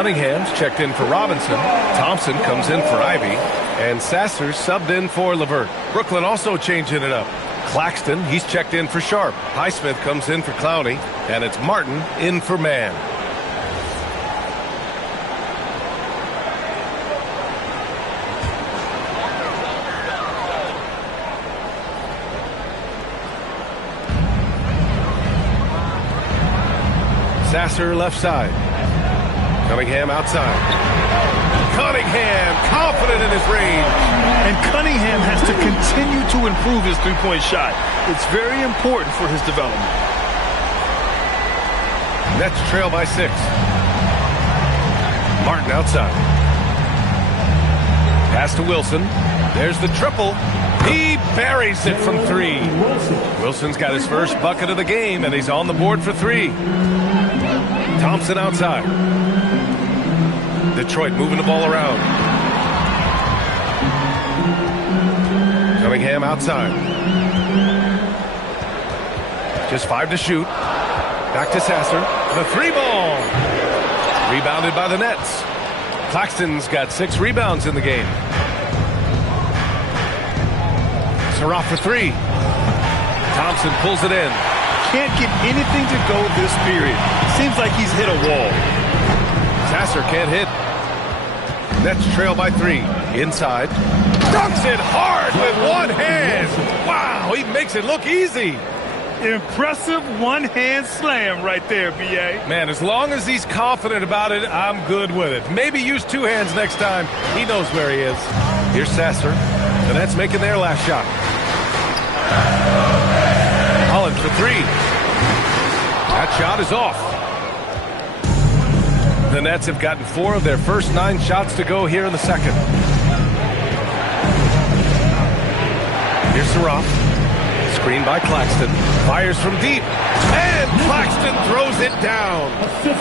Cunningham's checked in for Robinson. Thompson comes in for Ivy. And Sasser subbed in for Levert. Brooklyn also changing it up. Claxton, he's checked in for Sharp. Highsmith comes in for Clowney. And it's Martin in for Mann. Sasser left side. Cunningham outside. Cunningham confident in his range. And Cunningham has to continue to improve his three-point shot. It's very important for his development. Nets trail by 6. Martin outside. Pass to Wilson. There's the triple. He buries it from 3. Wilson's got his first bucket of the game, and he's on the board for 3. Thompson outside. Detroit moving the ball around. Cunningham outside. Just 5 to shoot. Back to Sasser. The 3-ball. Rebounded by the Nets. Claxton's got 6 rebounds in the game. Surratt for 3. Thompson pulls it in. Can't get anything to go this period. Seems like he's hit a wall. Sasser can't hit. Nets trail by 3. Inside. Dunks it hard with one hand. Wow, he makes it look easy. Impressive one-hand slam right there, B.A. Man, as long as he's confident about it, I'm good with it. Maybe use 2 hands next time. He knows where he is. Here's Sasser. The Nets making their last shot. Holland for 3. That shot is off. The Nets have gotten 4 of their first 9 shots to go here in the second. Here's Surratt. Screen by Claxton. Fires from deep. And Claxton throws it down.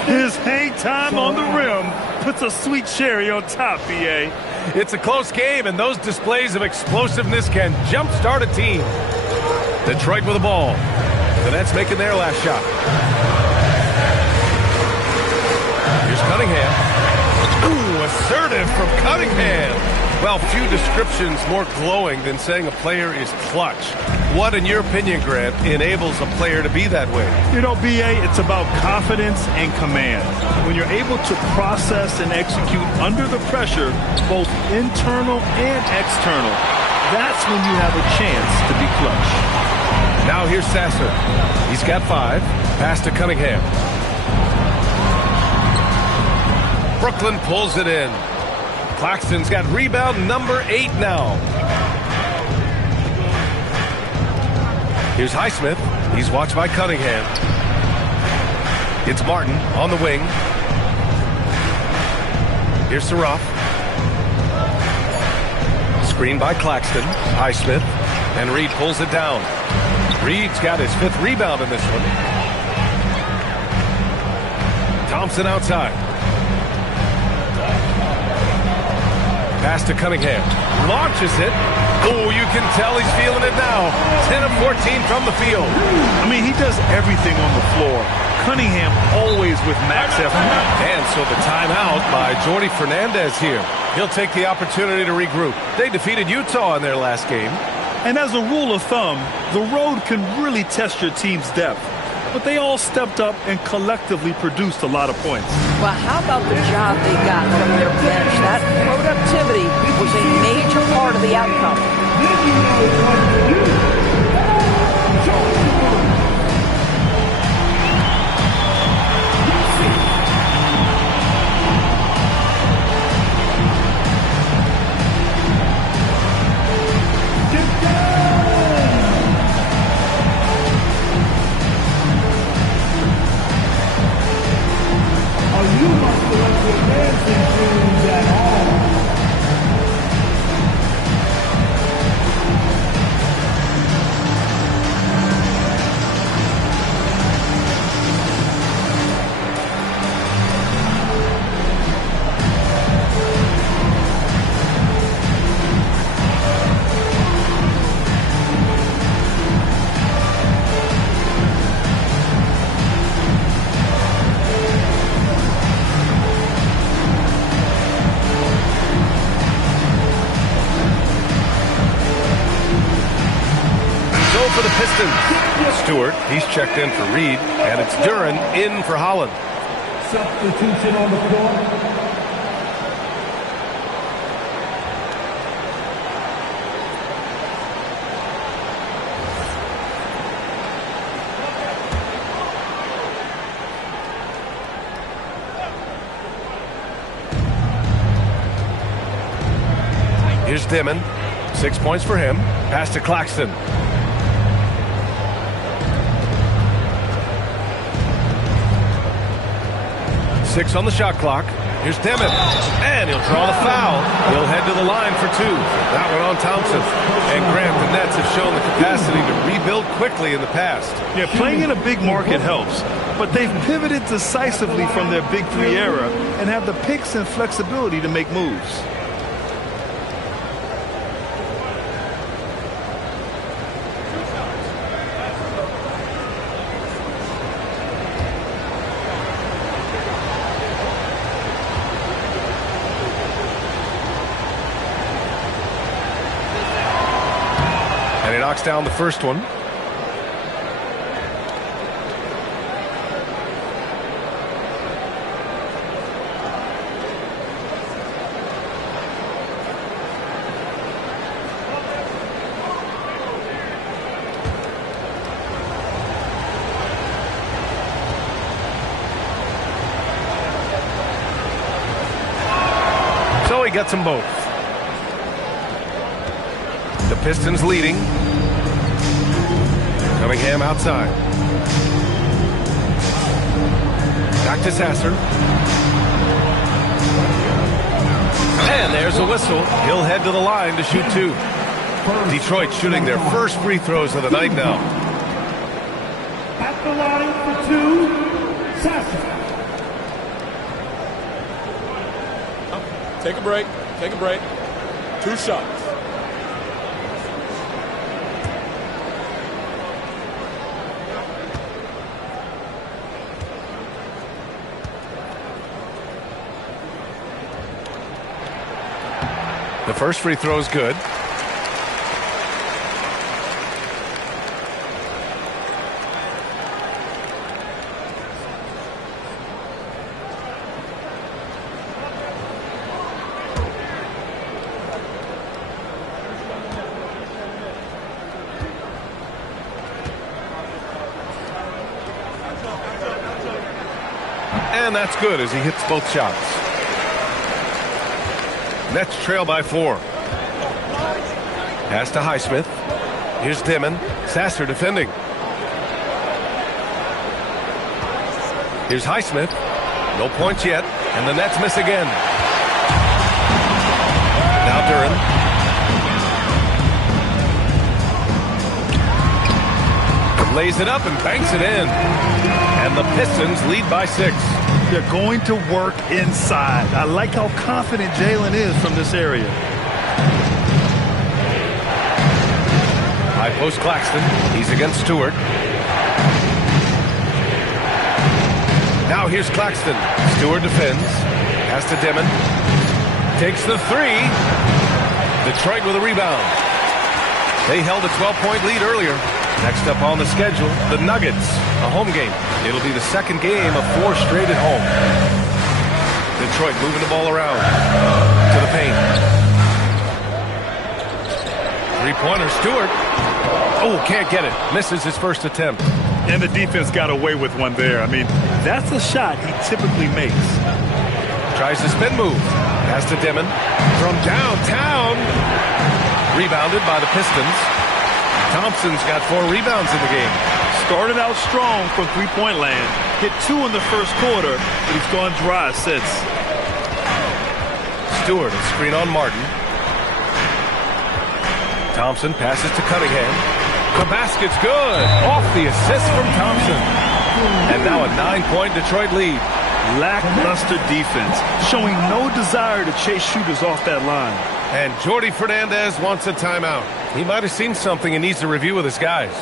His hang time on the rim puts a sweet cherry on top, B.A. It's a close game, and those displays of explosiveness can jumpstart a team. Detroit with the ball. The Nets making their last shot. Here's Cunningham. Ooh, assertive from Cunningham. Well, few descriptions more glowing than saying a player is clutch. What, in your opinion, Grant, enables a player to be that way? You know, B.A., it's about confidence and command. When you're able to process and execute under the pressure, both internal and external, that's when you have a chance to be clutch. Now here's Sasser. He's got 5. Pass to Cunningham. Brooklyn pulls it in. Claxton's got rebound number 8 now. Here's Highsmith. He's watched by Cunningham. It's Martin on the wing. Here's Surratt. Screen by Claxton. Highsmith. And Reed pulls it down. Reed's got his 5th rebound in this one. Thompson outside. Pass to Cunningham. Launches it. Oh, you can tell he's feeling it now. 10 of 14 from the field. I mean, he does everything on the floor. Cunningham always with max effort. And so the timeout by Jordi Fernandez here. He'll take the opportunity to regroup. They defeated Utah in their last game. And as a rule of thumb, the road can really test your team's depth. But they all stepped up and collectively produced a lot of points. Well, how about the job they got from their bench? That productivity was a major part of the outcome. for the Pistons. Stewart, he's checked in for Reed, and it's Duren in for Holland. Substitution on the floor. Here's Dimon. 6 points for him. Pass to Claxton. Six on the shot clock. Here's Dimon. And he'll draw the foul. He'll head to the line for two. That one on Thompson. And Grant, the Nets have shown the capacity to rebuild quickly in the past. Yeah, playing in a big market helps. But they've pivoted decisively from their Big Three era and have the picks and flexibility to make moves. And he knocks down the first one. So he gets them both. The Pistons leading. Cunningham outside. Back to Sasser. And there's a whistle. He'll head to the line to shoot two. Detroit shooting their first free throws of the night now. At the line for two, Sasser. Take a break. Take a break. 2 shots. The first free throw is good. And that's good as he hits both shots. Nets trail by 4. Pass to Highsmith. Here's Dimon. Sasser defending. Here's Highsmith. No points yet. And the Nets miss again. Now Duren. Lays it up and banks it in. And the Pistons lead by 6. They're going to work inside. I like how confident Jalen is from this area. High post Claxton. He's against Stewart. Now here's Claxton. Stewart defends. Pass to Dimon. Takes the three. Detroit with a rebound. They held a 12-point lead earlier. Next up on the schedule, the Nuggets, a home game. It'll be the second game of 4 straight at home. Detroit moving the ball around to the paint. Three-pointer, Stewart. Oh, can't get it. Misses his first attempt. And the defense got away with one there. I mean, that's a shot he typically makes. Tries the spin move. Pass to Dimon. From downtown. Rebounded by the Pistons. Thompson's got 4 rebounds in the game. Started out strong from three-point land. Hit 2 in the first quarter, but he's gone dry since. Stewart, a screen on Martin. Thompson passes to Cunningham. The basket's good. Off the assist from Thompson. And now a 9-point Detroit lead. Lackluster defense, showing no desire to chase shooters off that line. And Jordi Fernandez wants a timeout. He might have seen something and needs to review with his guys.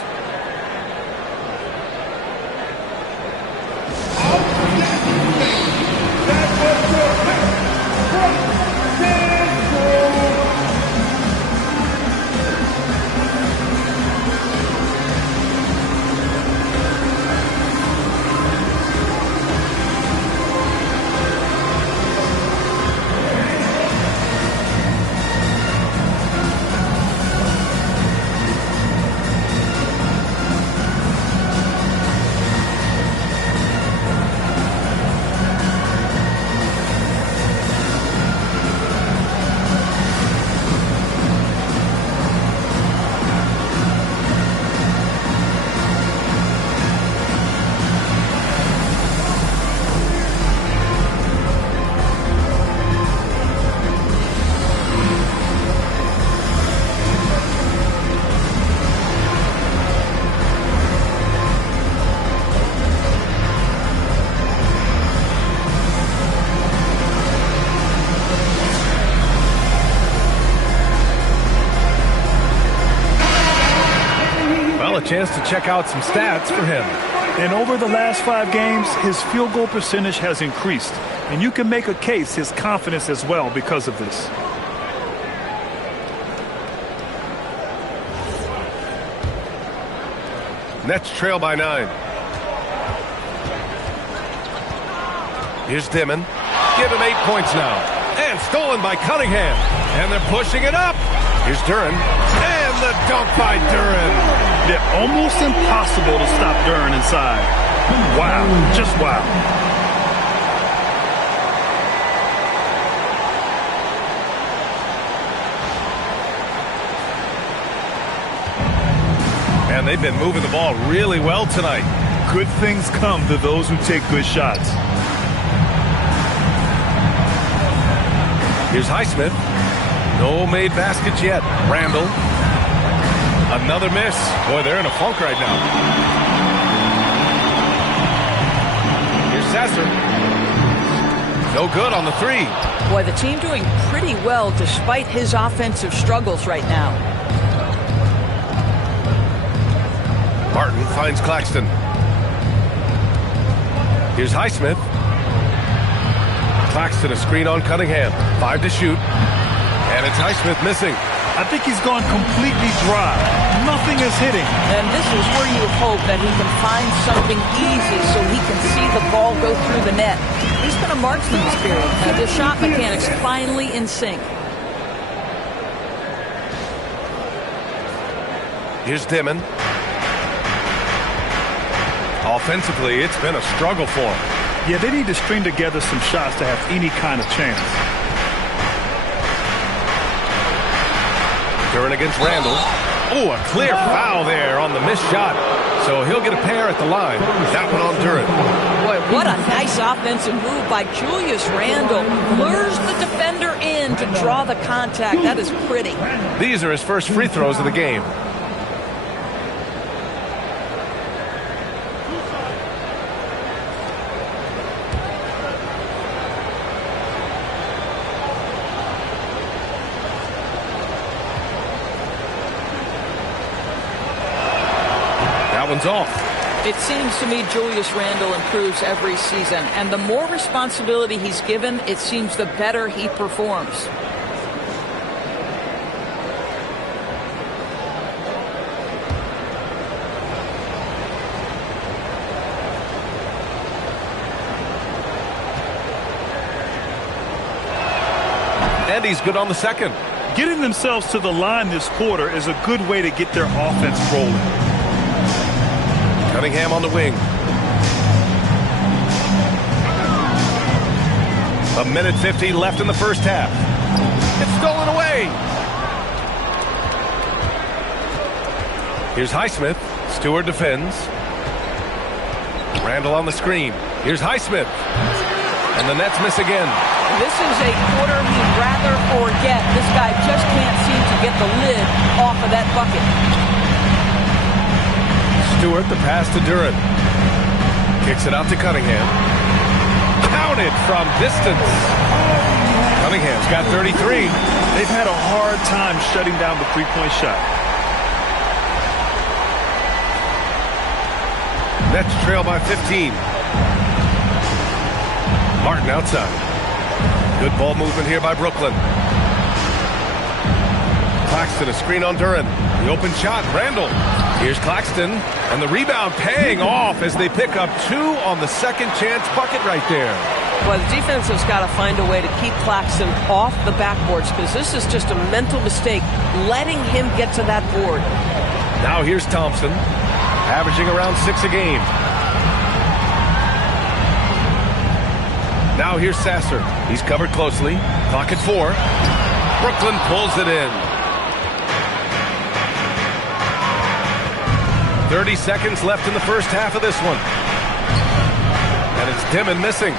chance to check out some stats for him. And over the last 5 games, his field goal percentage has increased. And you can make a case his confidence as well because of this. Nets trail by 9. Here's Dimon. Give him 8 points now. And stolen by Cunningham. And they're pushing it up. Here's Duren. And the dunk by Duren. Yeah, almost impossible to stop Duren inside. Wow, just wow. And they've been moving the ball really well tonight. Good things come to those who take good shots. Here's Highsmith. No made baskets yet. Randall. Another miss. Boy, they're in a funk right now. Here's Sasser. No good on the 3. Boy, the team doing pretty well despite his offensive struggles right now. Martin finds Claxton. Here's Highsmith. Claxton, a screen on Cunningham. 5 to shoot. And it's Highsmith missing. I think he's gone completely dry. Nothing is hitting. And this is where you hope that he can find something easy so he can see the ball go through the net. He's been a marksman this period. And the shot mechanics finally in sync. Here's Dimon. Offensively, it's been a struggle for him. Yeah, they need to string together some shots to have any kind of chance. Duren against Randall. Oh, a clear foul there on the missed shot. So he'll get a pair at the line. That one on Duren. Boy, what a nice offensive move by Julius Randall. Lures the defender in to draw the contact. That is pretty. These are his first free throws of the game. One's off. It seems to me Julius Randall improves every season, and the more responsibility he's given, it seems the better he performs. And he's good on the second. Getting themselves to the line this quarter is a good way to get their offense rolling. Cunningham on the wing. 1:50 left in the first half. It's stolen away. Here's Highsmith. Stewart defends. Randall on the screen. Here's Highsmith. And the Nets miss again. This is a quarter he'd rather forget. This guy just can't seem to get the lid off of that bucket. Stewart, the pass to Duren. Kicks it out to Cunningham. Counted from distance. Cunningham's got 33. They've had a hard time shutting down the three-point shot. Nets trail by 15. Martin outside. Good ball movement here by Brooklyn. Claxton, a screen on Duren. The open shot, Randall. Here's Claxton, and the rebound paying off as they pick up 2 on the second chance bucket right there. Well, the defense has got to find a way to keep Claxton off the backboards because this is just a mental mistake, letting him get to that board. Now here's Thompson, averaging around 6 a game. Now here's Sasser. He's covered closely. Clock at 4. Brooklyn pulls it in. 30 seconds left in the first half of this one. And it's Dimon missing.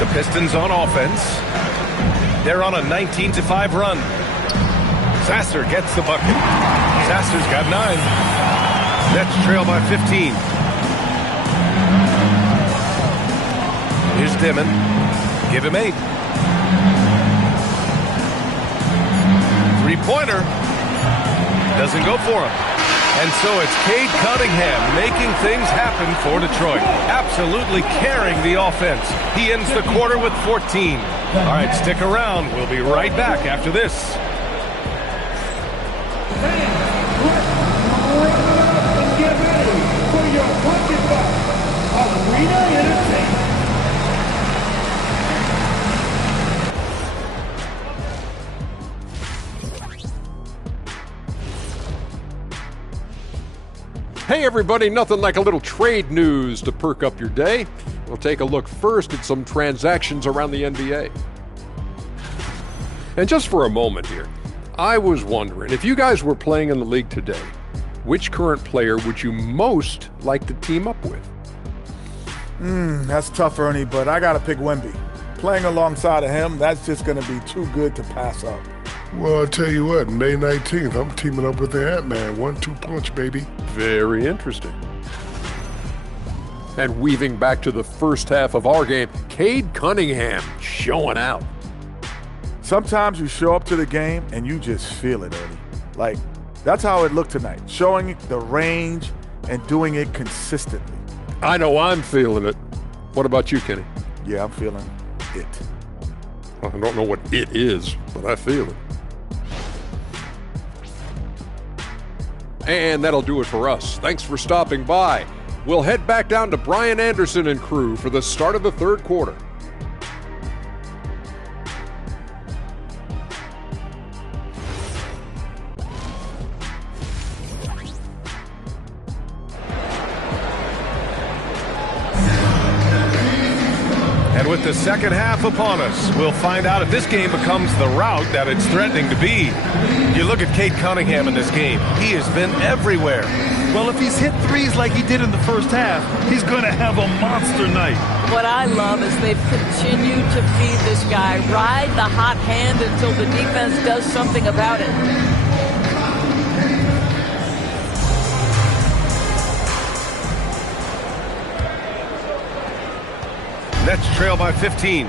The Pistons on offense. They're on a 19-5 run. Sasser gets the bucket. Sasser's got 9. Nets trail by 15. Here's Dimon. Give him 8. Three-pointer. Doesn't go for him. And so it's Cade Cunningham making things happen for Detroit. Absolutely carrying the offense. He ends the quarter with 14. All right, stick around. We'll be right back after this. And get ready for your $100 Arena Entertainment. Hey everybody, nothing like a little trade news to perk up your day. We'll take a look first at some transactions around the NBA. And just for a moment here, I was wondering, if you guys were playing in the league today, which current player would you most like to team up with? That's tough, Ernie, but I got to pick Wemby. Playing alongside of him, that's just going to be too good to pass up. Well, I'll tell you what, May 19th, I'm teaming up with the Ant-Man. 1-2 punch, baby. Very interesting. And weaving back to the first half of our game, Cade Cunningham showing out. Sometimes you show up to the game and you just feel it, Ernie. Like, that's how it looked tonight, showing the range and doing it consistently. I know I'm feeling it. What about you, Kenny? Yeah, I'm feeling it. I don't know what it is, but I feel it. And that'll do it for us. Thanks for stopping by. We'll head back down to Brian Anderson and crew for the start of the third quarter. And with the second half upon us, we'll find out if this game becomes the rout that it's threatening to be. You look at Cade Cunningham in this game. He has been everywhere. Well, if he's hit threes like he did in the first half, he's going to have a monster night. What I love is they've continued to feed this guy, ride the hot hand until the defense does something about it. Nets trail by 15.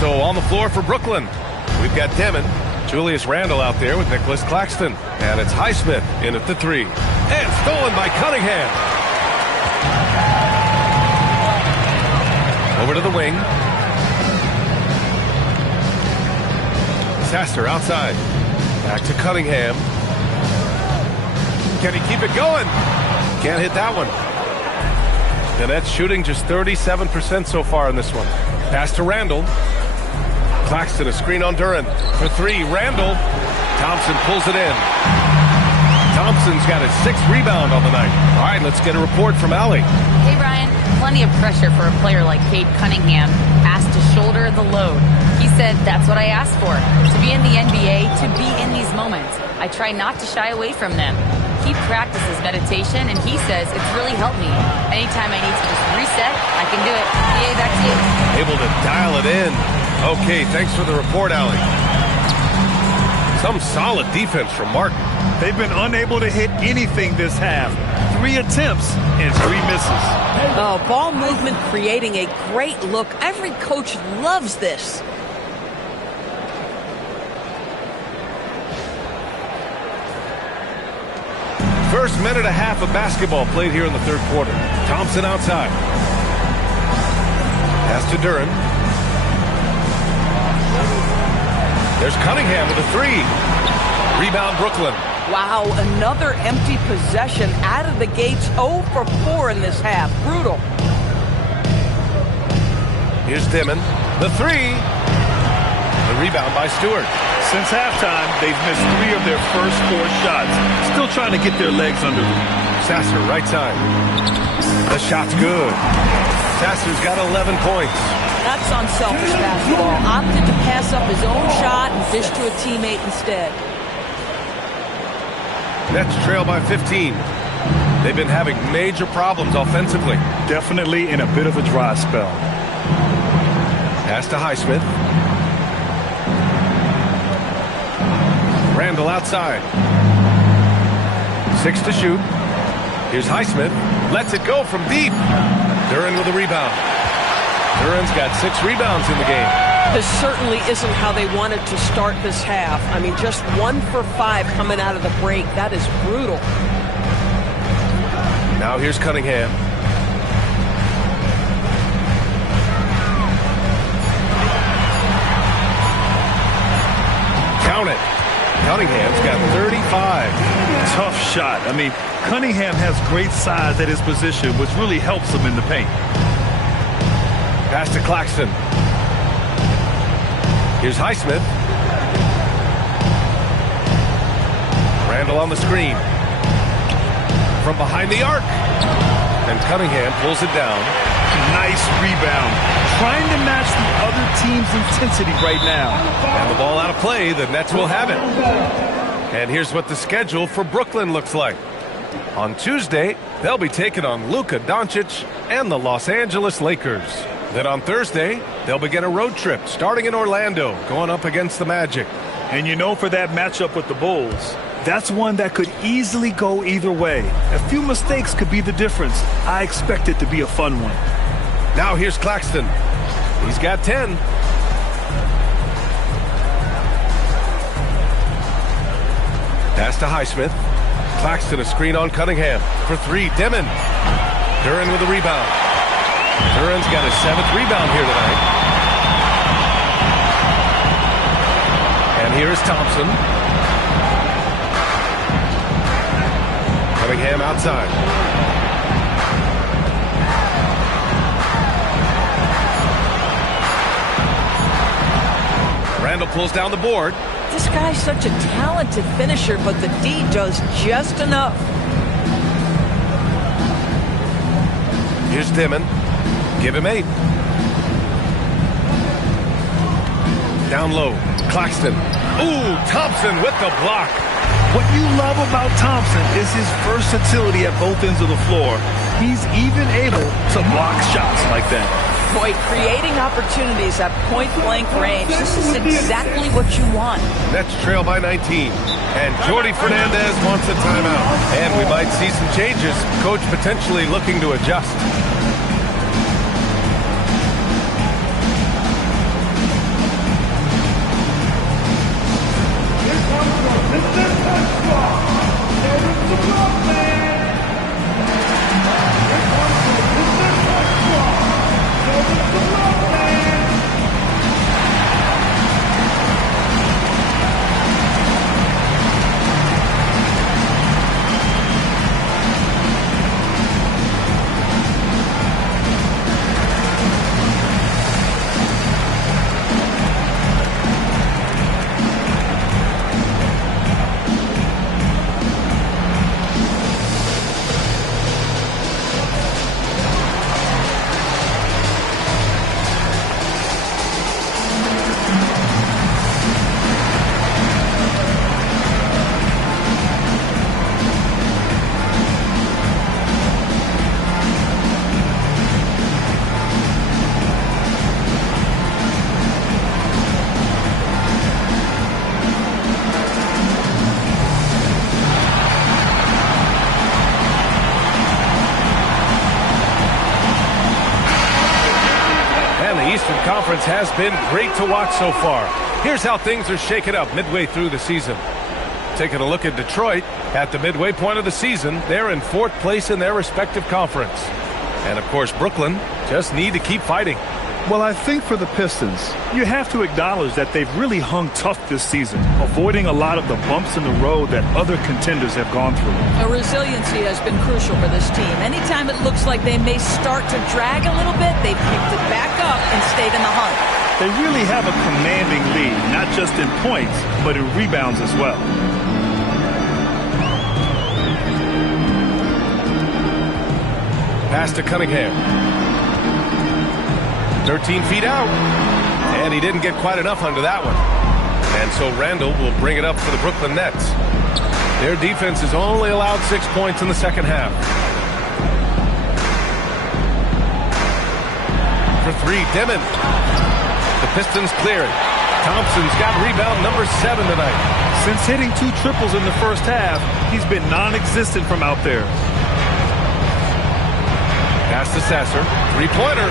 So on the floor for Brooklyn, we've got Demon, Julius Randle out there with Nicholas Claxton. And it's Highsmith in at the three. And stolen by Cunningham. Over to the wing. Sasser outside. Back to Cunningham. Can he keep it going? Can't hit that one. The Nets shooting just 37% so far in this one. Pass to Randle. Claxton, a screen on Duren. For three, Randle. Thompson pulls it in. Thompson's got his sixth rebound on the night. All right, let's get a report from Allie. Hey, Brian. Plenty of pressure for a player like Cade Cunningham, asked to shoulder the load. He said, that's what I asked for, to be in the NBA, to be in these moments. I try not to shy away from them. He practices meditation, and he says it's really helped me. Anytime I need to just reset, I can do it. EA, back to you. Able to dial it in. Okay, thanks for the report, Allie. Some solid defense from Martin. They've been unable to hit anything this half. 3 attempts and 3 misses. Oh, ball movement creating a great look. Every coach loves this. First minute and a half of basketball played here in the third quarter. Thompson outside. Pass to Duren. There's Cunningham with a three. Rebound Brooklyn. Wow, another empty possession out of the gates. 0 for 4 in this half. Brutal. Here's Demon. The three. The rebound by Stewart. Since halftime, they've missed 3 of their first 4 shots. Still trying to get their legs under them. Sasser, right side. The shot's good. Sasser's got 11 points. That's unselfish basketball. Opted to pass up his own shot and dish to a teammate instead. Nets trail by 15. They've been having major problems offensively. Definitely in a bit of a dry spell. Pass to Highsmith. Randle outside. 6 to shoot. Here's Highsmith. Lets it go from deep. Duren with a rebound. Duren's got 6 rebounds in the game. This certainly isn't how they wanted to start this half. I mean, just 1 for 5 coming out of the break. That is brutal. Now here's Cunningham. Count it. Cunningham's got 35. Tough shot. I mean, Cunningham has great size at his position, which really helps him in the paint. Pass to Claxton. Here's Highsmith. Randall on the screen. From behind the arc. And Cunningham pulls it down. Nice rebound. Trying to match the other team's intensity right now. And the ball out of play. The Nets will have it. And here's what the schedule for Brooklyn looks like. On Tuesday, they'll be taking on Luka Doncic and the Los Angeles Lakers. Then on Thursday, they'll begin a road trip starting in Orlando, going up against the Magic. And you know, for that matchup with the Bulls, that's one that could easily go either way. A few mistakes could be the difference. I expect it to be a fun one. Now here's Claxton. He's got 10. Pass to Highsmith. Claxton a screen on Cunningham. For three, Demon. Duren with a rebound. Duren's got his 7th rebound here tonight. And here is Thompson. Cunningham outside. Randall pulls down the board. This guy's such a talented finisher, but the D does just enough. Here's Dimon. Give him 8. Down low. Claxton. Ooh, Thompson with the block. What you love about Thompson is his versatility at both ends of the floor. He's even able to block shots like that. Boy, creating opportunities at point-blank range. This is exactly what you want. Nets trail by 19. And Jordi Fernandez wants a timeout. And we might see some changes. Coach potentially looking to adjust. Conference has been great to watch so far. Here's how things are shaken up midway through the season. Taking a look at Detroit at the midway point of the season, they're in 4th place in their respective conference. And of course, Brooklyn just need to keep fighting. Well, I think for the Pistons, you have to acknowledge that they've really hung tough this season, avoiding a lot of the bumps in the road that other contenders have gone through. The resiliency has been crucial for this team. Anytime it looks like they may start to drag a little bit, they've picked it back up and stayed in the hunt. They really have a commanding lead, not just in points, but in rebounds as well. Pass to Cunningham. 13 feet out. And he didn't get quite enough under that one. And so Randall will bring it up for the Brooklyn Nets. Their defense has only allowed 6 points in the second half. For three, Demon. The Pistons clear it. Thompson's got rebound number 7 tonight. Since hitting 2 triples in the first half, he's been non-existent from out there. Pass to Sasser. Three-pointer.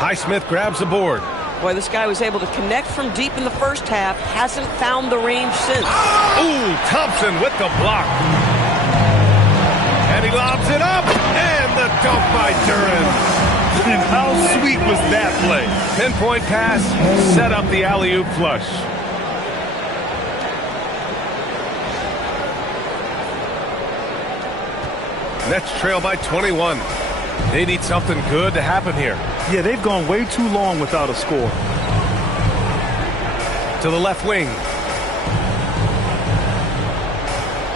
Highsmith grabs the board. Boy, this guy was able to connect from deep in the first half. Hasn't found the range since. Ooh, Thompson with the block. And he lobs it up. And the dunk by Duren. And how sweet was that play? Pinpoint pass, set up the alley-oop flush. Nets trail by 21. They need something good to happen here. Yeah, they've gone way too long without a score. To the left wing.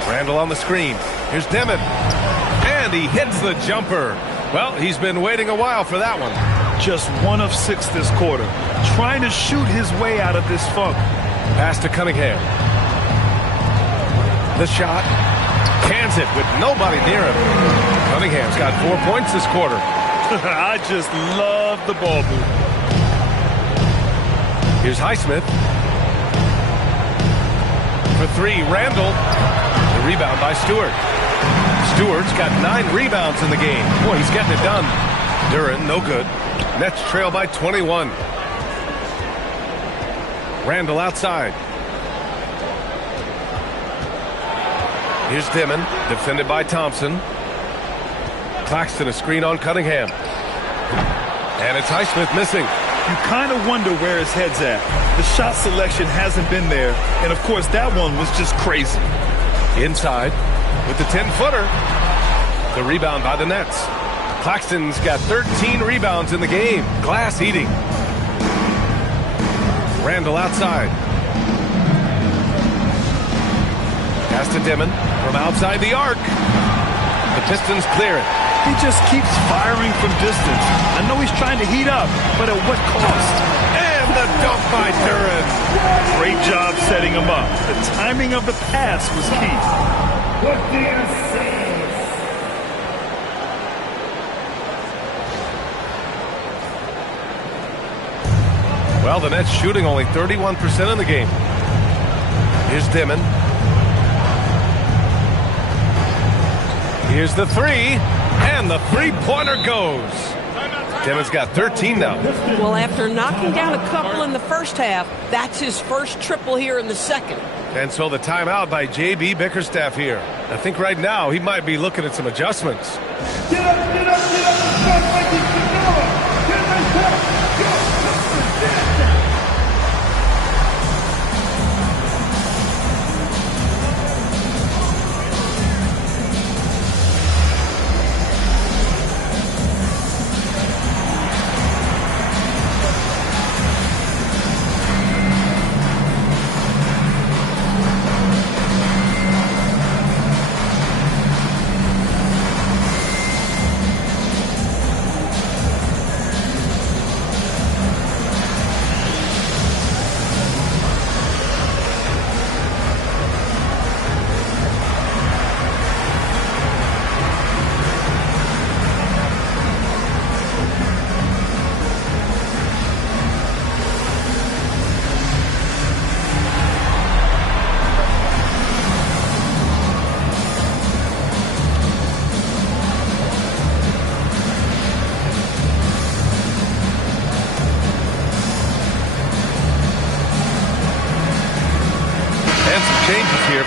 Randall on the screen. Here's Demon. And he hits the jumper. Well, he's been waiting a while for that one. Just 1 of 6 this quarter. Trying to shoot his way out of this funk. Pass to Cunningham. The shot. Cans it with nobody near him. Cunningham's got 4 points this quarter. I just love the ball move. Here's Highsmith. For 3, Randall. The rebound by Stewart. Stewart's got 9 rebounds in the game. Boy, he's getting it done. Duren, no good. Nets trail by 21. Randall outside. Here's Dimon, defended by Thompson. Claxton a screen on Cunningham. And it's Highsmith missing. You kind of wonder where his head's at. The shot selection hasn't been there. And, of course, that one was just crazy. Inside with the 10-footer. The rebound by the Nets. Claxton's got 13 rebounds in the game. Glass eating. Randall outside. Pass to Dimon from outside the arc. The Pistons clear it. He just keeps firing from distance. I know he's trying to heat up, but at what cost? And the dunk by Duren. Great job setting him up. The timing of the pass was key. What do you say? Well, the Nets shooting only 31% in the game. Here's Dimon. Here's the 3, and the three-pointer goes. Dimon's got 13 now. Well, after knocking down a couple in the first half, that's his first triple here in the second. And so the timeout by J.B. Bickerstaff here. I think right now he might be looking at some adjustments. Get up, get up, get up. Start like you should know it. Get myself. Go,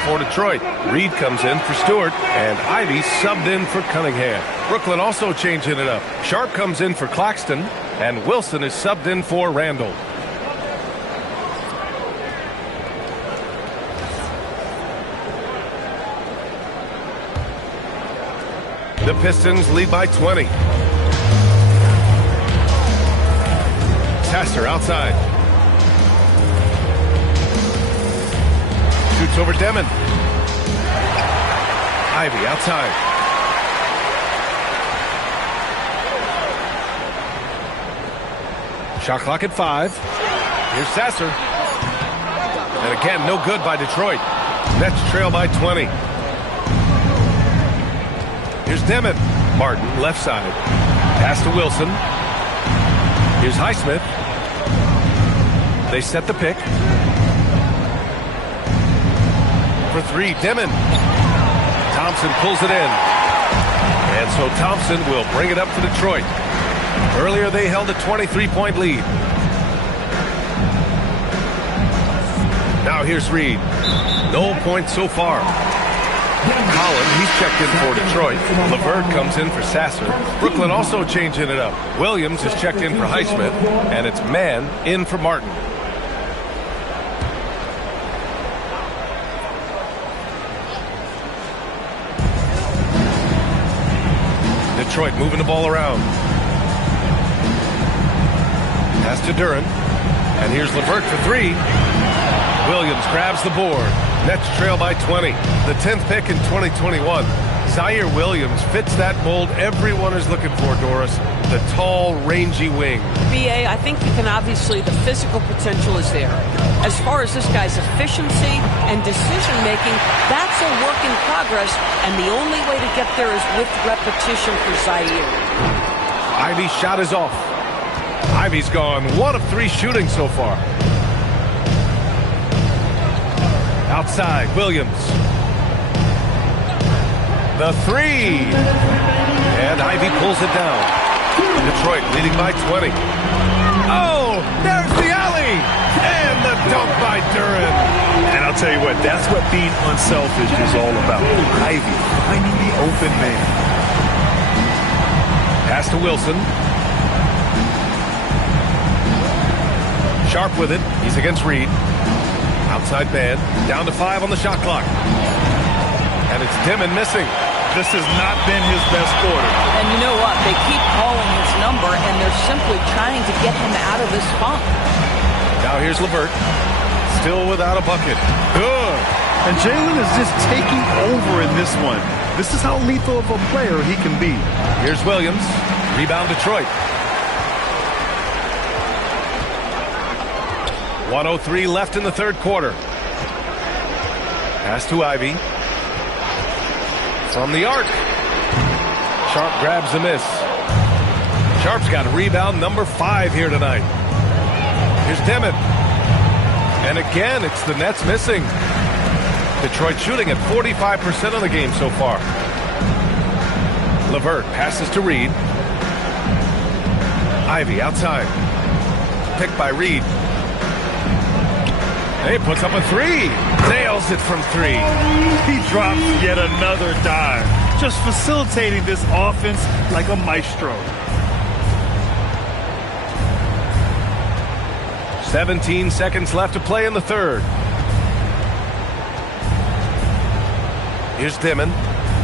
For Detroit. Reed comes in for Stewart, and Ivy subbed in for Cunningham. Brooklyn also changing it up. Sharp comes in for Claxton, and Wilson is subbed in for Randall. The Pistons lead by 20. Sasser outside. Shoots over Demon. Ivy outside. Shot clock at 5. Here's Sasser. And again, no good by Detroit. Nets trail by 20. Here's Demon. Martin, left side. Pass to Wilson. Here's Highsmith. They set the pick. For 3, Demon. Thompson pulls it in. And so Thompson will bring it up for Detroit. Earlier they held a 23-point lead. Now here's Reed. No points so far. Holland, he's checked in for Detroit. LeVert comes in for Sasser. Brooklyn also changing it up. Williams is checked in for Highsmith, and it's Mann in for Martin. Detroit moving the ball around. Pass to Duren. And here's LeVert for three. Williams grabs the board. Nets trail by 20. The 10th pick in 2021. Zaire Williams fits that mold everyone is looking for, Doris. The tall, rangy wing. BA, I think you can obviously, the physical potential is there. As far as this guy's efficiency and decision-making, that's a work in progress, and the only way to get there is with repetition for Zaire. Ivey's shot is off. Ivey's gone 1 of 3 shooting so far. Outside, Williams. The three. And Ivey pulls it down. Detroit leading by 20. Oh, there's the alley. And the dunk by Duren. And I'll tell you what, that's what being unselfish is all about. Ivey finding the open man. Pass to Wilson. Sharp with it. He's against Reed. Outside man. Down to 5 on the shot clock. And it's Dimon missing. This has not been his best quarter. And you know what? They keep calling his number, and they're simply trying to get him out of this funk. Now here's LeVert. Still without a bucket. Good. And Jalen is just taking over in this one. This is how lethal of a player he can be. Here's Williams. Rebound Detroit. 1:03 left in the third quarter. Pass to Ivey. From the arc. Sharp grabs the miss. Sharp's got rebound number 5 here tonight. Here's Dimon. And again, it's the Nets missing. Detroit shooting at 45% of the game so far. LeVert passes to Reed. Ivey outside. Picked by Reed. He puts up a 3. Nails it from 3. He drops yet another dive. Just facilitating this offense like a maestro. 17 seconds left to play in the third. Here's Dimon.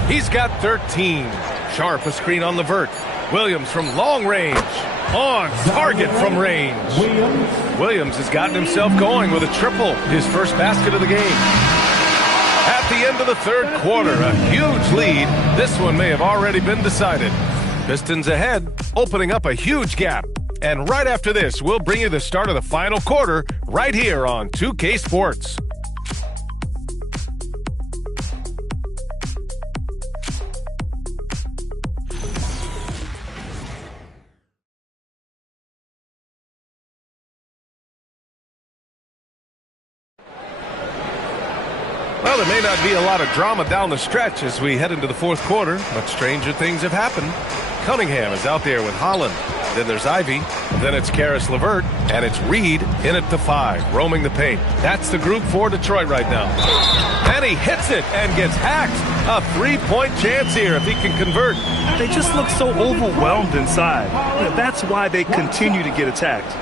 He's got 13. Sharp a screen on LeVert. Williams from long range. On target from range. Williams has gotten himself going with a triple. His first basket of the game. At the end of the third quarter, a huge lead. This one may have already been decided. Pistons ahead, opening up a huge gap. And right after this, we'll bring you the start of the final quarter right here on 2K Sports. Well, there may not be a lot of drama down the stretch as we head into the fourth quarter, but stranger things have happened. Cunningham is out there with Holland. Then there's Ivey. Then it's Caris LeVert. And it's Reed in at the 5, roaming the paint. That's the group for Detroit right now. And he hits it and gets hacked. A 3-point chance here if he can convert. They just look so overwhelmed inside. That's why they continue to get attacked.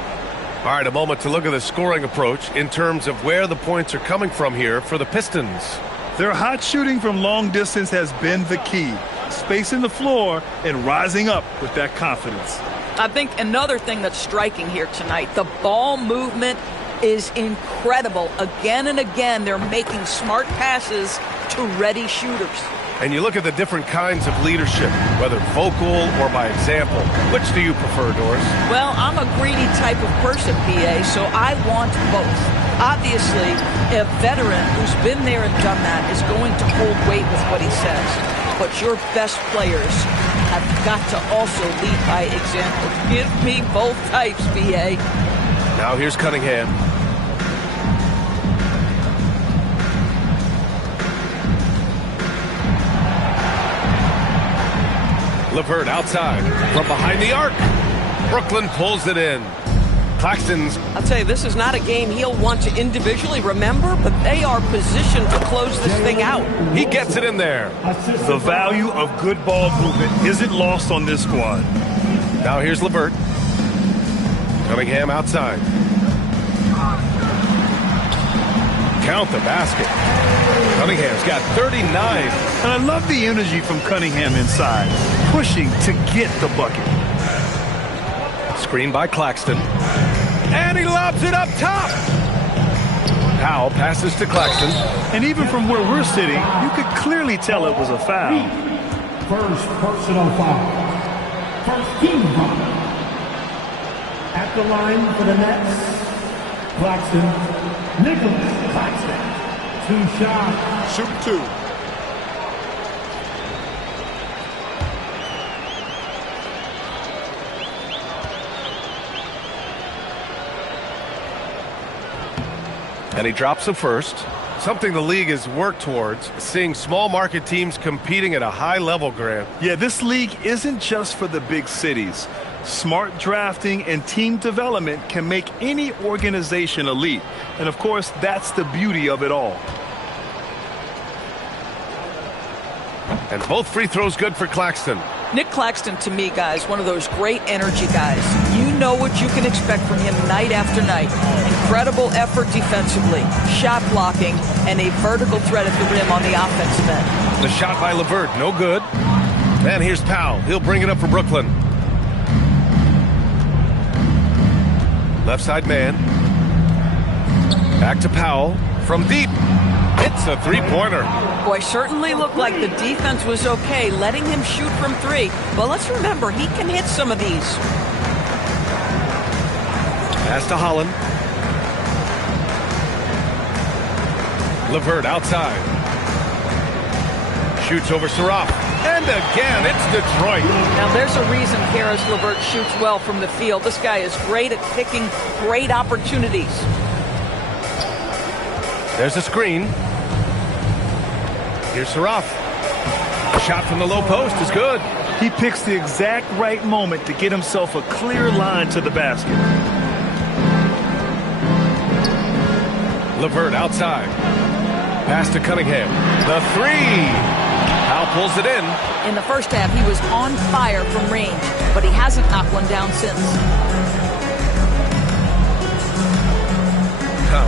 All right, a moment to look at the scoring approach in terms of where the points are coming from here for the Pistons. Their hot shooting from long distance has been the key. Spacing the floor and rising up with that confidence. I think another thing that's striking here tonight, the ball movement is incredible. Again and again, they're making smart passes to ready shooters. And you look at the different kinds of leadership, whether vocal or by example. Which do you prefer, Doris? Well, I'm a greedy type of person, PA, so I want both. Obviously, a veteran who's been there and done that is going to hold weight with what he says. But your best players have got to also lead by example. Give me both types, PA. Now here's Cunningham. LeVert outside from behind the arc. Brooklyn pulls it in. Claxton's. I'll tell you, this is not a game he'll want to individually remember, but they are positioned to close this thing out. He gets it in there. The value of good ball movement isn't lost on this squad. Now here's LeVert. Cunningham outside. Count the basket. Cunningham's got 39. And I love the energy from Cunningham inside, pushing to get the bucket. Screen by Claxton. And he lobs it up top. Powell passes to Claxton. And even from where we're sitting, you could clearly tell it was a foul. First personal foul. First team foul. At the line for the Nets, Claxton, Nicholas Claxton. 2 shots. Shoot 2. And he drops the first. Something the league has worked towards, seeing small market teams competing at a high level, Grant. Yeah, this league isn't just for the big cities. Smart drafting and team development can make any organization elite. And of course, that's the beauty of it all. And both free throws good for Claxton. Nick Claxton, to me, guys, one of those great energy guys. You know what you can expect from him night after night. Incredible effort defensively, shot blocking, and a vertical threat at the rim on the offensive end. The shot by LeVert, no good. And here's Powell. He'll bring it up for Brooklyn. Left side man. Back to Powell from deep. It's a three-pointer. Boy, certainly looked like the defense was okay, letting him shoot from 3. But let's remember, he can hit some of these. Pass to Holland. LeVert outside. Shoots over Saraf. And again, it's Detroit. Now, there's a reason Karis LeVert shoots well from the field. This guy is great at picking great opportunities. There's a screen. Here's Saraf. Shot from the low post is good. He picks the exact right moment to get himself a clear line to the basket. LeVert outside. Pass to Cunningham. The 3. Powell pulls it in. In the first half, he was on fire from range, but he hasn't knocked one down since.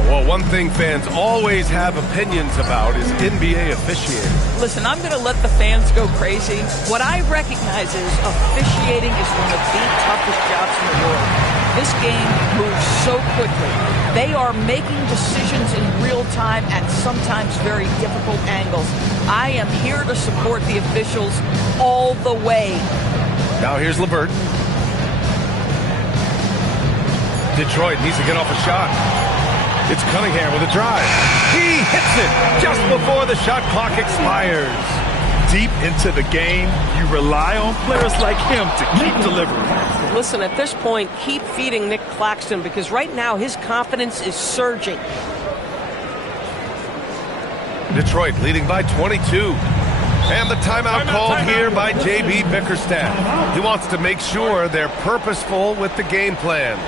Well, one thing fans always have opinions about is NBA officiating. Listen, I'm going to let the fans go crazy. What I recognize is officiating is one of the toughest jobs in the world. This game moves so quickly. They are making decisions in real time at sometimes very difficult angles. I am here to support the officials all the way. Now here's LeVert. Detroit needs to get off a shot. It's Cunningham with a drive. He hits it just before the shot clock expires. Deep into the game, you rely on players like him to keep delivering. Listen, at this point, keep feeding Nick Claxton because right now his confidence is surging. Detroit leading by 22. And the timeout called here by J.B. Bickerstaff. He wants to make sure they're purposeful with the game plan.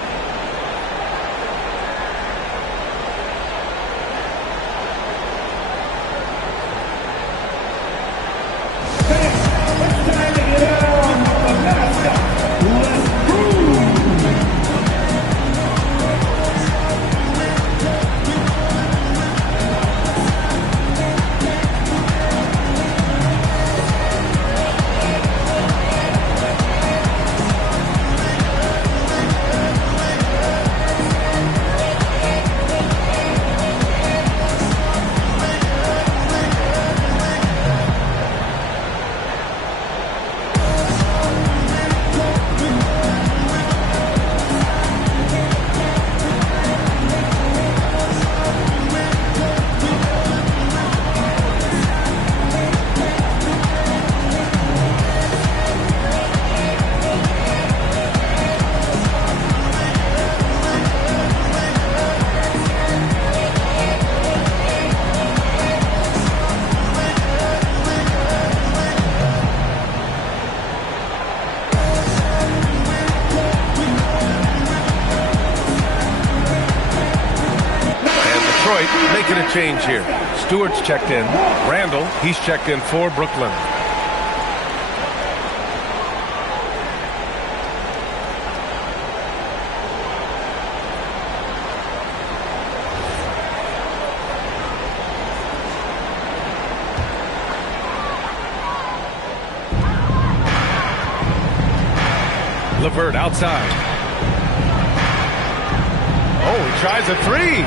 Detroit making a change here. Stewart's checked in. Randall, he's checked in for Brooklyn. LeVert outside. Oh, he tries a three.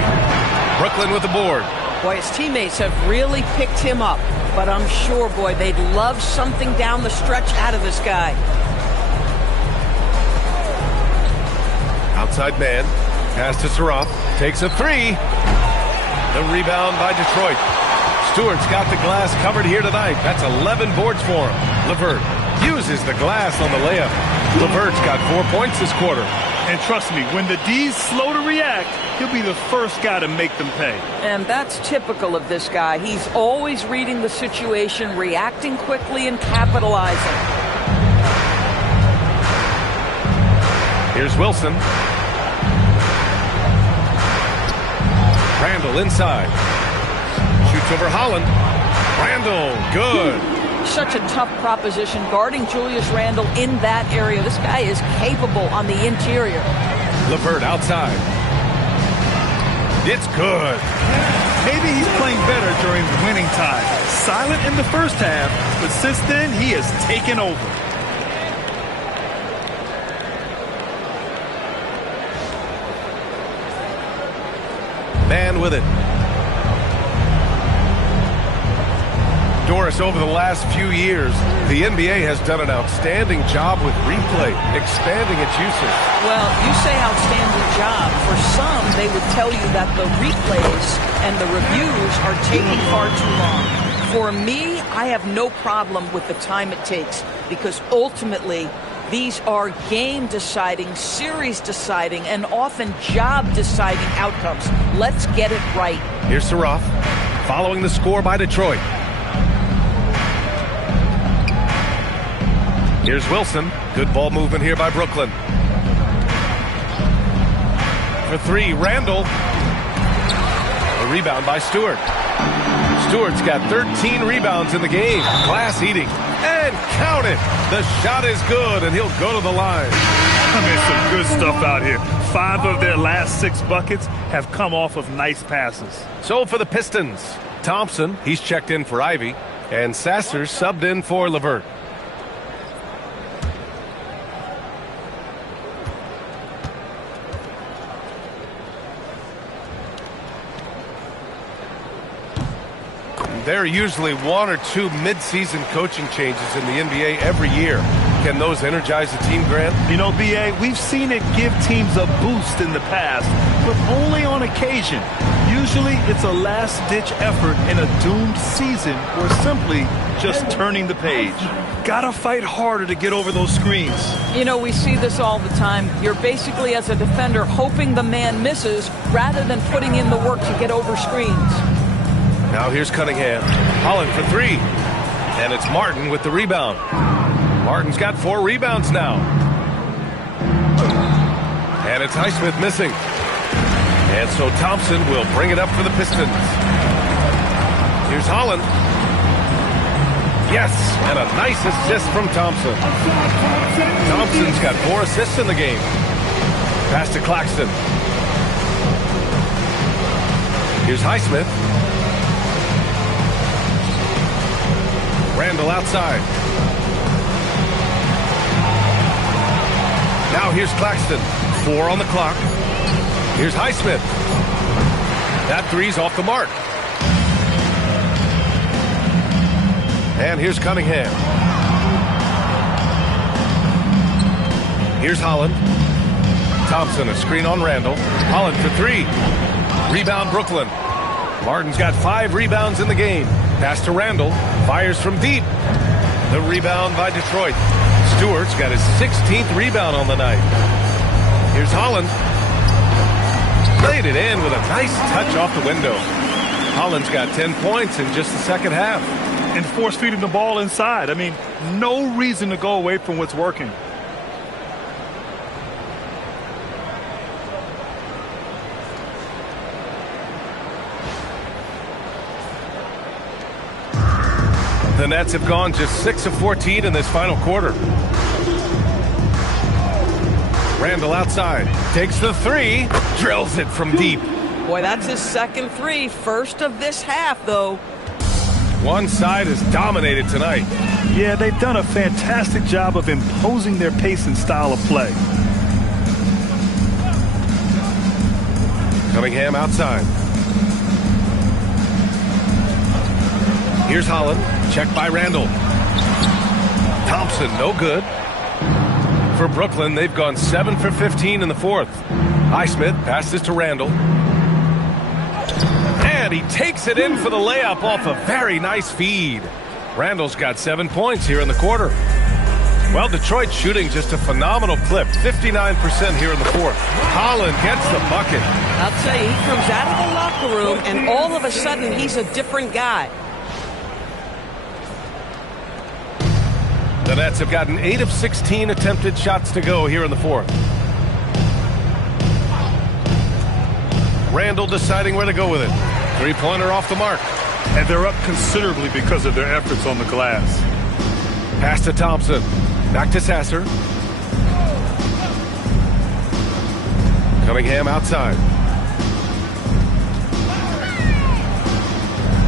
Brooklyn with the board. Boy, his teammates have really picked him up. But I'm sure, boy, they'd love something down the stretch out of this guy. Outside man. Pass to Saraf. Takes a three. The rebound by Detroit. Stewart's got the glass covered here tonight. That's 11 boards for him. LeVert uses the glass on the layup. LeVert's got 4 points this quarter. And trust me, when the D's slow to react, he'll be the first guy to make them pay. And that's typical of this guy. He's always reading the situation, reacting quickly, and capitalizing. Here's Wilson. Randall inside. Shoots over Holland. Randall, good. Such a tough proposition guarding Julius Randle in that area. This guy is capable on the interior. LeVert outside. It's good. Maybe he's playing better during winning time. Silent in the first half, but since then he has taken over. Man with it. Doris, over the last few years, the NBA has done an outstanding job with replay, expanding its usage. Well, you say outstanding job. For some, they would tell you that the replays and the reviews are taking far too long. For me, I have no problem with the time it takes because ultimately, these are game-deciding, series-deciding, and often job-deciding outcomes. Let's get it right. Here's Saraf, following the score by Detroit. Here's Wilson. Good ball movement here by Brooklyn. For three, Randall. A rebound by Stewart. Stewart's got 13 rebounds in the game. Glass eating. And count it. The shot is good, and he'll go to the line. I mean, some good stuff out here. 5 of their last 6 buckets have come off of nice passes. So for the Pistons, Thompson, he's checked in for Ivy, and Sasser subbed in for LeVert. There are usually 1 or 2 mid-season coaching changes in the NBA every year. Can those energize the team, Grant? You know, B.A., we've seen it give teams a boost in the past, but only on occasion. Usually it's a last-ditch effort in a doomed season or simply just turning the page. Gotta fight harder to get over those screens. You know, we see this all the time. You're basically, as a defender, hoping the man misses rather than putting in the work to get over screens. Now here's Cunningham. Holland for 3. And it's Martin with the rebound. Martin's got 4 rebounds now. And it's Highsmith missing. And so Thompson will bring it up for the Pistons. Here's Holland. Yes, and a nice assist from Thompson. Thompson's got 4 assists in the game. Pass to Claxton. Here's Highsmith. Randall outside. Now here's Claxton. 4 on the clock. Here's Highsmith. That three's off the mark. And here's Cunningham. Here's Holland. Thompson, a screen on Randall. Holland for 3. Rebound Brooklyn. Martin's got 5 rebounds in the game. Pass to Randall. Fires from deep. The rebound by Detroit. Stewart's got his 16th rebound on the night. Here's Holland. Laid it in with a nice touch off the window. Holland's got 10 points in just the second half. And force-feeding the ball inside. I mean, no reason to go away from what's working. The Nets have gone just 6 of 14 in this final quarter. Randall outside, takes the three, drills it from deep. Boy, that's his second three. First of this half, though. One side is dominated tonight. Yeah, they've done a fantastic job of imposing their pace and style of play. Cunningham outside. Here's Holland, checked by Randall. Thompson, no good. For Brooklyn, they've gone 7 for 15 in the fourth. Highsmith passes to Randall. And he takes it in for the layup off a very nice feed. Randall's got 7 points here in the quarter. Well, Detroit shooting just a phenomenal clip, 59% here in the fourth. Holland gets the bucket. I'll tell you, he comes out of the locker room, and all of a sudden, he's a different guy. The Nets have gotten 8 of 16 attempted shots to go here in the fourth. Randall deciding where to go with it. Three-pointer off the mark. And they're up considerably because of their efforts on the glass. Pass to Thompson. Back to Sasser. Cunningham outside.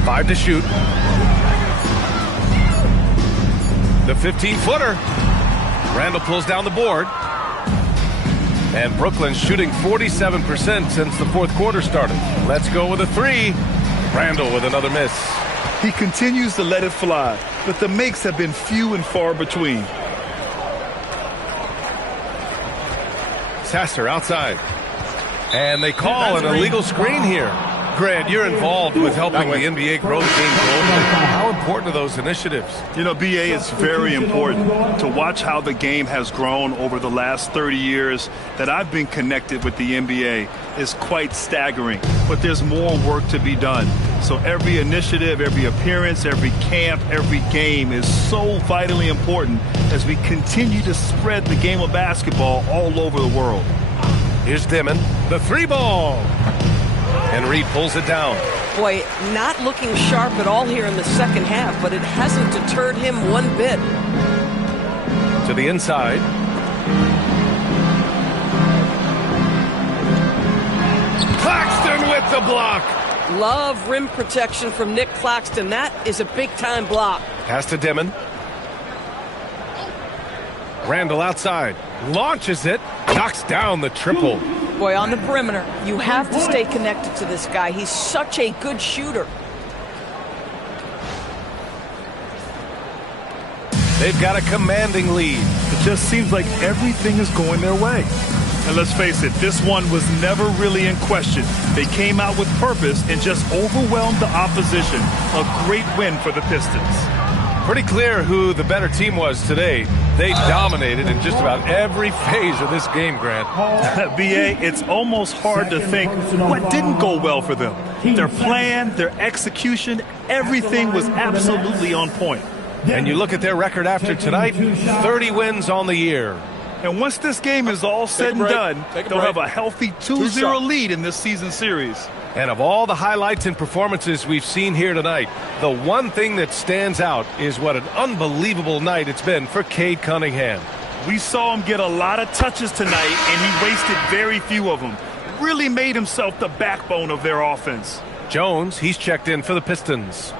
5 to shoot. The 15-footer. Randall pulls down the board. And Brooklyn shooting 47% since the fourth quarter started. Let's go with a three. Randall with another miss. He continues to let it fly, but the makes have been few and far between. Sasser outside. And they call an illegal screen here. Grant, you're involved with helping the NBA grow the game globally. How important are those initiatives? You know, BA, it's very important to watch how the game has grown over the last 30 years that I've been connected with the NBA. Is quite staggering, but there's more work to be done. So every initiative, every appearance, every camp, every game is so vitally important as we continue to spread the game of basketball all over the world. Here's Dimon, the three ball. And Reed pulls it down. Boy, not looking sharp at all here in the second half, but it hasn't deterred him one bit. To the inside. Claxton with the block. Love rim protection from Nick Claxton. That is a big-time block. Pass to Dimon. Randall outside. Launches it. Knocks down the triple. Boy, on the perimeter, you have to stay connected to this guy. He's such a good shooter. They've got a commanding lead. It just seems like everything is going their way. And let's face it, this one was never really in question. They came out with purpose and just overwhelmed the opposition. A great win for the Pistons. Pretty clear who the better team was today. They dominated in just about every phase of this game, Grant. BA, it's almost hard to think what didn't go well for them. Their plan, their execution, everything was absolutely on point. And you look at their record after tonight, 30 wins on the year. And once this game is all said and done, they'll have a healthy 2-0 lead in this season series. And of all the highlights and performances we've seen here tonight, the one thing that stands out is what an unbelievable night it's been for Cade Cunningham. We saw him get a lot of touches tonight, and he wasted very few of them. Really made himself the backbone of their offense. Jones, he's checked in for the Pistons.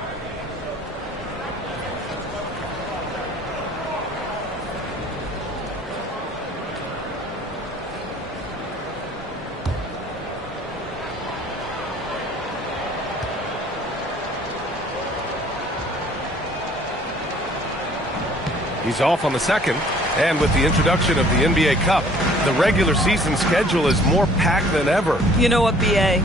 He's off on the second, and with the introduction of the NBA Cup, the regular season schedule is more packed than ever. You know what, B.A.?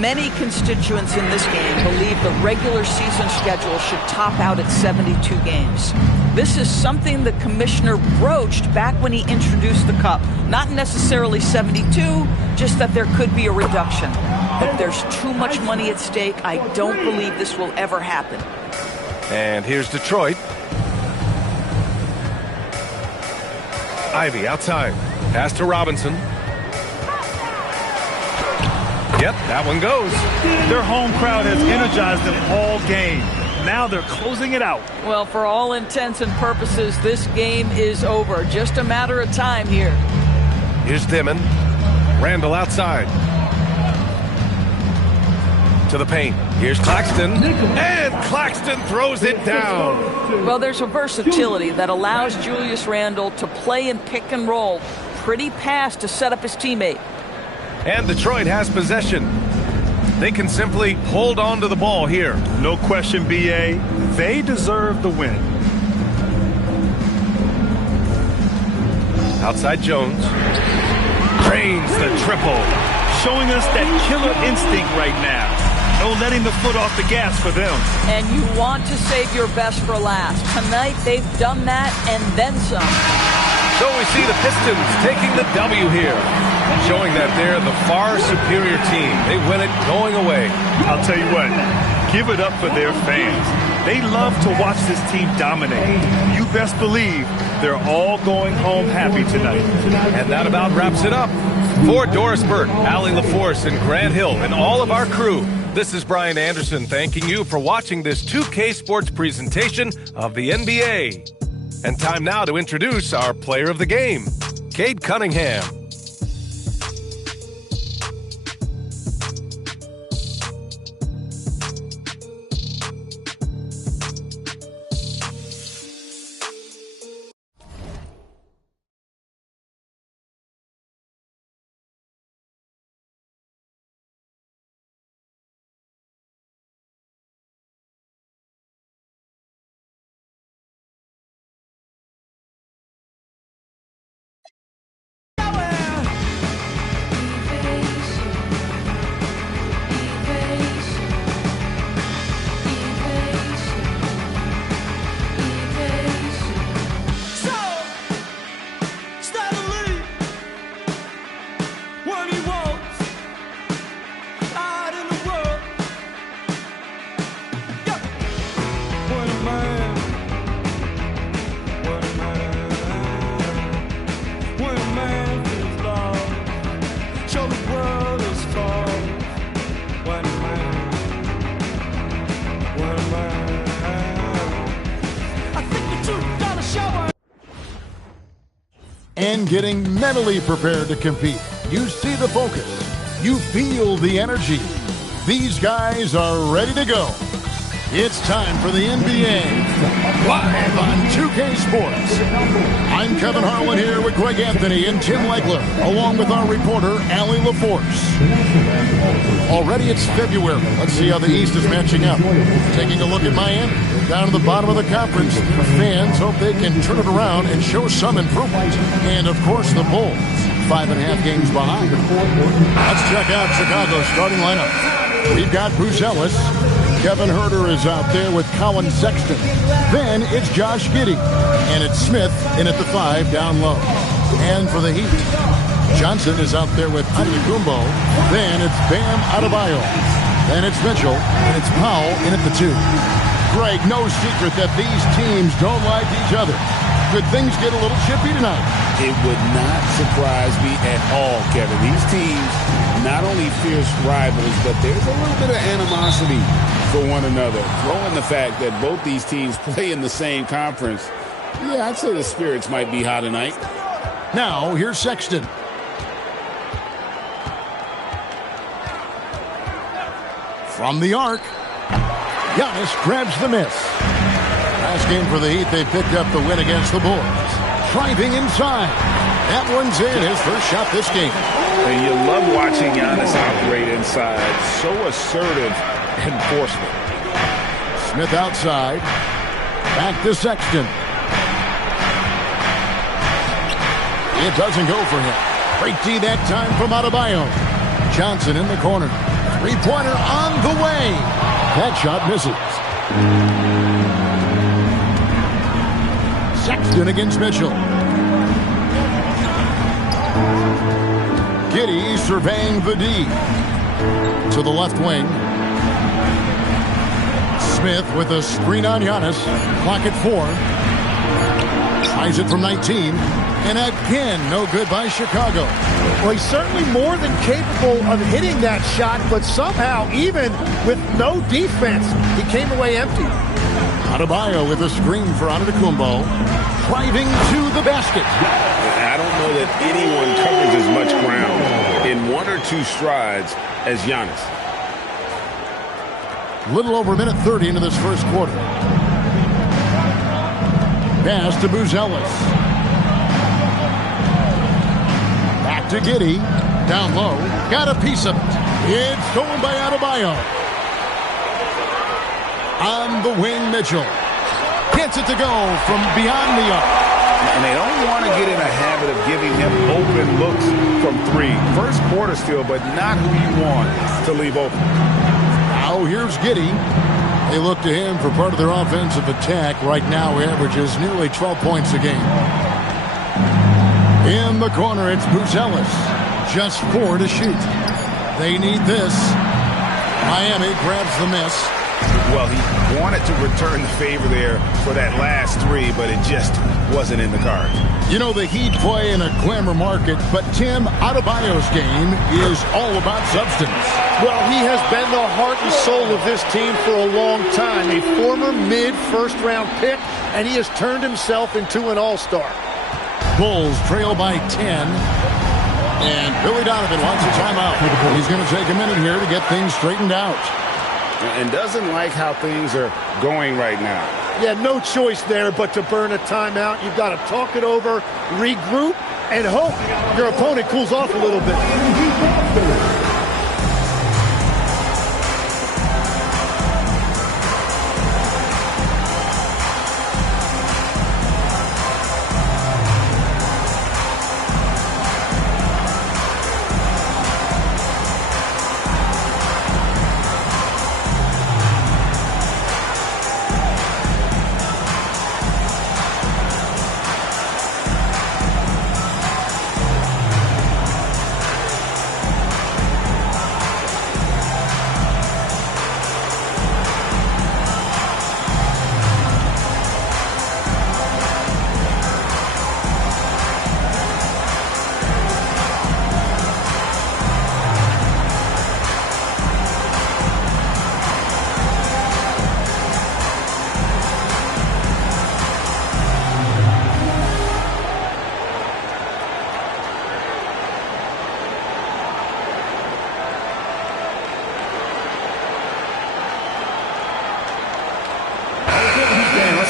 Many constituents in this game believe the regular season schedule should top out at 72 games. This is something the commissioner broached back when he introduced the Cup. Not necessarily 72, just that there could be a reduction. But there's too much money at stake. I don't believe this will ever happen. And here's Detroit. Ivy outside. Pass to Robinson. Yep, that one goes. Their home crowd has energized them all game. Now they're closing it out. Well, for all intents and purposes, this game is over. Just a matter of time here. Here's Dimon. Randall outside. To the paint. Here's Claxton. And Claxton throws it down. Well, there's a versatility that allows Julius Randle to play in pick and roll. Pretty pass to set up his teammate. And Detroit has possession. They can simply hold on to the ball here. No question, B.A. They deserve the win. Outside Jones. Drains the triple. Showing us that killer instinct right now. No letting the foot off the gas for them. And you want to save your best for last. Tonight, they've done that and then some. So we see the Pistons taking the W here, showing that they're the far superior team. They win it going away. I'll tell you what, give it up for their fans. They love to watch this team dominate. You best believe they're all going home happy tonight. And that about wraps it up. For Doris Burke, Allie LaForce, and Grant Hill, and all of our crew, this is Brian Anderson thanking you for watching this 2K Sports presentation of the NBA. And time now to introduce our player of the game, Cade Cunningham. And getting mentally prepared to compete. You see the focus. You feel the energy. These guys are ready to go. It's time for the NBA live on 2K Sports. I'm Kevin Harlan here with Greg Anthony and Tim Legler, along with our reporter, Allie LaForce. Already it's February. Let's see how the East is matching up. Taking a look at Miami. They're down at the bottom of the conference. Their fans hope they can turn it around and show some improvement. And, of course, the Bulls, 5.5 games behind. Let's check out Chicago's starting lineup. We've got Bruce Ellis. Kevin Huerter is out there with Colin Sexton. Then it's Josh Giddey. And it's Smith in at the 5 down low. And for the Heat, Johnson is out there with Antetokounmpo. Then it's Bam Adebayo. Then it's Mitchell. And it's Powell in at the 2. Greg, no secret that these teams don't like each other. Could things get a little chippy tonight? It would not surprise me at all, Kevin. These teams, not only fierce rivals, but there's a little bit of animosity for one another. Throw in the fact that both these teams play in the same conference. Yeah, I'd say the spirits might be high tonight. Now, here's Sexton. From the arc, Giannis grabs the miss. Last game for the Heat, they picked up the win against the Bulls. Driving inside. That one's in, his first shot this game. And you love watching Giannis operate inside. So assertive enforcement. Smith outside. Back to Sexton. It doesn't go for him. Great D that time from Adebayo. Johnson in the corner. Three-pointer on the way. That shot misses. Sexton against Mitchell. Giddey surveying the D. To the left wing. Smith with a screen on Giannis. Clock at 4. Tries it from 19. And again, no good by Chicago. Well, he's certainly more than capable of hitting that shot, but somehow, even with no defense, he came away empty. Adebayo with a screen for Antetokounmpo. Driving to the basket. I don't know that anyone covers as much ground in 1 or 2 strides as Giannis. Little over a minute 30 into this first quarter. Pass to Buzelis. Back to Giddey. Down low. Got a piece of it. It's stolen by Adebayo. On the wing, Mitchell. Gets it to go from beyond the arc. And they don't want to get in a habit of giving him open looks from 3. First quarter still, but not who you want to leave open. Now here's Giddey. They look to him for part of their offensive attack. Right now he averages nearly 12 points a game. In the corner, it's Buzelis. Just 4 to shoot. They need this. Miami grabs the miss. Well, he wanted to return the favor there for that last 3, but it just wasn't in the cards. You know, the Heat play in a glamour market, but Tim, Adebayo's game is all about substance. Well, he has been the heart and soul of this team for a long time. A former mid-first-round pick, and he has turned himself into an all-star. Bulls trail by 10. And Billy Donovan wants a timeout. He's going to take a minute here to get things straightened out. And doesn't like how things are going right now. Yeah, no choice there but to burn a timeout. You've got to talk it over, regroup, and hope your opponent cools off a little bit.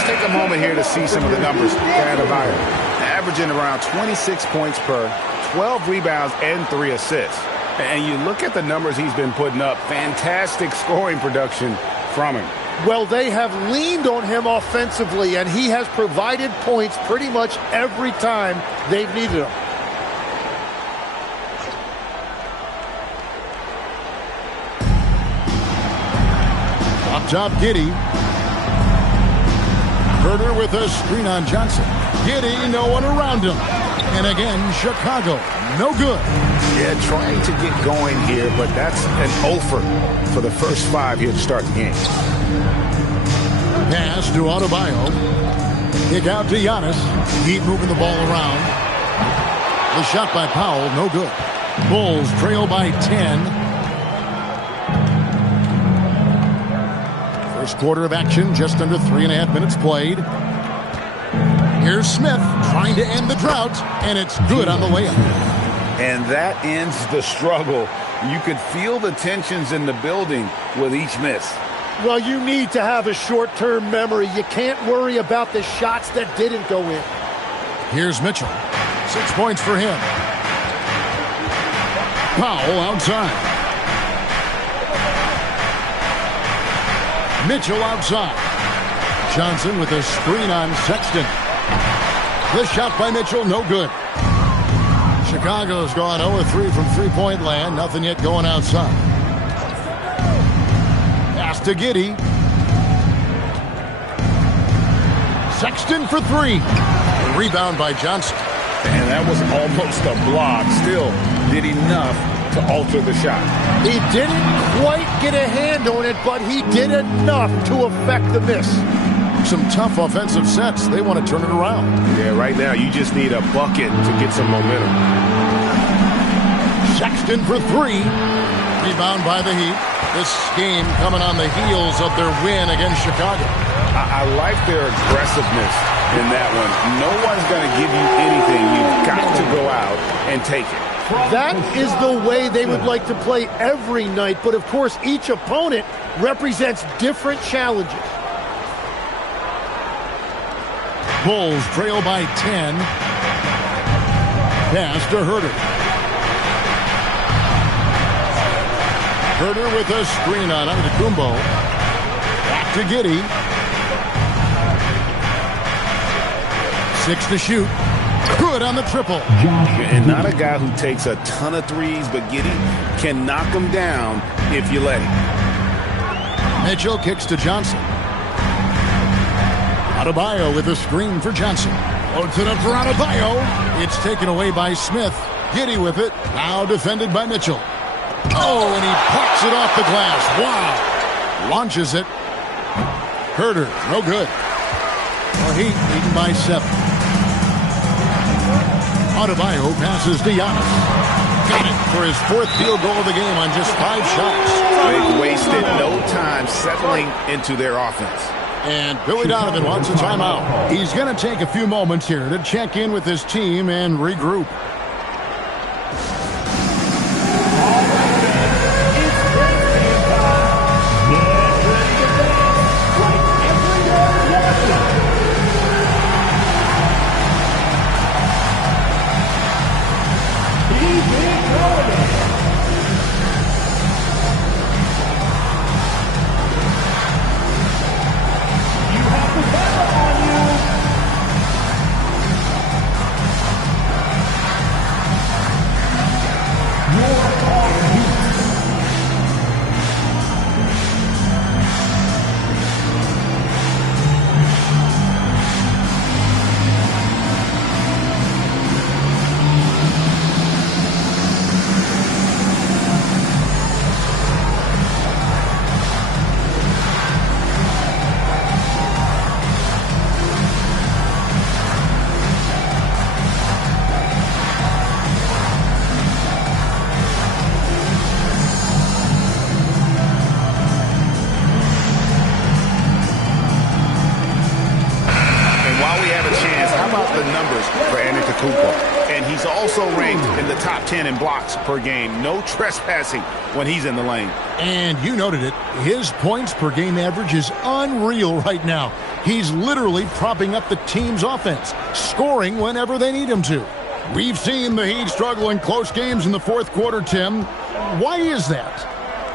Take a moment here to see some of the numbers for Adebayo. Averaging around 26 points per, 12 rebounds, and 3 assists. And you look at the numbers he's been putting up, fantastic scoring production from him. Well, they have leaned on him offensively, and he has provided points pretty much every time they've needed him. Up top, Giddey. Herter with a screen on Johnson. Giddey, no one around him. And again, Chicago, no good. Yeah, trying to get going here, but that's an offer for the first 5 here to start the game. Pass to Adebayo. Kick out to Giannis. Keep moving the ball around. The shot by Powell, no good. Bulls trail by 10. First quarter of action, just under 3.5 minutes played. Here's Smith trying to end the drought, and it's good on the layup. And that ends the struggle. You could feel the tensions in the building with each miss. Well, you need to have a short-term memory. You can't worry about the shots that didn't go in. Here's Mitchell. 6 points for him. Powell outside. Mitchell outside. Johnson with a screen on Sexton. The shot by Mitchell, no good. Chicago's gone 0-3 from three-point land. Nothing yet going outside. Pass to Giddey. Sexton for 3. A rebound by Johnson. And that was almost a block. Still did enough to alter the shot. He didn't quite get a hand on it, but he did enough to affect the miss. Some tough offensive sets. They want to turn it around. Yeah, right now you just need a bucket to get some momentum. Sexton for 3. Rebound by the Heat. This game coming on the heels of their win against Chicago. I like their aggressiveness in that one. No one's going to give you anything. You've got to go out and take it. That is the way they would like to play every night, but of course each opponent represents different challenges. Bulls trail by 10. Pass to Herter. Herter with a screen on Antetokounmpo. Back to Giddey. 6 to shoot. Good on the triple. And not a guy who takes a ton of threes, but Giddey can knock them down if you let him. Mitchell kicks to Johnson. Adebayo with a screen for Johnson. Loads it up for Adebayo. It's taken away by Smith. Giddey with it. Now defended by Mitchell. Oh, and he pops it off the glass. Wow. Launches it. Herter, no good. Well, Heat leading by 7. Adebayo passes to Giannis. Got it for his 4th field goal of the game on just 5 shots. They wasted no time settling into their offense. And Billy Donovan wants a timeout. He's going to take a few moments here to check in with his team and regroup. And he's also ranked in the top 10 in blocks per game. No trespassing when he's in the lane. And you noted it. His points per game average is unreal right now. He's literally propping up the team's offense, scoring whenever they need him to. We've seen the Heat struggle in close games in the 4th quarter, Tim. Why is that?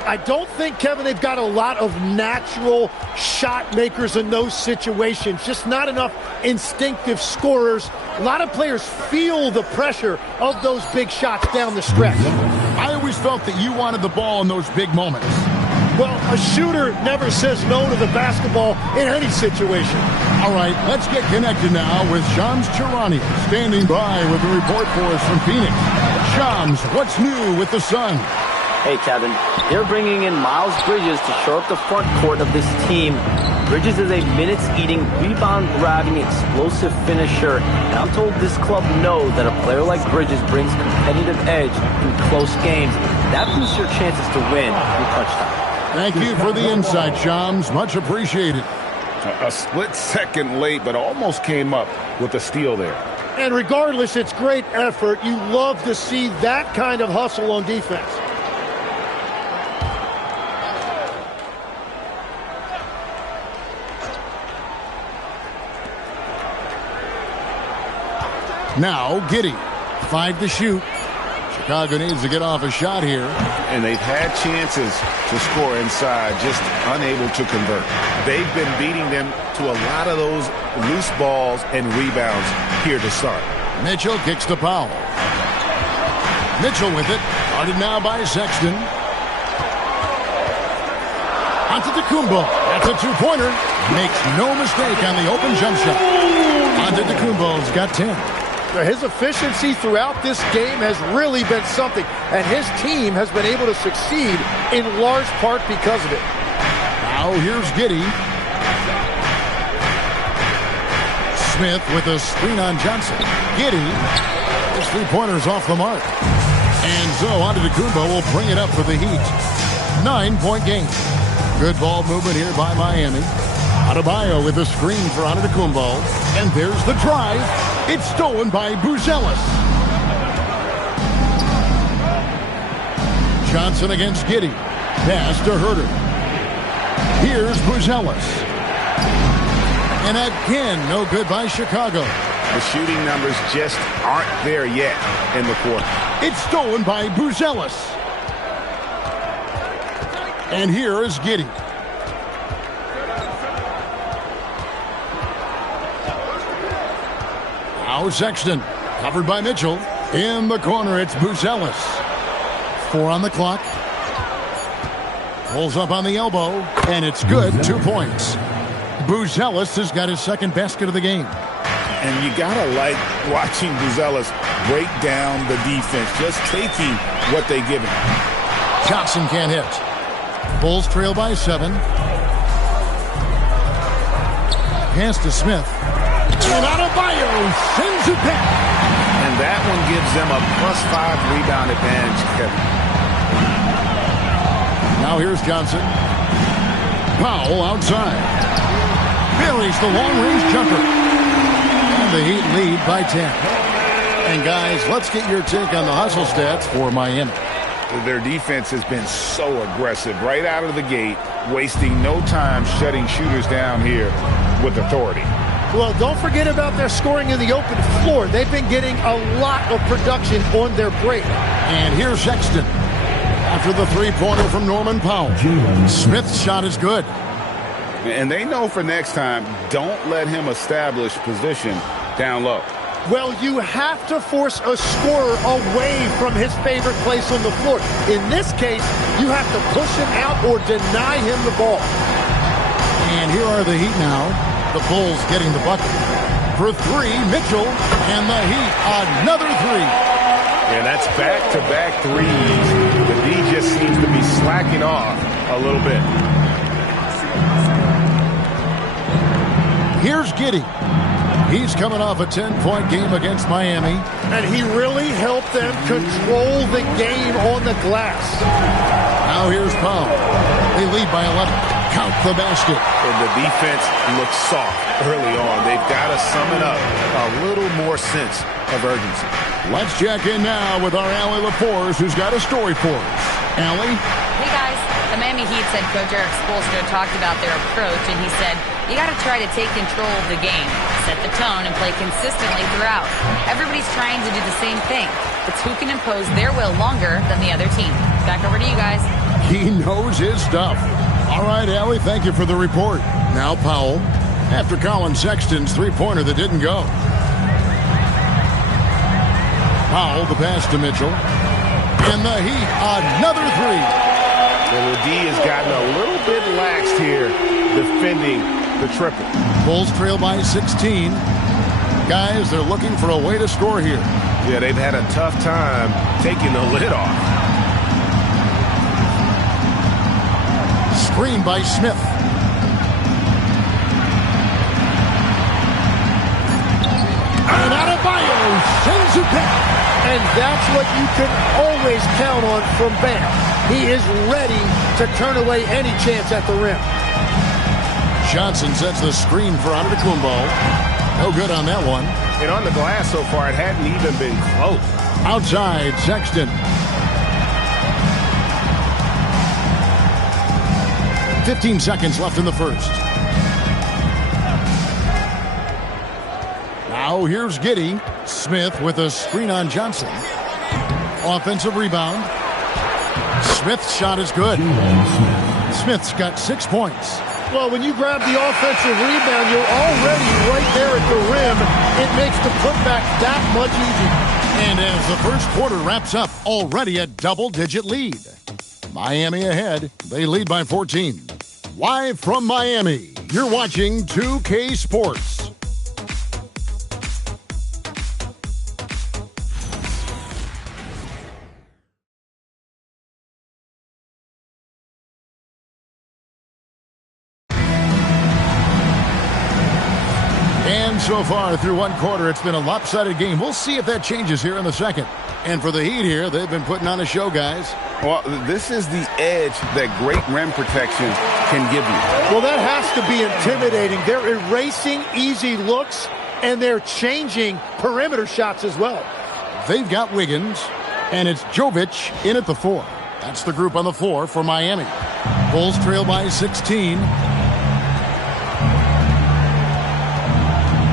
I don't think, Kevin, they've got a lot of natural shot makers in those situations. Just not enough instinctive scorers. A lot of players feel the pressure of those big shots down the stretch. I always felt that you wanted the ball in those big moments. Well, a shooter never says no to the basketball in any situation. All right, let's get connected now with Shams Charania, standing by with a report for us from Phoenix. Shams, what's new with the Suns? Hey, Kevin. They're bringing in Miles Bridges to shore up the front court of this team. Bridges is a minutes-eating, rebound-grabbing, explosive finisher, and I'm told this club knows that a player like Bridges brings competitive edge in close games. That boosts your chances to win in crunch time. Thank you for the insight, Shams. Much appreciated. A split second late, but almost came up with a steal there. And regardless, it's great effort. You love to see that kind of hustle on defense. Now, Giddey, 5 to shoot. Chicago needs to get off a shot here. And they've had chances to score inside, just unable to convert. They've been beating them to a lot of those loose balls and rebounds here to start. Mitchell kicks to Powell. Mitchell with it. Guarded now by Sexton. Antetokounmpo. That's a two-pointer. Makes no mistake on the open jump shot. Antetokounmpo's got 10. His efficiency throughout this game has really been something, and his team has been able to succeed in large part because of it. Now here's Giddey. Smith with a screen on Johnson. Giddey, his three-pointers off the mark. And so Antetokounmpo will bring it up for the Heat. 9-point game. Good ball movement here by Miami. Adebayo with a screen for Antetokounmpo. And there's the drive. It's stolen by Buzelis. Johnson against Giddey. Pass to Herter. Here's Buzelis. And again, no good by Chicago. The shooting numbers just aren't there yet in the quarter. It's stolen by Buzelis. And here is Giddey. Now Sexton, covered by Mitchell. In the corner, it's Buzelis. 4 on the clock. Pulls up on the elbow, and it's good. 2 points. Buzelis has got his second basket of the game. And you got to like watching Buzelis break down the defense, just taking what they give him. Johnson can't hit. Bulls trail by 7. Pass to Smith. And Adebayo sends it back. And that one gives them a +5 rebound advantage, Kevin. Now here's Johnson. Powell outside. Buries the long-range jumper. And the Heat lead by 10. And guys, let's get your take on the hustle stats for Miami. Their defense has been so aggressive right out of the gate, wasting no time shutting shooters down here with authority. Well, don't forget about their scoring in the open floor. They've been getting a lot of production on their break. And here's Sexton. After the three-pointer from Norman Powell. Smith's shot is good. And they know for next time, don't let him establish position down low. Well, you have to force a scorer away from his favorite place on the floor. In this case, you have to push him out or deny him the ball. And here are the Heat now. The Bulls getting the bucket. For 3, Mitchell. And the Heat, another 3. Yeah, that's back-to-back threes. The D just seems to be slacking off a little bit. Here's Giddey. He's coming off a 10-point game against Miami. And he really helped them control the game on the glass. Now here's Powell. They lead by 11. Count the basket. And the defense looks soft early on. They've got to summon up a little more sense of urgency. Let's check in now with our Allie LaForce, who's got a story for us. Allie? Hey, guys. The Miami Heat said Coach Eric Spoelstra talked about their approach, and he said, you got to try to take control of the game, set the tone, and play consistently throughout. Everybody's trying to do the same thing. It's who can impose their will longer than the other team. Back over to you guys. He knows his stuff. All right, Allie, thank you for the report. Now Powell, after Colin Sexton's three-pointer that didn't go. Powell, the pass to Mitchell. And the Heat, another 3. And the D has gotten a little bit lax here defending the triple. Bulls trail by 16. Guys, they're looking for a way to score here. Yeah, they've had a tough time taking the lid off. Screen by Smith. And Adebayo sends it back. And that's what you can always count on from Bam. He is ready to turn away any chance at the rim. Johnson sets the screen for Antetokounmpo. No good on that one. And on the glass so far, it hadn't even been close. Outside, Sexton. 15 seconds left in the first. Now here's Giddey. Smith with a screen on Johnson. Offensive rebound. Smith's shot is good. Smith's got 6 points. Well, when you grab the offensive rebound, you're already right there at the rim. It makes the putback that much easier. And as the first quarter wraps up, already a double-digit lead. Miami ahead. They lead by 14. Live from Miami, you're watching 2K Sports. And so far through one quarter, it's been a lopsided game. We'll see if that changes here in the second. And for the Heat here, they've been putting on a show, guys. Well, this is the edge that great rim protection can give you. Well, that has to be intimidating. They're erasing easy looks, and they're changing perimeter shots as well. They've got Wiggins, and it's Jovic in at the 4. That's the group on the floor for Miami. Bulls trail by 16.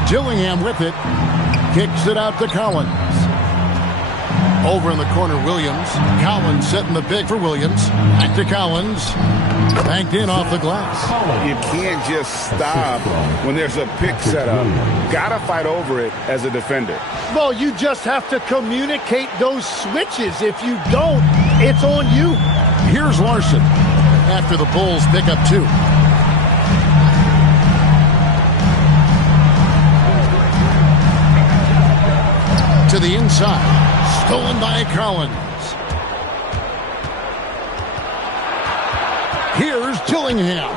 Dillingham with it. Kicks it out to Collins. Over in the corner, Williams. Collins setting the big for Williams. Back to Collins. Banked in off the glass. You can't just stop when there's a pick set up. Gotta fight over it as a defender. Well, you just have to communicate those switches. If you don't, it's on you. Here's Larson after the Bulls pick up 2. To the inside. Stolen by Collins. Here's Dillingham.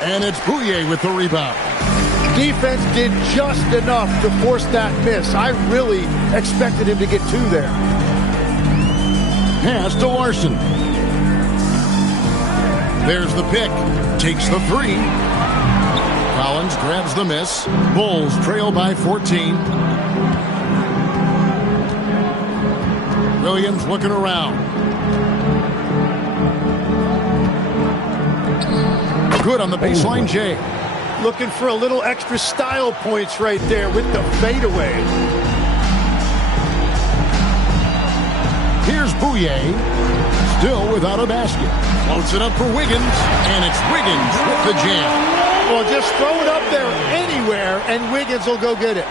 And it's Bouye with the rebound. Defense did just enough to force that miss. I really expected him to get 2 there. Pass to Larson. There's the pick. Takes the 3. Collins grabs the miss. Bulls trail by 14. Williams looking around. Good on the baseline, Jay. Looking for a little extra style points right there with the fadeaway. Here's Bouye. Still without a basket. Floats it up for Wiggins. And it's Wiggins with the jam. Well, just throw it up there anywhere, and Wiggins will go get it.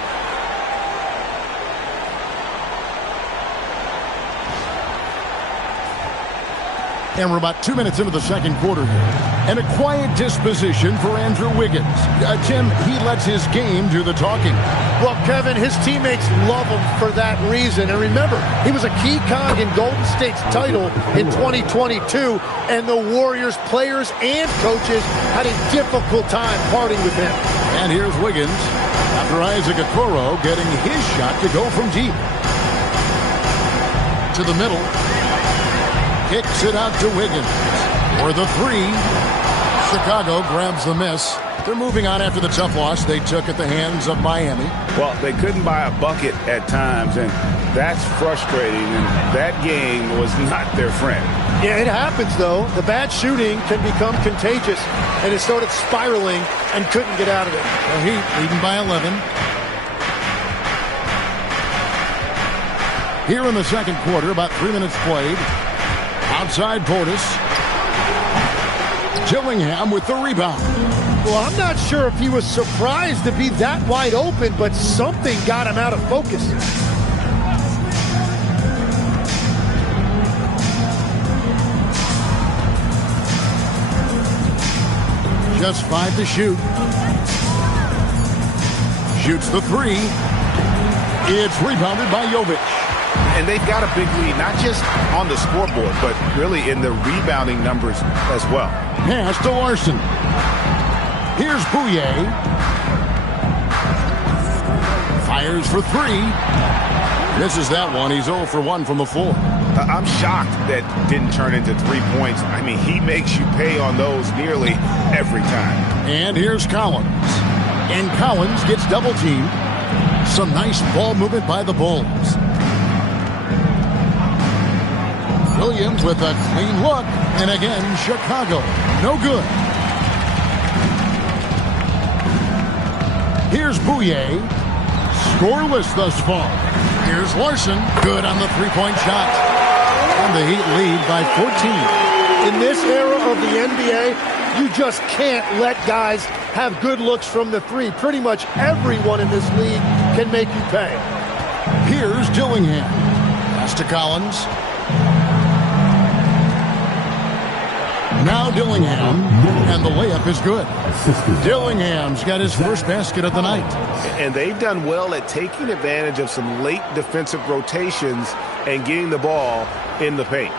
And we're about 2 minutes into the second quarter here. And a quiet disposition for Andrew Wiggins. Tim, he lets his game do the talking. Well, Kevin, his teammates love him for that reason. And remember, he was a key cog in Golden State's title in 2022. And the Warriors players and coaches had a difficult time parting with him. And here's Wiggins after Isaac Okoro getting his shot to go from deep. To the middle. Kicks it out to Wiggins for the 3. Chicago grabs the miss. They're moving on after the tough loss they took at the hands of Miami. Well, they couldn't buy a bucket at times, and that's frustrating. And that game was not their friend. Yeah, it happens, though. The bad shooting can become contagious, and it started spiraling and couldn't get out of it. The Heat leading by 11. Here in the second quarter, about 3 minutes played. Outside Portis. Dillingham with the rebound. Well, I'm not sure if he was surprised to be that wide open, but something got him out of focus. Just 5 to shoot. Shoots the 3. It's rebounded by Jovic. And they've got a big lead, not just on the scoreboard, but really in the rebounding numbers as well. Pass to Larson. Here's Bouye. Fires for 3. Misses that one. He's 0 for 1 from the floor. I'm shocked that didn't turn into 3 points. I mean, he makes you pay on those nearly every time. And here's Collins. And Collins gets double teamed. Some nice ball movement by the Bulls. Williams with a clean look, and again, Chicago. No good. Here's Bouye. Scoreless thus far. Here's Larson. Good on the three-point shot. And the Heat lead by 14. In this era of the NBA, you just can't let guys have good looks from the 3. Pretty much everyone in this league can make you pay. Here's Dillingham. Pass to Collins. Now Dillingham, and the layup is good. Dillingham's got his first basket of the night. And they've done well at taking advantage of some late defensive rotations and getting the ball in the paint.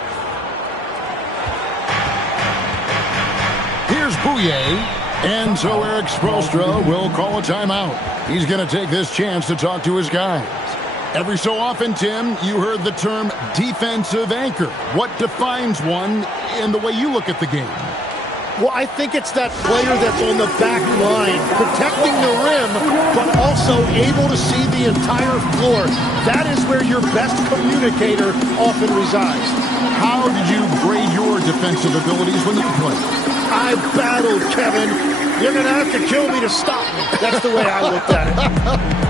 Here's Bouye, and so Eric Spoelstra will call a timeout. He's going to take this chance to talk to his guys. Every so often, Tim, you heard the term defensive anchor. What defines one in the way you look at the game? Well, I think it's that player that's on the back line, protecting the rim, but also able to see the entire floor. That is where your best communicator often resides. How did you grade your defensive abilities when you played? I battled, Kevin. You're going to have to kill me to stop me. That's the way I looked at it.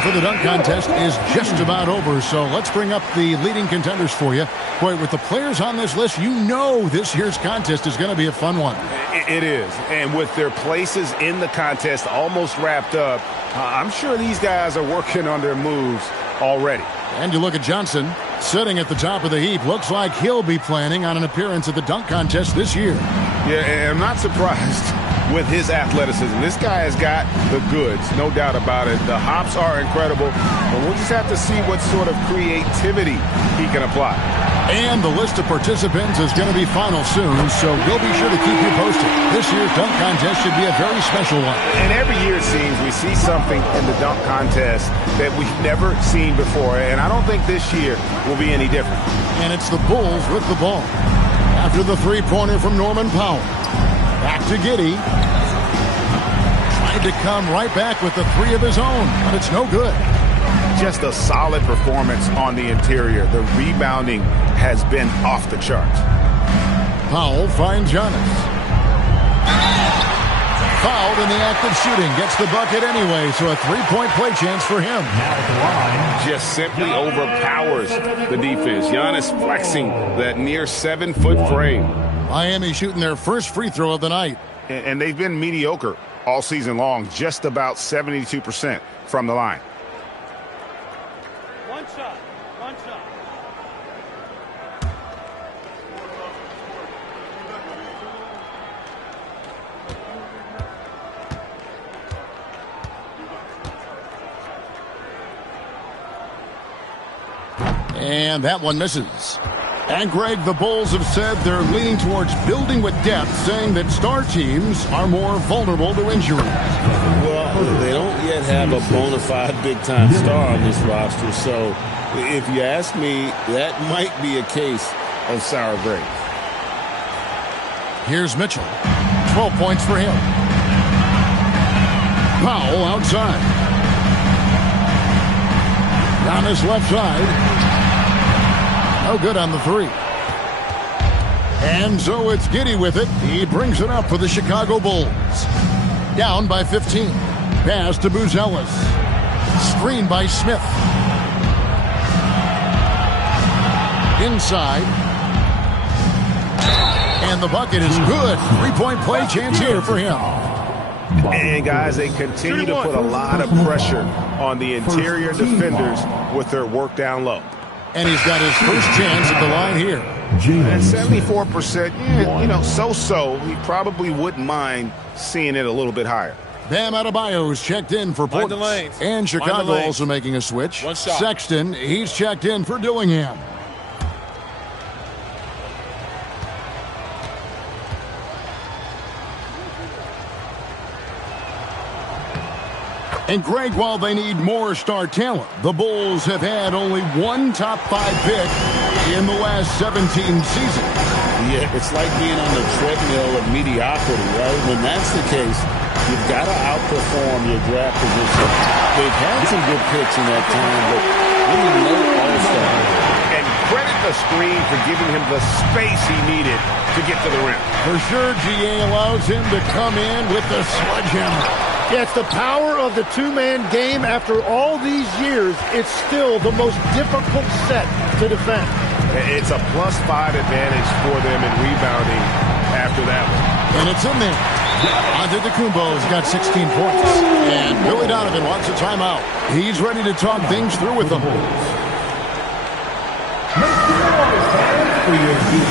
The dunk contest is just about over, so let's bring up the leading contenders for you. Boy, with the players on this list, you know this year's contest is going to be a fun one. It is, and with their places in the contest almost wrapped up, I'm sure these guys are working on their moves already. And you look at Johnson, sitting at the top of the heap. Looks like he'll be planning on an appearance at the dunk contest this year. Yeah, and I'm not surprised with his athleticism. This guy has got the goods, no doubt about it. The hops are incredible, but we'll just have to see what sort of creativity he can apply. And the list of participants is going to be final soon, so we'll be sure to keep you posted. This year's dunk contest should be a very special one. And every year it seems we see something in the dunk contest that we've never seen before, and I don't think this year will be any different. And it's the Bulls with the ball. After the three-pointer from Norman Powell. Back to Giddey. Tried to come right back with the three of his own, but it's no good. Just a solid performance on the interior. The rebounding has been off the charts. Powell finds Giannis. Fouled in the act of shooting. Gets the bucket anyway, so a three-point play chance for him. Just simply overpowers the defense. Giannis flexing that near 7-foot frame. Miami shooting their first free throw of the night. And they've been mediocre all season long, just about 72% from the line. One shot. And that one misses. And, Greg, the Bulls have said they're leaning towards building with depth, saying that star teams are more vulnerable to injury. Well, they don't yet have a bona fide big-time star on this roster, so if you ask me, that might be a case of sour grapes. Here's Mitchell. 12 points for him. Powell outside. Giannis left side. No good on the three. And so it's Giddey with it. He brings it up for the Chicago Bulls. Down by 15. Pass to Buzelis. Screen by Smith. Inside. And the bucket is good. Three-point play chance here for him. And, guys, they continue to put a lot of pressure on the interior defenders with their work down low. And he's got his first chance at the line here. At 74%, so-so. He probably wouldn't mind seeing it a little bit higher. Bam Adebayo's checked in for Portland. And Chicago also making a switch. Sexton, he's checked in for Dillingham. And, Greg, while they need more star talent, the Bulls have had only one top 5 pick in the last 17 seasons. Yeah, it's like being on the treadmill of mediocrity, right? When that's the case, you've got to outperform your draft position. They've had some good picks in that time, but really no all-star. And credit the screen for giving him the space he needed to get to the rim. For sure, GA allows him to come in with the sledgehammer. Yeah, it's the power of the two-man game. After all these years, it's still the most difficult set to defend. It's a +5 advantage for them in rebounding after that one. And it's in there. Antetokounmpo's got 16 points. And Billy Donovan wants a timeout. He's ready to talk things through with the Bulls. For your crew.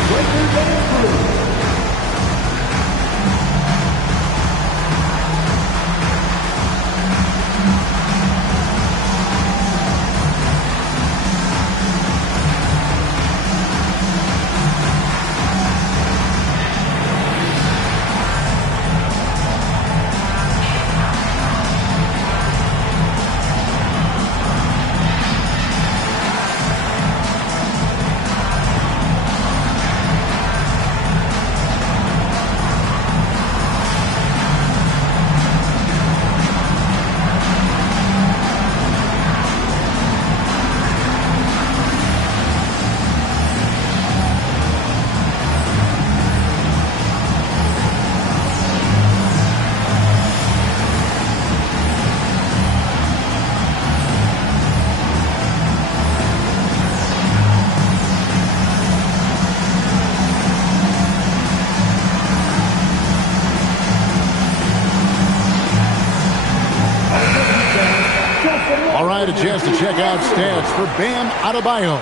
A chance to check out stats for Bam Adebayo.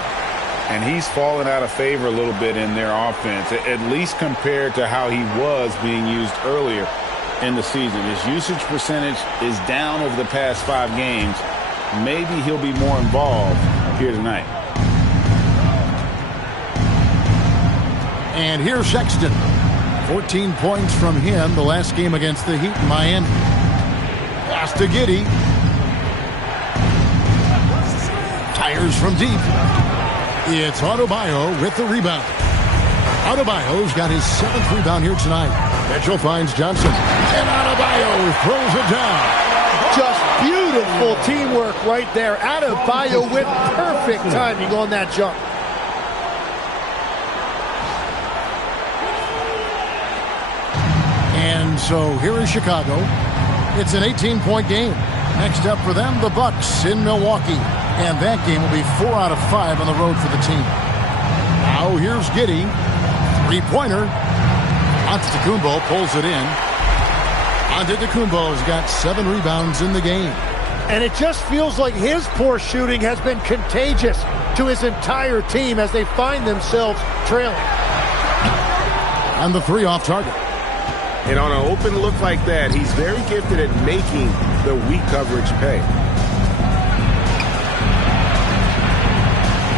And he's fallen out of favor a little bit in their offense, at least compared to how he was being used earlier in the season. His usage percentage is down over the past 5 games. Maybe he'll be more involved here tonight. And here's Sexton. 14 points from him the last game against the Heat in Miami. Pass to Giddey. Fires from deep. It's Adebayo with the rebound. Adebayo's got his 7th rebound here tonight. Mitchell finds Johnson. And Adebayo throws it down. Just beautiful teamwork right there. Adebayo with perfect timing on that jump. And so here is Chicago. It's an 18-point game. Next up for them, the Bucks in Milwaukee. And that game will be 4 out of 5 on the road for the team. Now here's Giddey. 3-pointer. Antetokounmpo pulls it in. Antetokounmpo's got 7 rebounds in the game. And it just feels like his poor shooting has been contagious to his entire team as they find themselves trailing. And the 3 off target. And on an open look like that, he's very gifted at making the weak coverage pay.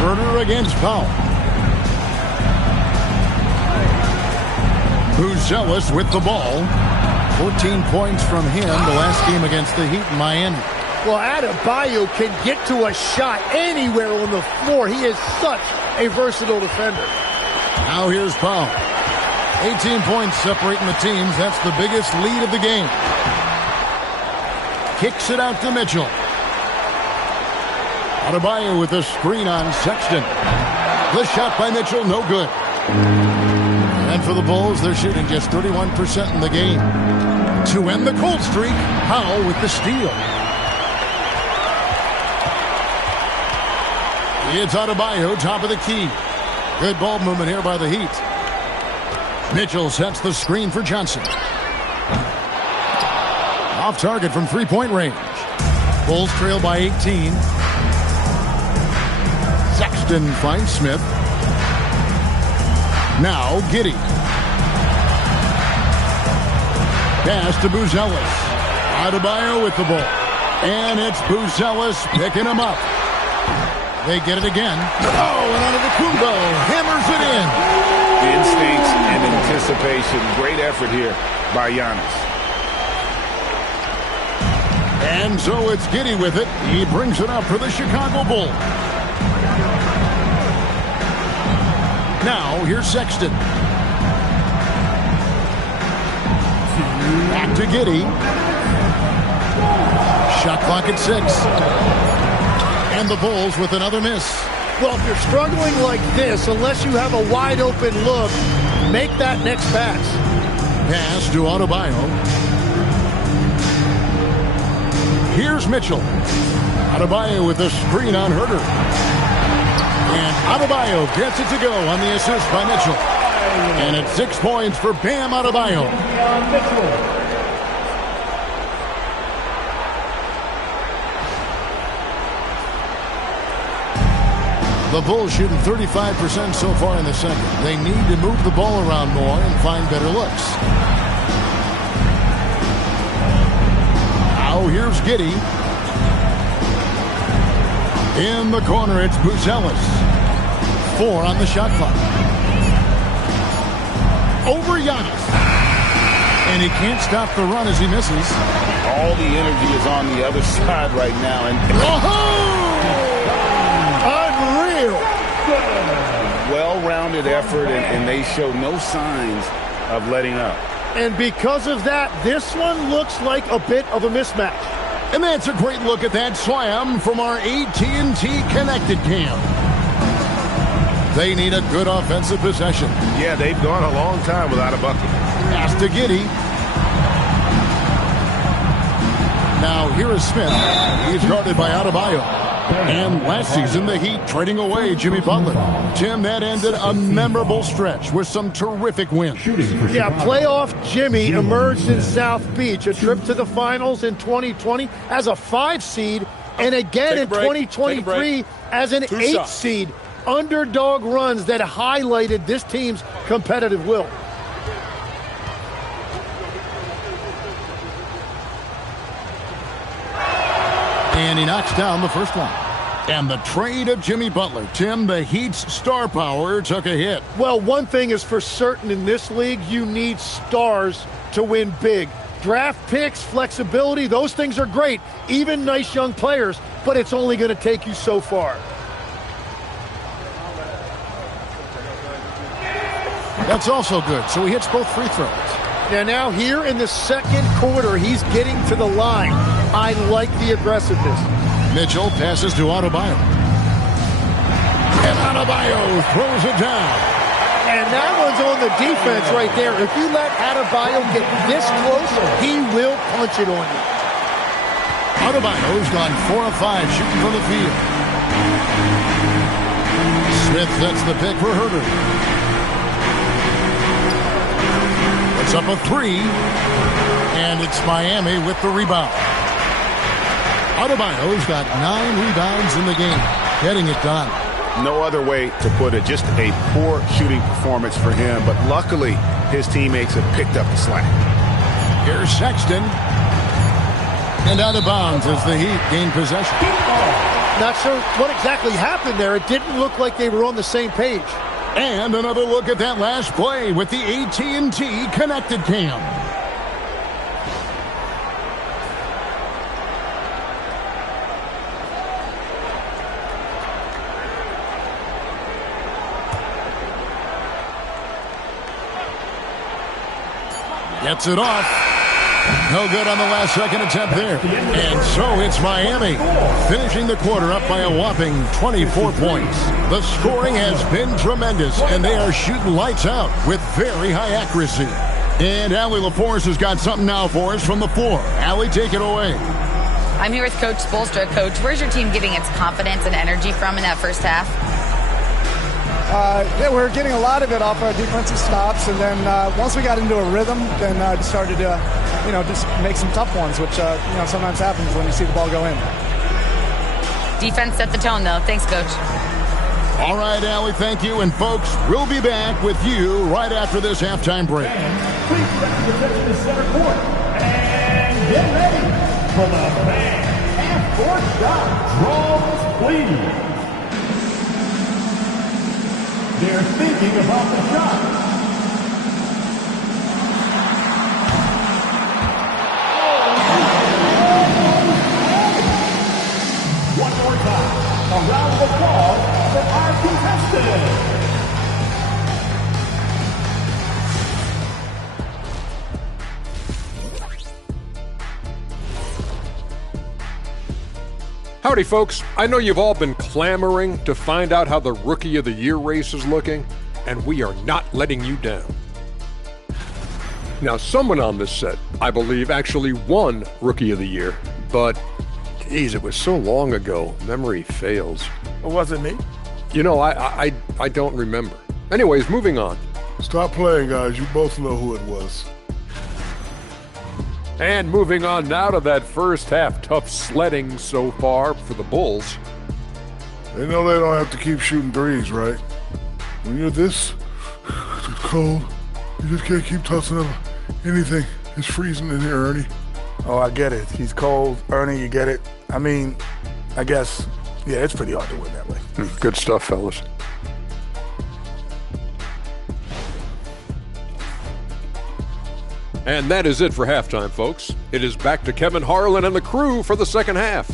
Herder against Powell. Buzelis with the ball. 14 points from him the last game against the Heat in Miami. Well, Adebayo can get to a shot anywhere on the floor. He is such a versatile defender. Now here's Powell. 18 points separating the teams. That's the biggest lead of the game. Kicks it out to Mitchell. Adebayo with a screen on Sexton. The shot by Mitchell, no good. And for the Bulls, they're shooting just 31% in the game. To end the cold streak, Powell with the steal. It's Adebayo, top of the key. Good ball movement here by the Heat. Mitchell sets the screen for Johnson. Off target from 3-point range. Bulls trail by 18. Sexton finds Smith. Now Giddey. Pass to Buzelis. Adebayo with the ball. And it's Buzelis picking him up. They get it again. Oh, and Antetokounmpo hammers it in. Instincts and anticipation. Great effort here by Giannis. And so it's Giddey with it. He brings it up for the Chicago Bulls. Now, here's Sexton. Back to Giddey. Shot clock at 6. And the Bulls with another miss. Well, if you're struggling like this, unless you have a wide open look, make that next pass. Pass to Adebayo. Here's Mitchell. Adebayo with the screen on Herter. And Adebayo gets it to go on the assist by Mitchell. And it's 6 points for Bam Adebayo. The Bulls shooting 35% so far in the second. They need to move the ball around more and find better looks. Now here's Giddey. In the corner, it's Buzelis. 4 on the shot clock. Over Giannis. And he can't stop the run as he misses. All the energy is on the other side right now. And unreal. Well-rounded effort, and they show no signs of letting up. And because of that, this one looks like a bit of a mismatch. And that's a great look at that slam from our AT&T Connected Cam. They need a good offensive possession. Yeah, they've gone a long time without a bucket. Pass to Giddey. Now here is Smith. He's guarded by Adebayo. And last season, the Heat trading away Jimmy Butler. Tim, that ended a memorable stretch with some terrific wins. Yeah, playoff Jimmy emerged in South Beach, a trip to the finals in 2020 as a 5 seed, and again in 2023 as an 8 seed. Underdog runs that highlighted this team's competitive will. And he knocks down the first one. And the trade of Jimmy Butler. Tim, the Heat's star power took a hit. Well, one thing is for certain in this league, you need stars to win big. Draft picks, flexibility, those things are great. Even nice young players, but it's only going to take you so far. That's also good. So he hits both free throws. Now here in the second quarter, he's getting to the line. I like the aggressiveness. Mitchell passes to Adebayo. And Adebayo throws it down. And that one's on the defense right there. If you let Adebayo get this close, he will punch it on you. Adebayo's gone 4 of 5 shooting from the field. Smith sets the pick for Herter. It's up a 3. And it's Miami with the rebound. Adebayo's got 9 rebounds in the game, getting it done. No other way to put it. Just a poor shooting performance for him. But luckily, his teammates have picked up the slack. Here's Sexton. And out of bounds as the Heat gain possession. Not sure what exactly happened there. It didn't look like they were on the same page. And another look at that last play with the AT&T Connected Cam. Gets it off. No good on the last second attempt there. And so it's Miami finishing the quarter up by a whopping 24 points. The scoring has been tremendous, and they are shooting lights out with very high accuracy. And Allie LaForce has got something now for us from the floor. Allie, take it away. I'm here with Coach Spoelstra. Coach, where's your team getting its confidence and energy from in that first half? Yeah, we're getting a lot of it off our defensive stops, and then once we got into a rhythm, then started to, just make some tough ones, which sometimes happens when you see the ball go in. Defense set the tone, though. Thanks, Coach. All right, Allie, thank you. And folks, we'll be back with you right after this halftime break. Please represent the center court and get ready for the band half-court shot. Draws, please. They're thinking about the shot. One more time. A round of applause for our contestants. Howdy, folks. I know you've all been clamoring to find out how the Rookie of the Year race is looking, and we are not letting you down. Now, someone on this set, I believe, actually won Rookie of the Year, but Jeez, it was so long ago. Memory fails. It wasn't me. You know, I don't remember. Anyways, moving on. Stop playing, guys. You both know who it was. And moving on now to that first half. Tough sledding so far for the Bulls. They know they don't have to keep shooting threes, right? When you're this cold, you just can't keep tossing up anything. It's freezing in here, Ernie. Oh, I get it. He's cold. Ernie, you get it. I mean, I guess, yeah, it's pretty hard to win that way. Good stuff, fellas. And that is it for halftime, folks. It is back to Kevin Harlan and the crew for the second half.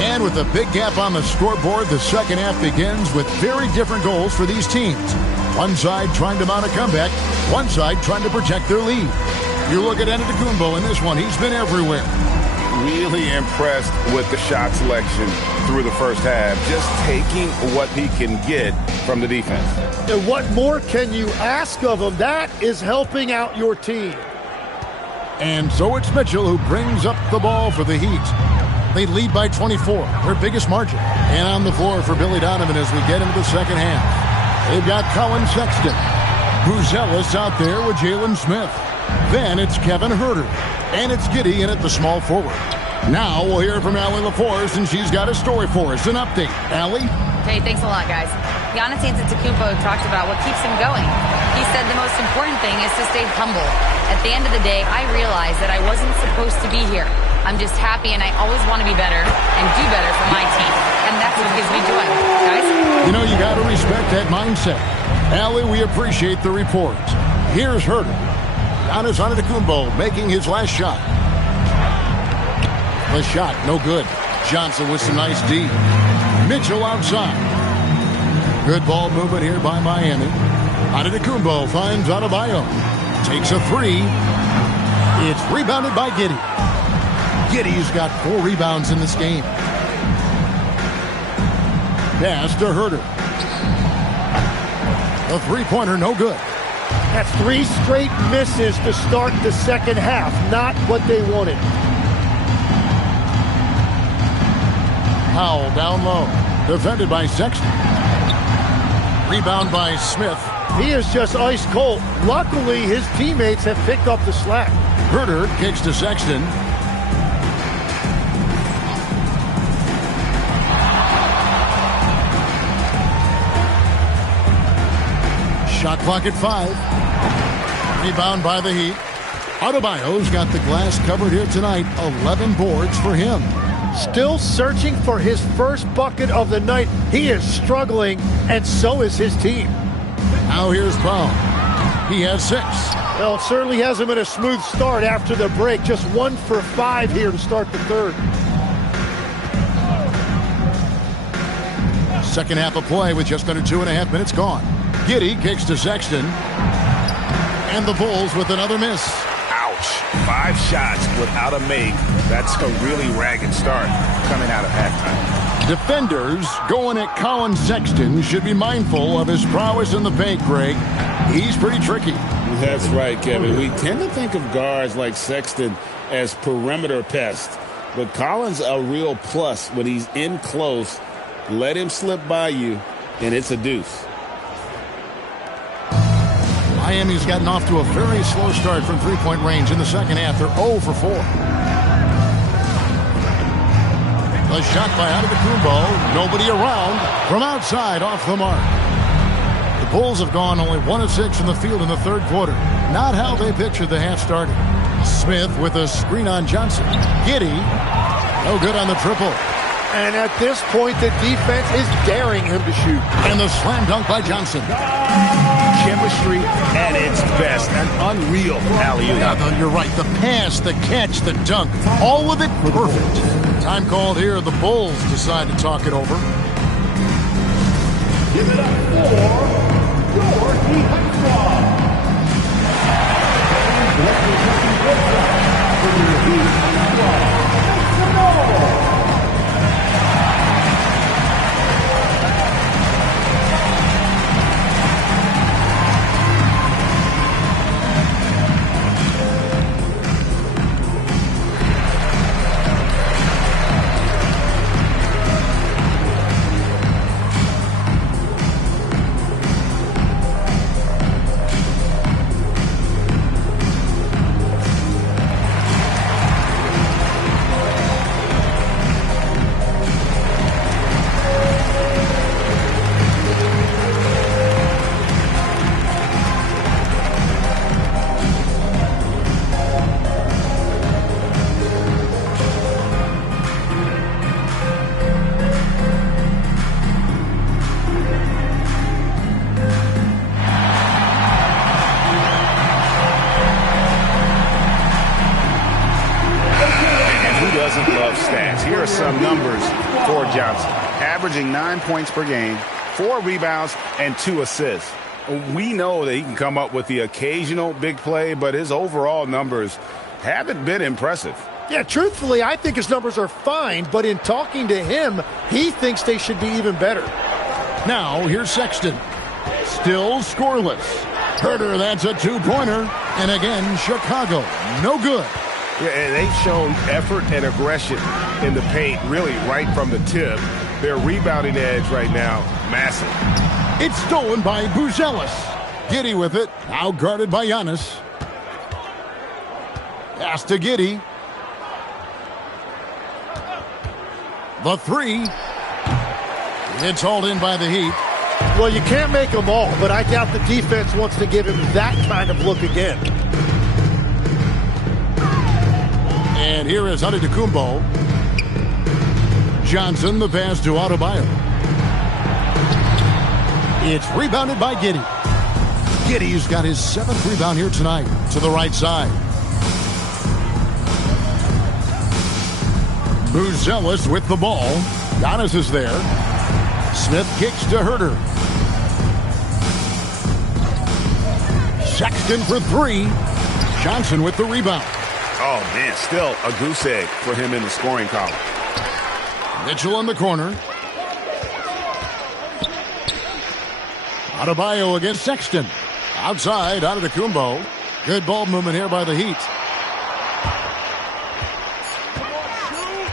And with a big gap on the scoreboard, the second half begins with very different goals for these teams. One side trying to mount a comeback, one side trying to protect their lead. You look at Antetokounmpo in this one, he's been everywhere. Really impressed with the shot selection through the first half, just taking what he can get from the defense. And what more can you ask of him? That is helping out your team. And so it's Mitchell who brings up the ball for the Heat. They lead by 24, their biggest margin. And on the floor for Billy Donovan as we get into the second half. They've got Colin Sexton. Buzelis out there with Jalen Smith. Then it's Kevin Huerter. And it's Giddey in at the small forward. Now we'll hear from Allie LaForce, and she's got a story for us. An update. Allie? Hey, thanks a lot, guys. Giannis Antetokounmpo talked about what keeps him going. He said the most important thing is to stay humble. At the end of the day, I realized that I wasn't supposed to be here. I'm just happy, and I always want to be better and do better for my team. And that's what gives me joy. Guys? You know, you got to respect that mindset. Allie, we appreciate the report. Here's Huerter. Giannis Antetokounmpo making his last shot. The shot, no good. Johnson with some nice D. Mitchell outside. Good ball movement here by Miami. Antetokounmpo finds Adebayo. Takes a three. It's rebounded by Giddey. Giddey's got 4 rebounds in this game. Pass to Huerter. A three-pointer, no good. That's 3 straight misses to start the second half. Not what they wanted. Powell down low. Defended by Sexton. Rebound by Smith. He is just ice cold. Luckily, his teammates have picked up the slack. Huerter kicks to Sexton. Shot clock at 5. Rebound by the Heat. Adebayo's got the glass covered here tonight. 11 boards for him. Still searching for his first bucket of the night. He is struggling, and so is his team. Now here's Brown. He has 6. Well, it certainly hasn't been a smooth start after the break. Just 1 for 5 here to start the third. Second half of play with just under 2.5 minutes gone. Giddey kicks to Sexton. And the Bulls with another miss. Ouch. 5 shots without a make. That's a really ragged start coming out of halftime. Defenders going at Colin Sexton should be mindful of his prowess in the paint, Greg. He's pretty tricky. That's right, Kevin. We tend to think of guards like Sexton as perimeter pests. But Colin's a real plus when he's in close. Let him slip by you, and it's a deuce. Miami's gotten off to a very slow start from three-point range in the second half. They're 0 for 4. A shot by Antetokounmpo. Nobody around. From outside, off the mark. The Bulls have gone only 1 of 6 from the field in the third quarter. Not how they pictured the half started. Smith with a screen on Johnson. Giddey, no good on the triple. And at this point, the defense is daring him to shoot. And the slam dunk by Johnson. Chemistry at its best. An unreal alley-oop. Yeah, you're right. The pass, the catch, the dunk. All of it perfect. Time called here. The Bulls decide to talk it over. Give it up for your defense squad. For your defense squad, make some noise. here are some numbers for Johnson. Averaging 9 points per game, 4 rebounds, and 2 assists. We know that he can come up with the occasional big play, but his overall numbers haven't been impressive. Yeah, truthfully, I think his numbers are fine, but in talking to him, he thinks they should be even better. Now, here's Sexton. Still scoreless. Herter, that's a 2-pointer. And again, Chicago, no good. Yeah, and they've shown effort and aggression in the paint, really right from the tip. Their rebounding edge right now, massive. It's stolen by Buzelis. Giddey with it, now guarded by Giannis. Pass to Giddey. The 3. It's hauled in by the Heat. Well, you can't make them all, but I doubt the defense wants to give him that kind of look again. And here is Antetokounmpo. Johnson, the pass to Adebayo. It's rebounded by Giddey. Giddey's got his 7th rebound here tonight to the right side. Buzelis with the ball. Giannis is there. Smith kicks to Herter. Sexton for 3. Johnson with the rebound. Oh, man, still a goose egg for him in the scoring column. Mitchell in the corner. Adebayo against Sexton. Outside, Antetokounmpo. Good ball movement here by the Heat.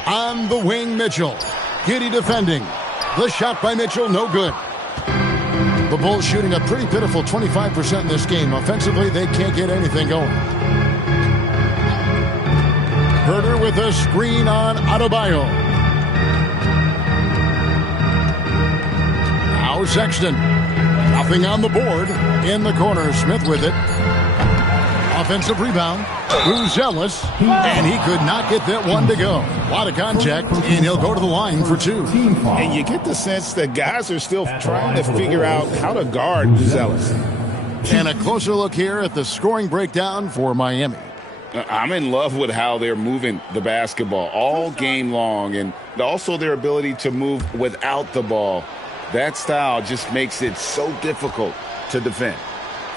On the wing, Mitchell. Giddey defending. The shot by Mitchell, no good. The Bulls shooting a pretty pitiful 25% in this game. Offensively, they can't get anything going. Herter with a screen on Adebayo. Now Sexton. Nothing on the board. In the corner, Smith with it. Offensive rebound. Buzelis, and he could not get that one to go. A lot of contact, and he'll go to the line for 2. And you get the sense that guys are still trying to figure out how to guard Buzelis. And a closer look here at the scoring breakdown for Miami. I'm in love with how they're moving the basketball all game long, and also their ability to move without the ball. That style just makes it so difficult to defend.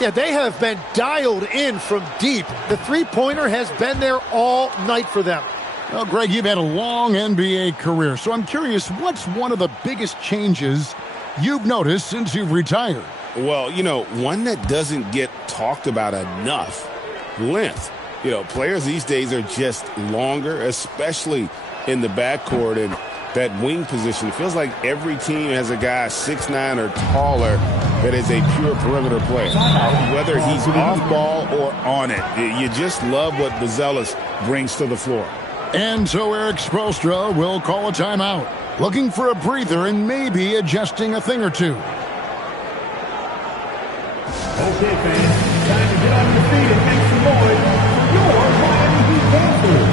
Yeah, they have been dialed in from deep. The three-pointer has been there all night for them. Well, Greg, you've had a long NBA career, so I'm curious, what's one of the biggest changes you've noticed since you've retired? Well, you know, one that doesn't get talked about enough, length. You know, players these days are just longer, especially in the backcourt, and that wing position. It feels like every team has a guy 6'9" or taller that is a pure perimeter player. Whether he's off ball or on it, you just love what Buzelis brings to the floor. And so Eric Spoelstra will call a timeout, looking for a breather and maybe adjusting a thing or two. Okay, fans, time to get on your feet and make some noise for your Miami Heat Panthers.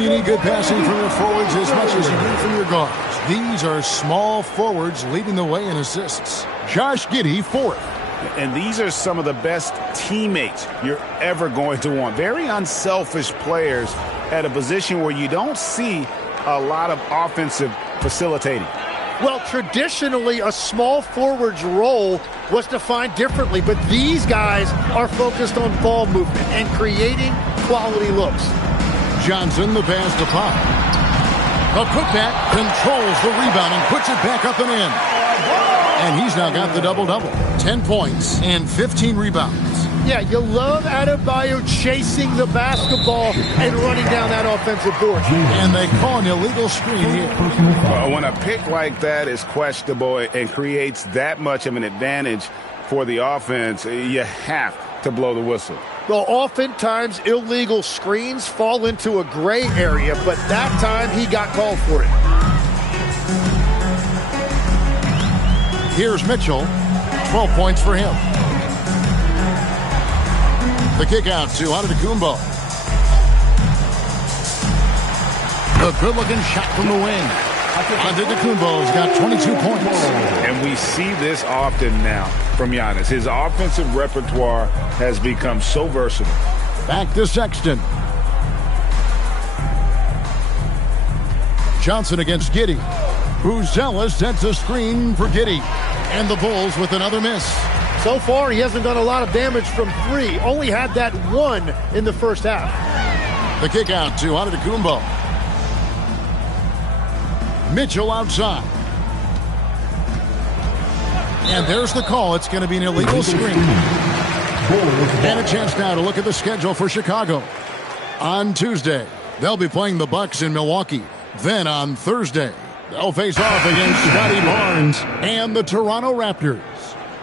You need good passing from your forwards as much as you do from your guards. These are small forwards leading the way in assists. Josh Giddey, 4th. And these are some of the best teammates you're ever going to want. Very unselfish players at a position where you don't see a lot of offensive facilitating. Well, traditionally, a small forward's role was defined differently, but these guys are focused on ball movement and creating quality looks. Johnson, the pass to Pop. The putback controls the rebound and puts it back up and in. And he's now got the double-double. 10 points and 15 rebounds. Yeah, you love Adebayo chasing the basketball and running down that offensive board. And they call an illegal screen here. When a pick like that is questionable and creates that much of an advantage for the offense, you have to blow the whistle. Well, oftentimes illegal screens fall into a gray area, but that time he got called for it. Here's Mitchell. 12 points for him. The kick out to Antetokounmpo. A good-looking shot from the wing. Antetokounmpo's got 22 points. And we see this often now from Giannis. His offensive repertoire has become so versatile. Back to Sexton. Johnson against Giddey. Buzelis sets a screen for Giddey. And the Bulls with another miss. So far, he hasn't done a lot of damage from three. Only had that one in the first half. The kick out to Antetokounmpo. Mitchell outside. And there's the call. It's going to be an illegal screen. And a chance now to look at the schedule for Chicago. On Tuesday, they'll be playing the Bucks in Milwaukee. Then on Thursday, they'll face off against Scotty Barnes and the Toronto Raptors.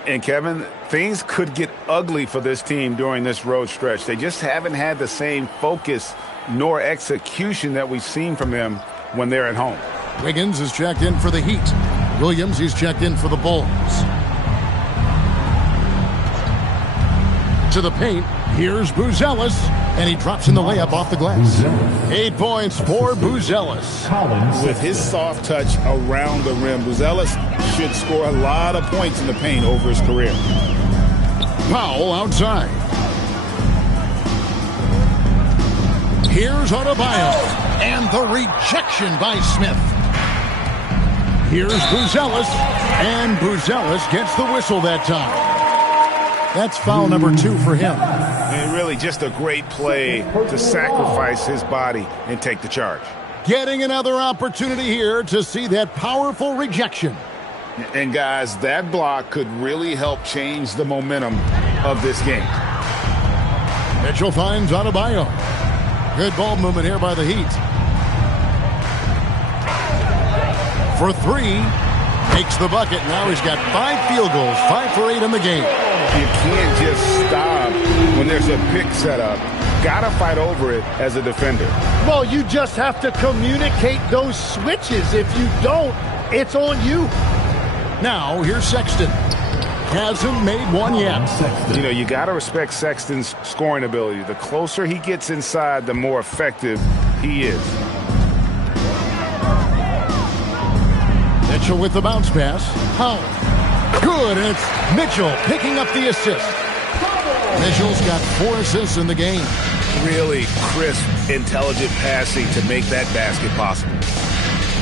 And Kevin, things could get ugly for this team during this road stretch. They just haven't had the same focus nor execution that we've seen from them when they're at home. Wiggins is checked in for the Heat. Williams, he's checked in for the Bulls. To the paint, here's Buzelis, and he drops in the layup off the glass. 8 points for Buzelis. With his soft touch around the rim, Buzelis should score a lot of points in the paint over his career. Powell outside. Here's Adebayo, and the rejection by Smith. Here's Buzelis, and Buzelis gets the whistle that time. That's foul number 2 for him. And really just a great play to sacrifice his body and take the charge. Getting another opportunity here to see that powerful rejection. And guys, that block could really help change the momentum of this game. Mitchell finds Adebayo. Good ball movement here by the Heat. For 3, makes the bucket. Now he's got 5 field goals, 5 for 8 in the game. You can't just stop when there's a pick set up. Gotta fight over it as a defender. Well, you just have to communicate those switches. If you don't, it's on you. Now, here's Sexton. Hasn't made one yet. You know, you gotta respect Sexton's scoring ability. The closer he gets inside, the more effective he is. Mitchell with the bounce pass. Powell. Good, and it's Mitchell picking up the assist. Mitchell's got 4 assists in the game. Really crisp, intelligent passing to make that basket possible.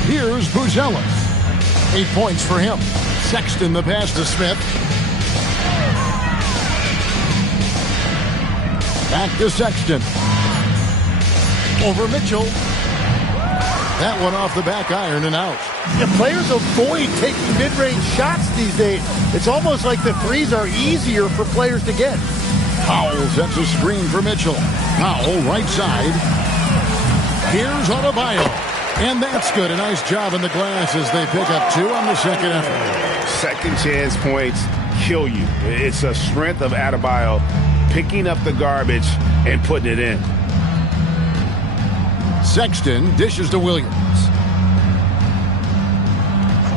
Here's Buzelis. 8 points for him. Sexton the pass to Smith. Back to Sexton. Over Mitchell. That one off the back iron and out. The players avoid taking mid-range shots these days. It's almost like the threes are easier for players to get. Powell sets a screen for Mitchell. Powell right side. Here's Adebayo. And that's good. A nice job in the glass as they pick up 2 on the second effort. Second chance points kill you. It's a strength of Adebayo picking up the garbage and putting it in. Sexton dishes to Williams.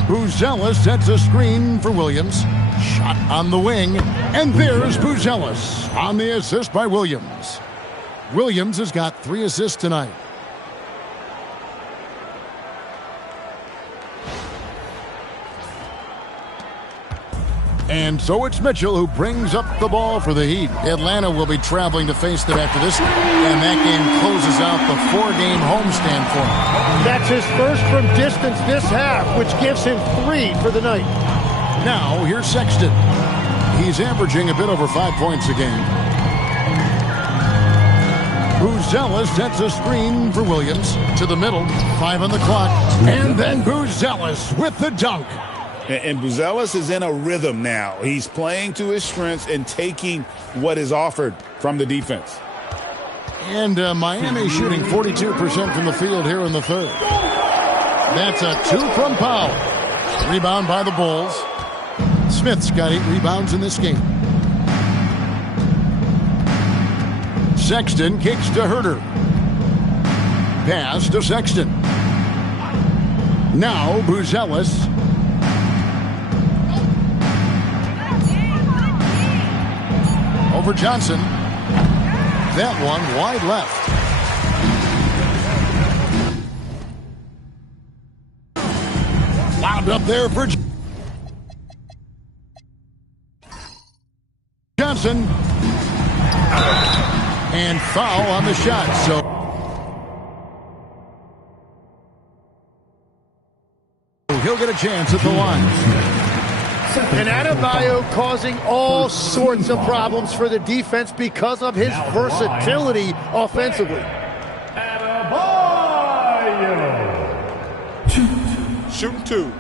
Buzelis sets a screen for Williams. Shot on the wing. And there's Buzelis on the assist by Williams. Williams has got 3 assists tonight. And so it's Mitchell who brings up the ball for the Heat. Atlanta will be traveling to face them after this, and that game closes out the 4-game homestand for him. That's his first from distance this half, which gives him 3 for the night. Now, here's Sexton. He's averaging a bit over 5 points a game. Buzelis sets a screen for Williams to the middle. 5 on the clock. And then Buzelis with the dunk. And Buzelis is in a rhythm now. He's playing to his strengths and taking what is offered from the defense. And Miami shooting 42% from the field here in the third. That's a 2 from Powell. Rebound by the Bulls. Smith's got 8 rebounds in this game. Sexton kicks to Herter. Pass to Sexton. Now Buzelis. Over Johnson. That one wide left. Wound up there for Johnson. And foul on the shot. So he'll get a chance at the line. And Adebayo causing all sorts of problems for the defense because of his versatility offensively. Shooting 2.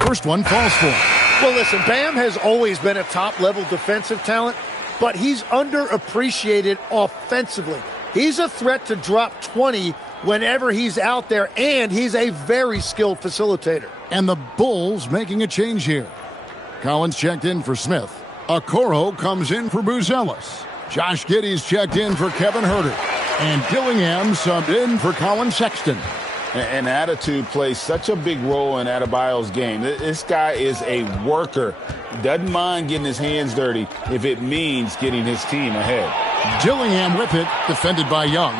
First one falls for him. Well, listen, Bam has always been a top-level defensive talent, but he's underappreciated offensively. He's a threat to drop 20 whenever he's out there, and he's a very skilled facilitator. And the Bulls making a change here. Collins checked in for Smith. Okoro comes in for Buzelis. Josh Giddey's checked in for Kevin Herter. And Dillingham subbed in for Colin Sexton. And attitude plays such a big role in Adebayo's game. This guy is a worker. Doesn't mind getting his hands dirty if it means getting his team ahead. Dillingham with it, defended by Young.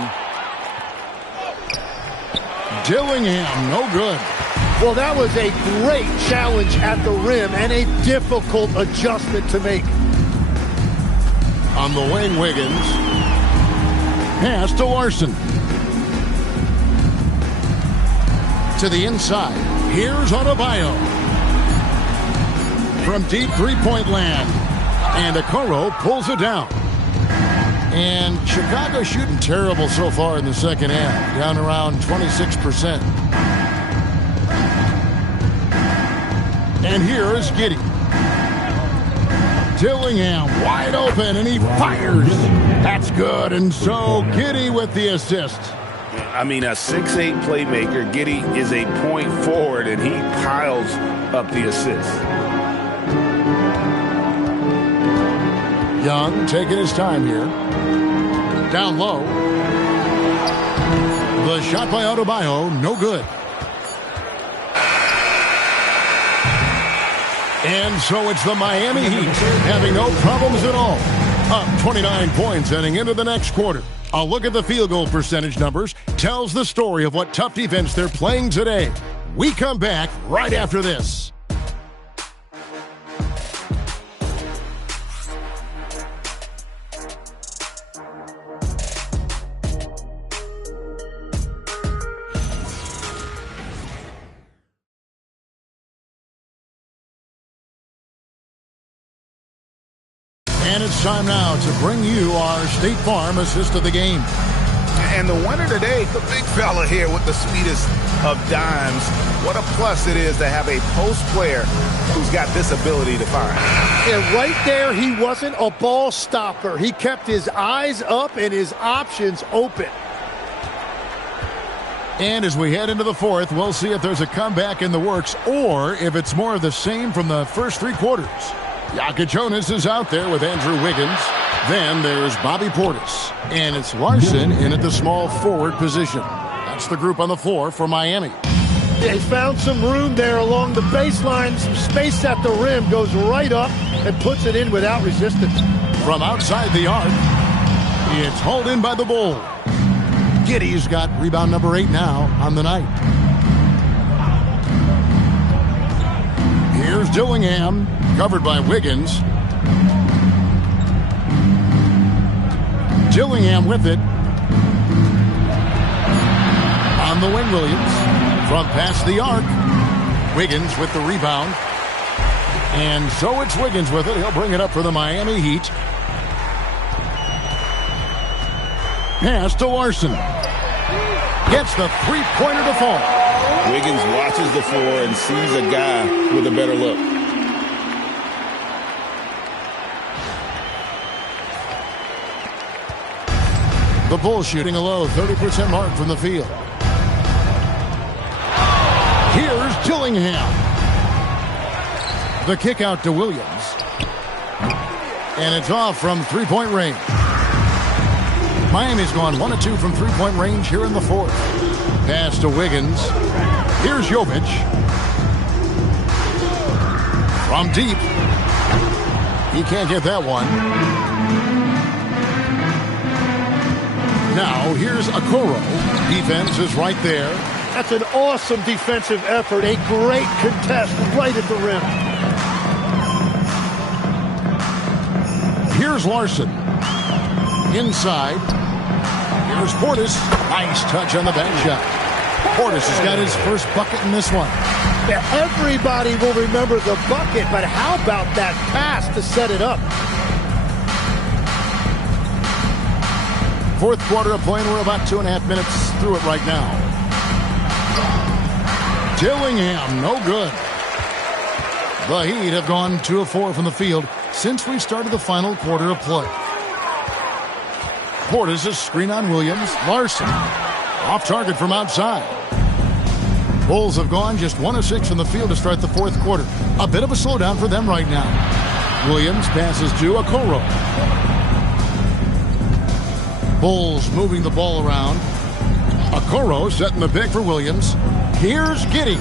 Dillingham, no good. Well, that was a great challenge at the rim and a difficult adjustment to make. On the wing, Wiggins. Pass to Larson. To the inside. Here's Adebayo. From deep three-point land. And Okoro pulls it down. And Chicago shooting terrible so far in the second half. Down around 26%. And here is Giddey. Dillingham wide open, and he fires. That's good. And so Giddey with the assist. I mean, a 6'8 playmaker. Giddey is a point forward, and he piles up the assist. Young taking his time here. Down low. The shot by Adebayo, no good. And so it's the Miami Heat having no problems at all. Up 29 points heading into the next quarter. A look at the field goal percentage numbers tells the story of what tough defense they're playing today. We come back right after this. And it's time now to bring you our State Farm assist of the game. And the winner today, the big fella here with the sweetest of dimes. What a plus it is to have a post player who's got this ability to find. Yeah, right there, he wasn't a ball stopper. He kept his eyes up and his options open. And as we head into the fourth, we'll see if there's a comeback in the works or if it's more of the same from the first three quarters. Yaka Jonas is out there with Andrew Wiggins. Then there's Bobby Portis. And it's Larson in at the small forward position. That's the group on the floor for Miami. They found some room there along the baseline. Some space at the rim, goes right up and puts it in without resistance. from outside the arc. It's hauled in by the Bulls. Giddey's got rebound number 8 now on the night. Here's Dillingham, covered by Wiggins. Dillingham with it. On the wing, Williams. From past the arc. Wiggins with the rebound. And so it's Wiggins with it. He'll bring it up for the Miami Heat. Pass to Larson. Gets the three-pointer to fall. Wiggins watches the floor and sees a guy with a better look. The Bulls shooting a low 30% mark from the field. Here's Dillingham. The kick out to Williams. And it's off from three-point range. Miami's gone 1 of 2 from three-point range here in the fourth. Pass to Wiggins. Here's Jovic. From deep. He can't get that one. Now here's Okoro. Defense is right there. That's an awesome defensive effort. A great contest right at the rim. Here's Larson. Inside. Here's Portis. Nice touch on the back shot. Portis has got his first bucket in this one. Yeah, everybody will remember the bucket, but how about that pass to set it up? Fourth quarter of play, and we're about 2.5 minutes through it right now. Dillingham, no good. The Heat have gone 2 of 4 from the field since we started the final quarter of play. Portis is screen on Williams. Larson off target from outside. Bulls have gone just 1 of 6 from the field to start the fourth quarter. A bit of a slowdown for them right now. Williams passes to Okoro. Bulls moving the ball around. Okoro setting the pick for Williams. Here's Giddey.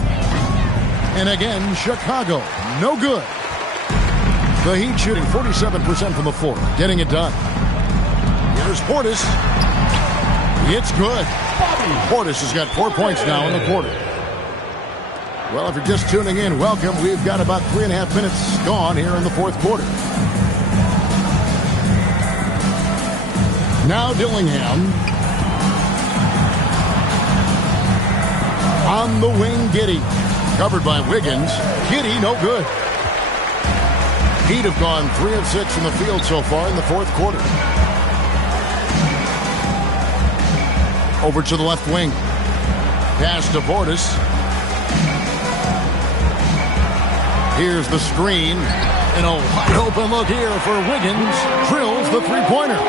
And again, Chicago. No good. The Heat shooting 47% from the floor. Getting it done. Here's Portis. It's good. Portis has got 4 points now in the quarter. Well, if you're just tuning in, welcome. We've got about 3.5 minutes gone here in the fourth quarter. Now Dillingham. On the wing, Giddey. Covered by Wiggins. Giddey, no good. Heat have gone 3 of 6 from the field so far in the fourth quarter. Over to the left wing. Pass to Portis. Here's the screen. And a wide open look here for Wiggins. Drills the three-pointer.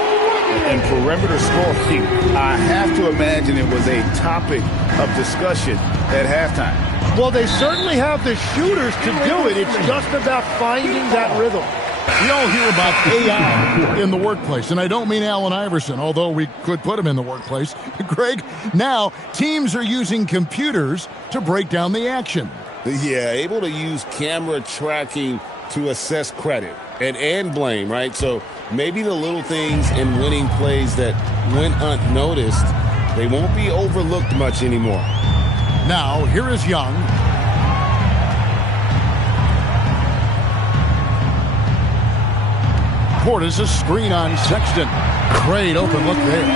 And perimeter scoring, I have to imagine it was a topic of discussion at halftime. Well, they certainly have the shooters to do it. It's just about finding that rhythm. We all hear about AI in the workplace, and I don't mean Allen Iverson, although we could put him in the workplace. Greg, now teams are using computers to break down the action. Yeah, able to use camera tracking to assess credit and blame, right? So maybe the little things in winning plays that went unnoticed, they won't be overlooked much anymore. Now, here is Young. Portis a screen on Sexton. Great open look there.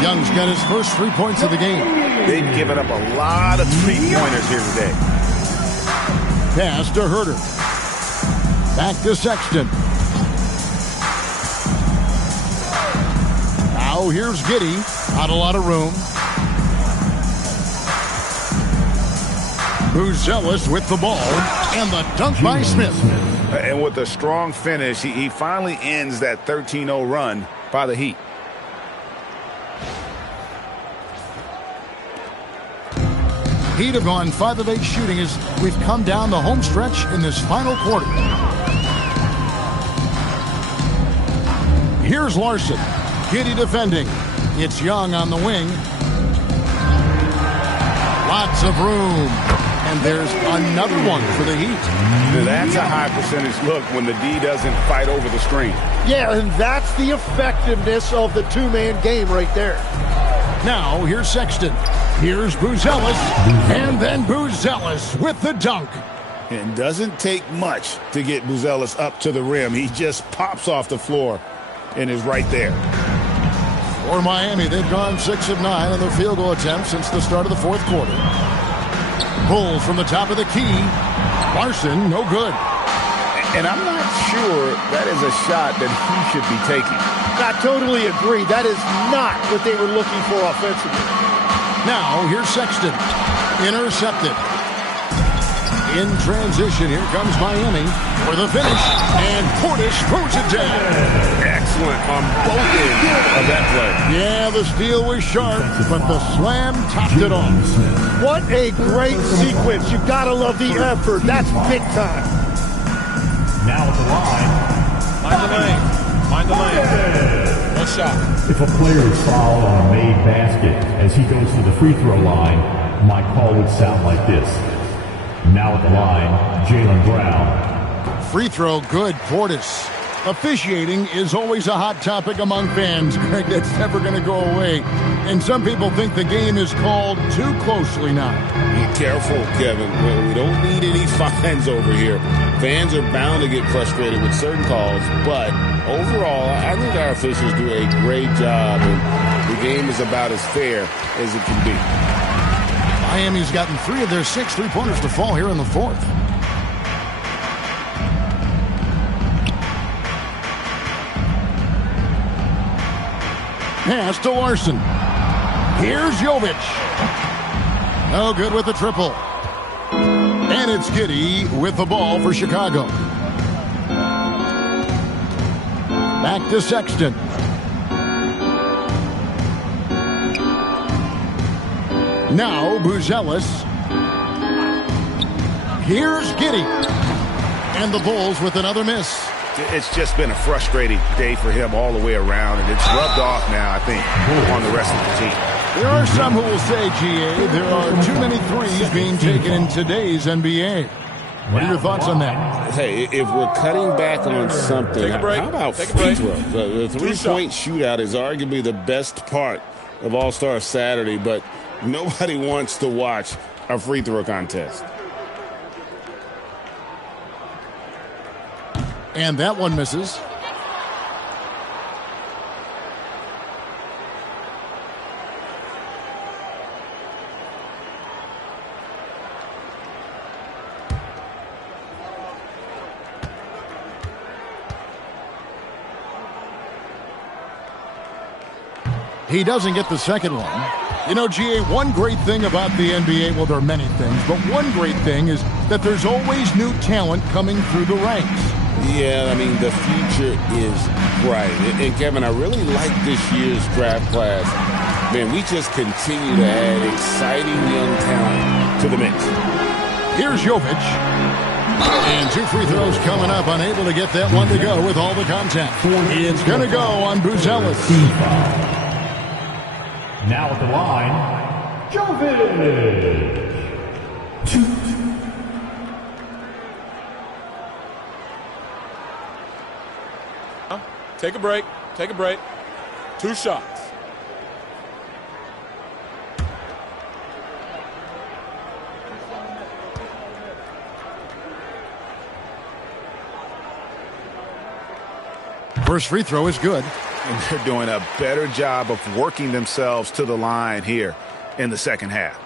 Young's got his first 3 points of the game. They've given up a lot of three-pointers here today. Pass to Herter. Back to Sexton. Now here's Giddey. Not a lot of room. Buzelis with the ball. And the dunk by Smith. And with a strong finish, he finally ends that 13-0 run by the Heat. Heat have gone 5 of 8 shooting as we've come down the home stretch in this final quarter. Here's Larson. Giddey defending. It's Young on the wing. Lots of room. And there's another one for the Heat. That's a high percentage look when the D doesn't fight over the screen. Yeah, and that's the effectiveness of the two-man game right there. Now, here's Sexton. Here's Buzelis. And then Buzelis with the dunk. It doesn't take much to get Buzelis up to the rim. He just pops off the floor and is right there. For Miami, they've gone 6 of 9 on their field goal attempts since the start of the fourth quarter. Bulls from the top of the key. Larson, no good. And I'm not sure that is a shot that he should be taking. I totally agree. That is not what they were looking for offensively. Now, here's Sexton. Intercepted. In transition, here comes Miami for the finish. And Portis throws it down. Excellent on both ends of that play. Yeah, the steal was sharp, but the slam topped it off. What a great sequence. You've got to love the effort. That's big time. Now at the line. Mind the lane. Mind the lane. One shot. If a player is fouled on a made basket as he goes to the free throw line, my call would sound like this. Now at the line, Jaylen Brown. Free throw good, Portis. Officiating is always a hot topic among fans, Greg. That's never going to go away. And some people think the game is called too closely now. Be careful, Kevin. We don't need any fines over here. Fans are bound to get frustrated with certain calls, but overall, I think our officials do a great job, and the game is about as fair as it can be. Miami's gotten 3 of their 6 3-pointers to fall here in the fourth. Pass to Larson. Here's Jovic. No good with the triple. And it's Giddey with the ball for Chicago. Back to Sexton. Now Buzelis. Here's Giddey. And the Bulls with another miss. It's just been a frustrating day for him all the way around, and it's rubbed off now, I think, on the rest of the team. There are some who will say, GA, there are too many threes being taken in today's NBA. What are your thoughts on that? Hey, if we're cutting back on something, how about free throw? The three-point shootout is arguably the best part of All-Star Saturday, but nobody wants to watch a free throw contest. And that one misses. He doesn't get the second one. You know, GA, one great thing about the NBA, well, there are many things, but one great thing is that there's always new talent coming through the ranks. Yeah, I mean, the future is bright. And Kevin, I really like this year's draft class. Man, we just continue to add exciting young talent to the mix. Here's Jovic. And 2 free throws coming up, unable to get that one to go with all the contact. It's going to go on Buzelis. Now at the line, Jovic. 2. Take a break. Take a break. 2 shots. First free throw is good. And they're doing a better job of working themselves to the line here in the second half.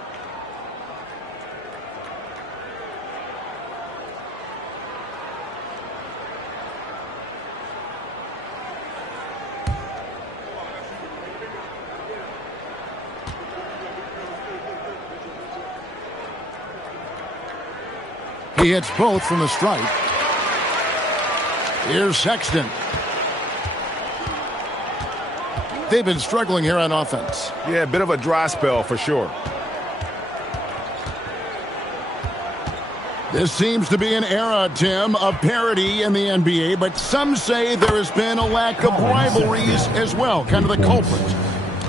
He hits both from the stripe. Here's Sexton. They've been struggling here on offense. Yeah, a bit of a dry spell for sure. This seems to be an era, Tim, of parity in the NBA, but some say there has been a lack of rivalries as well, kind of the culprit.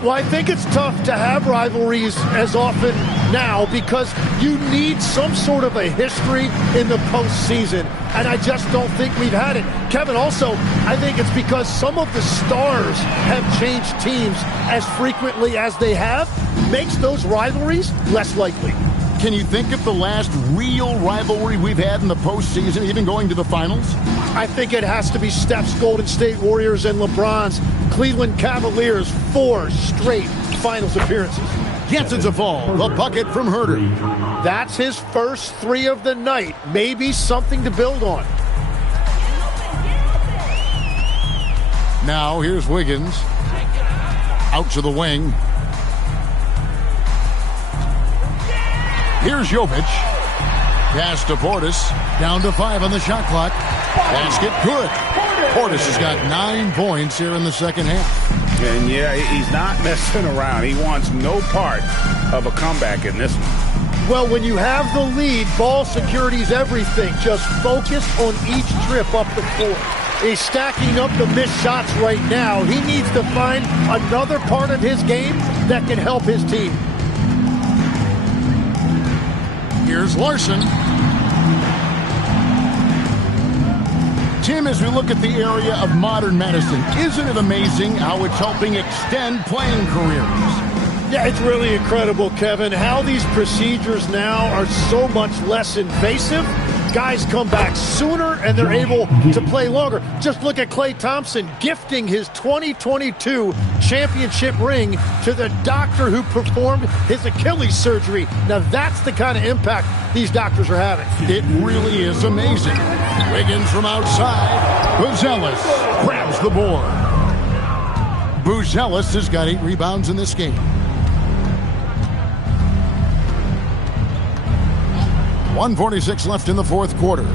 Well, I think it's tough to have rivalries as often now because you need some sort of a history in the postseason, and I just don't think we've had it. Kevin, also, I think it's because some of the stars have changed teams as frequently as they have, makes those rivalries less likely. Can you think of the last real rivalry we've had in the postseason, even going to the finals? I think it has to be Steph's Golden State Warriors and LeBron's Cleveland Cavaliers, 4 straight finals appearances. Jansen to fall, the bucket from Herter. That's his first 3 of the night. Maybe something to build on. Now here's Wiggins. Out to the wing. Here's Jovic. Pass to Portis. Down to 5 on the shot clock. Basket good. Portis has got 9 points here in the second half. And yeah, he's not messing around. He wants no part of a comeback in this one. Well, when you have the lead, ball security's everything. Just focus on each trip up the floor. He's stacking up the missed shots right now. He needs to find another part of his game that can help his team. Here's Larson. Tim, as we look at the area of modern medicine, isn't it amazing how it's helping extend playing careers? Yeah, it's really incredible, Kevin, how these procedures now are so much less invasive. Guys come back sooner and they're able to play longer. Just look at Klay Thompson gifting his 2022 championship ring to the doctor who performed his Achilles surgery. Now that's the kind of impact these doctors are having. It really is amazing. Wiggins from outside. Buzelis grabs the board. Buzelis has got 8 rebounds in this game. 1:46 left in the fourth quarter.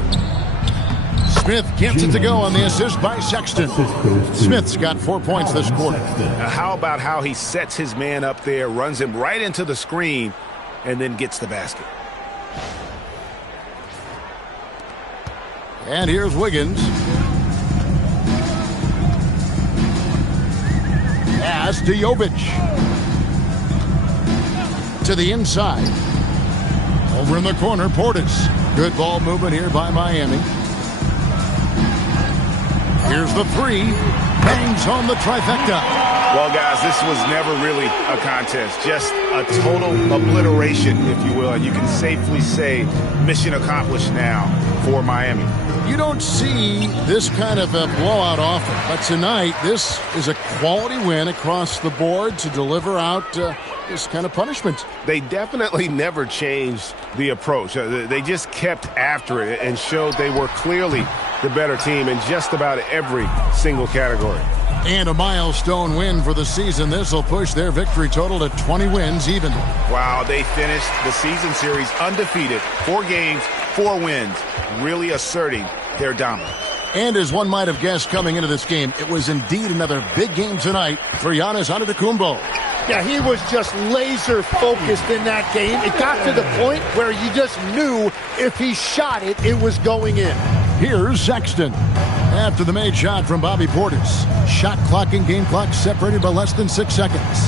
Smith gets it to go on the assist by Sexton. Smith's got 4 points this quarter. Now how about how he sets his man up there, runs him right into the screen, and then gets the basket. And here's Wiggins. Pass to Jovic. To the inside. Over in the corner, Portis. Good ball movement here by Miami. Here's the 3. Bangs home the trifecta. Well, guys, this was never really a contest. Just a total obliteration, if you will. And you can safely say mission accomplished now for Miami. You don't see this kind of a blowout often. But tonight, this is a quality win across the board to deliver out this kind of punishment. They definitely never changed the approach. They just kept after it and showed they were clearly the better team in just about every single category. And a milestone win for the season. This will push their victory total to 20 wins even. Wow, they finished the season series undefeated. 4 games, 4 wins, really asserting their dominance. And as one might have guessed coming into this game, it was indeed another big game tonight for Giannis Antetokounmpo. Yeah, he was just laser focused in that game. It got to the point where you just knew if he shot it, it was going in. Here's Sexton. After the made shot from Bobby Portis. Shot clock and game clock separated by less than 6 seconds.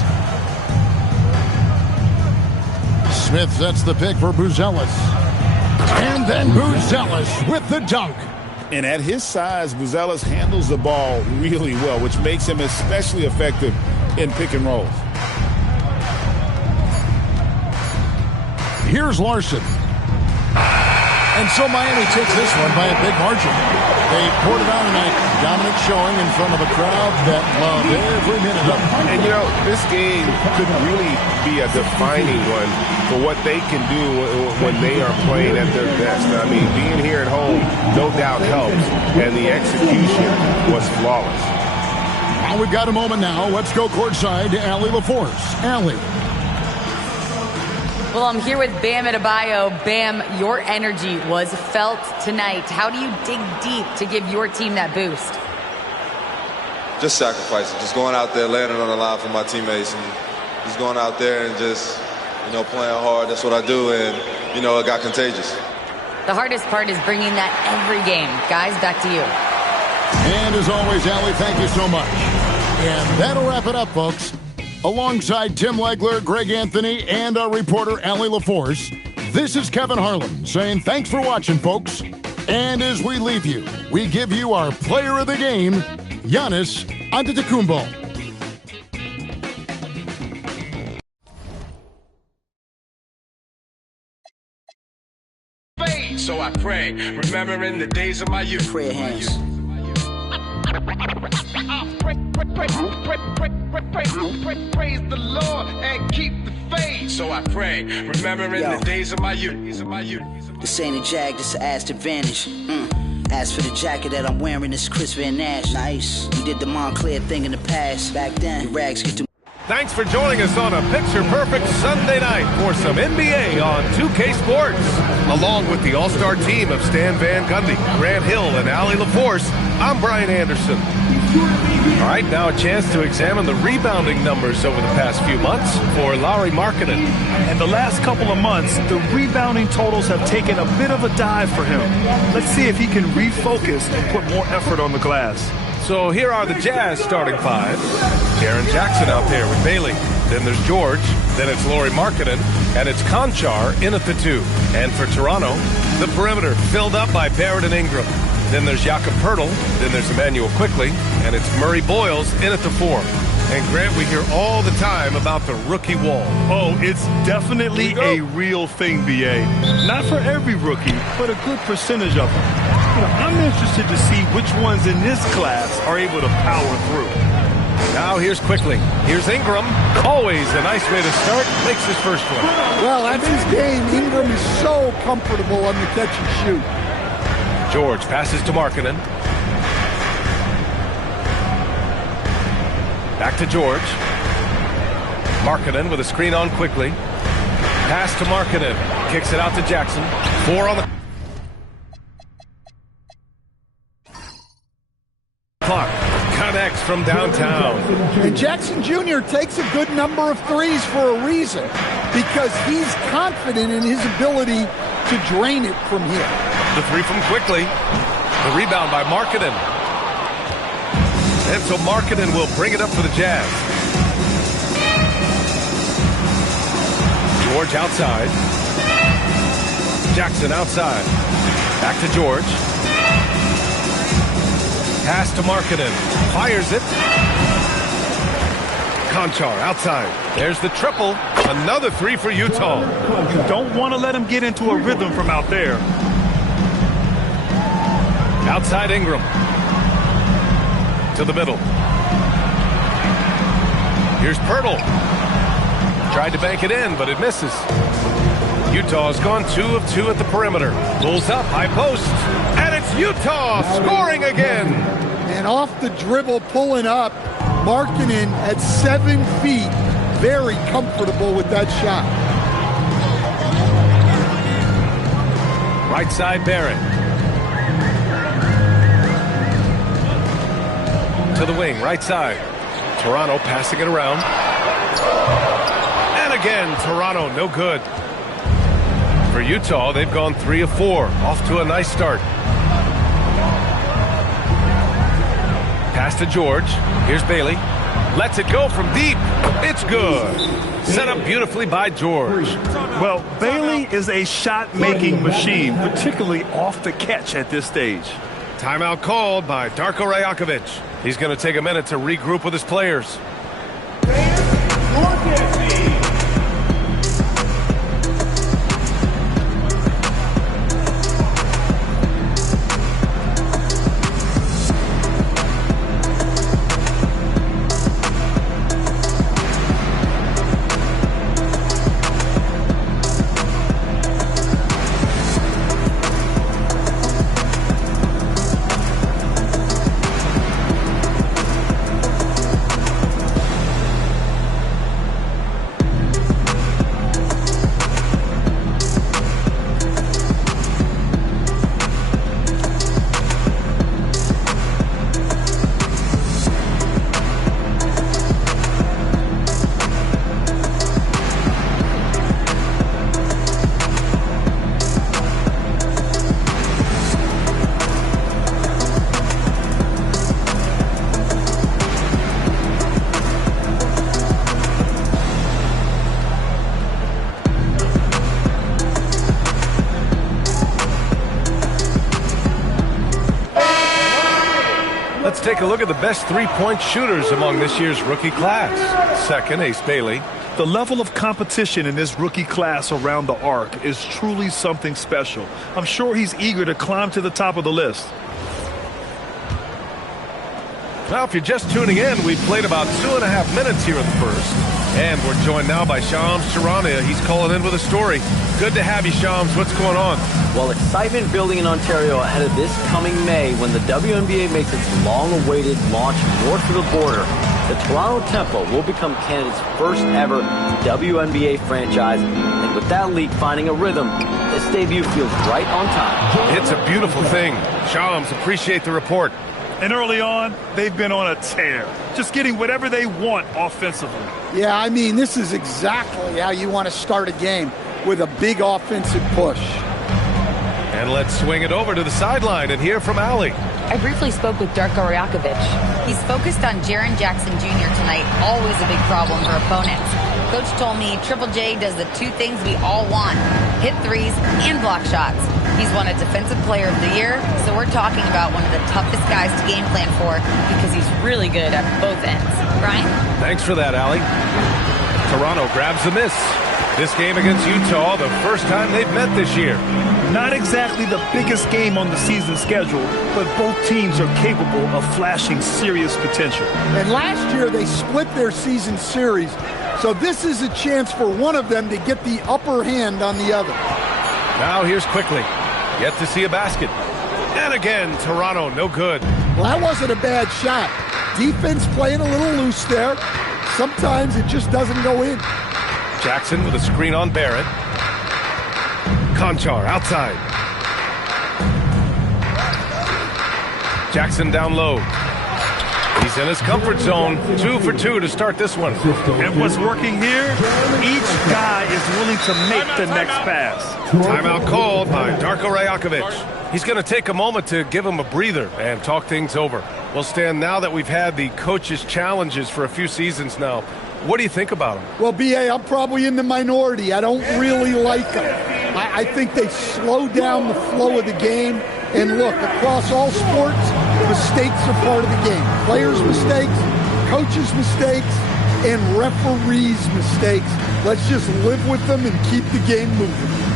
Smith sets the pick for Buzelis. And then Buzelis with the dunk. And at his size, Buzelis handles the ball really well, which makes him especially effective in pick and rolls. Here's Larson. And so Miami takes this one by a big margin. They poured it on tonight. Dominant showing in front of a crowd that loved every minute of it. And, you know, this game could really be a defining one for what they can do when they are playing at their best. I mean, being here at home, no doubt helps. And the execution was flawless. Well, we've got a moment now. Let's go courtside to Allie LaForce. Allie. Well, I'm here with Bam Adebayo. Bam, your energy was felt tonight. How do you dig deep to give your team that boost? Just sacrificing, just going out there, laying it on the line for my teammates, and just going out there and just, playing hard. That's what I do, and, it got contagious. The hardest part is bringing that every game. Guys, back to you. And as always, Allie, thank you so much. And that'll wrap it up, folks. Alongside Tim Legler, Greg Anthony, and our reporter, Allie LaForce, this is Kevin Harlan saying thanks for watching, folks. And as we leave you, we give you our player of the game, Giannis Antetokounmpo. So I pray, remembering the days of my youth. Prayer hands. Praise the Lord and keep the faith. So I pray, remembering the days of my youth. This ain't a Jag, this a ass advantage. As for the jacket that I'm wearing, it's Chris Van Nash. Nice. We did the Montclair thing in the past. Back then, your rags get to. Thanks for joining us on a picture-perfect Sunday night for some NBA on 2K Sports. Along with the all-star team of Stan Van Gundy, Grant Hill, and Allie LaForce, I'm Brian Anderson. All right, now a chance to examine the rebounding numbers over the past few months for Lauri Markkanen. And the last couple of months, the rebounding totals have taken a bit of a dive for him. Let's see if he can refocus and put more effort on the glass. So here are the Jazz starting five. Jaren Jackson out there with Bailey. Then there's George. Then it's Lauri Markkanen. And it's Konchar in at the 2. And for Toronto, the perimeter filled up by Barrett and Ingram. Then there's Jakob Poeltl. Then there's Emmanuel Quickley. And it's Murray Boyles in at the 4. And Grant, we hear all the time about the rookie wall. Oh, it's definitely a real thing, BA. Not for every rookie, but a good percentage of them. I'm interested to see which ones in this class are able to power through. Now here's Quickley. Here's Ingram. Always a nice way to start. Makes his first one. Well, that's his game. Ingram is so comfortable on the catch and shoot. George passes to Markkanen. Back to George. Markkanen with a screen on Quickley. Pass to Markkanen. Kicks it out to Jackson. 4 on the clock. Connects from downtown. And Jackson Jr. takes a good number of threes for a reason, because he's confident in his ability to drain it from here. The 3 from Quickley. The rebound by Markkanen. And so Markkanen will bring it up for the Jazz. George outside. Jackson outside. Back to George. Pass to Markkanen. Fires it. Konchar outside. There's the triple. Another 3 for Utah. You don't want to let him get into a rhythm from out there. Outside Ingram. To the middle. Here's Poeltl. Tried to bank it in, but it misses. Utah's gone 2 of 2 at the perimeter. Pulls up, high post. And it's Utah scoring again. And off the dribble, pulling up. Markkanen at 7 feet. Very comfortable with that shot. Right side Barrett. To the wing, right side. Toronto passing it around. And again, Toronto, no good. For Utah, they've gone 3 of 4. Off to a nice start. Pass to George. Here's Bailey. Lets it go from deep. It's good. Set up beautifully by George. Well, Bailey is a shot-making machine, particularly off the catch at this stage. Timeout called by Darko Rajakovic. He's going to take a minute to regroup with his players. take a look at the best three-point shooters among this year's rookie class. Second, Ace Bailey. The level of competition in this rookie class around the arc is truly something special. I'm sure he's eager to climb to the top of the list. Now, if you're just tuning in, we've played about 2.5 minutes here in the first. And we're joined now by Shams Charania. He's calling in with a story. Good to have you, Shams. What's going on? Well, excitement building in Ontario ahead of this coming May when the WNBA makes its long-awaited launch north of the border. The Toronto Tempo will become Canada's first ever WNBA franchise. And with that league finding a rhythm, this debut feels right on time. It's a beautiful thing. Shams, appreciate the report. And early on, they've been on a tear, just getting whatever they want offensively. Yeah, I mean, this is exactly how you want to start a game, with a big offensive push. And let's swing it over to the sideline and hear from Allie. I briefly spoke with Darko Rajakovic. He's focused on Jaren Jackson Jr. tonight, always a big problem for opponents. Coach told me Triple J does the two things we all want, hit threes and block shots. He's won a Defensive Player of the Year, so we're talking about one of the toughest guys to game plan for because he's really good at both ends. Brian? Thanks for that, Allie. Toronto grabs the miss. This game against Utah, the first time they've met this year. Not exactly the biggest game on the season schedule, but both teams are capable of flashing serious potential. And last year they split their season series, so this is a chance for one of them to get the upper hand on the other. Now here's Quickly. Yet to see a basket. And again, Toronto, no good. Well, that wasn't a bad shot. Defense playing a little loose there. Sometimes it just doesn't go in. Jackson with a screen on Barrett. Conchar outside. Jackson down low. He's in his comfort zone. 2 for 2 to start this one. And what's working here? Each guy is willing to make the next pass. Timeout called by Darko Rajakovic. He's going to take a moment to give him a breather and talk things over. Well, Stan, now that we've had the coaches' challenges for a few seasons now, what do you think about them? Well, B.A., I'm probably in the minority. I don't really like them. I think they slow down the flow of the game. And look, across all sports, mistakes are part of the game. Players' mistakes, coaches' mistakes, and referees' mistakes. Let's just live with them and keep the game moving.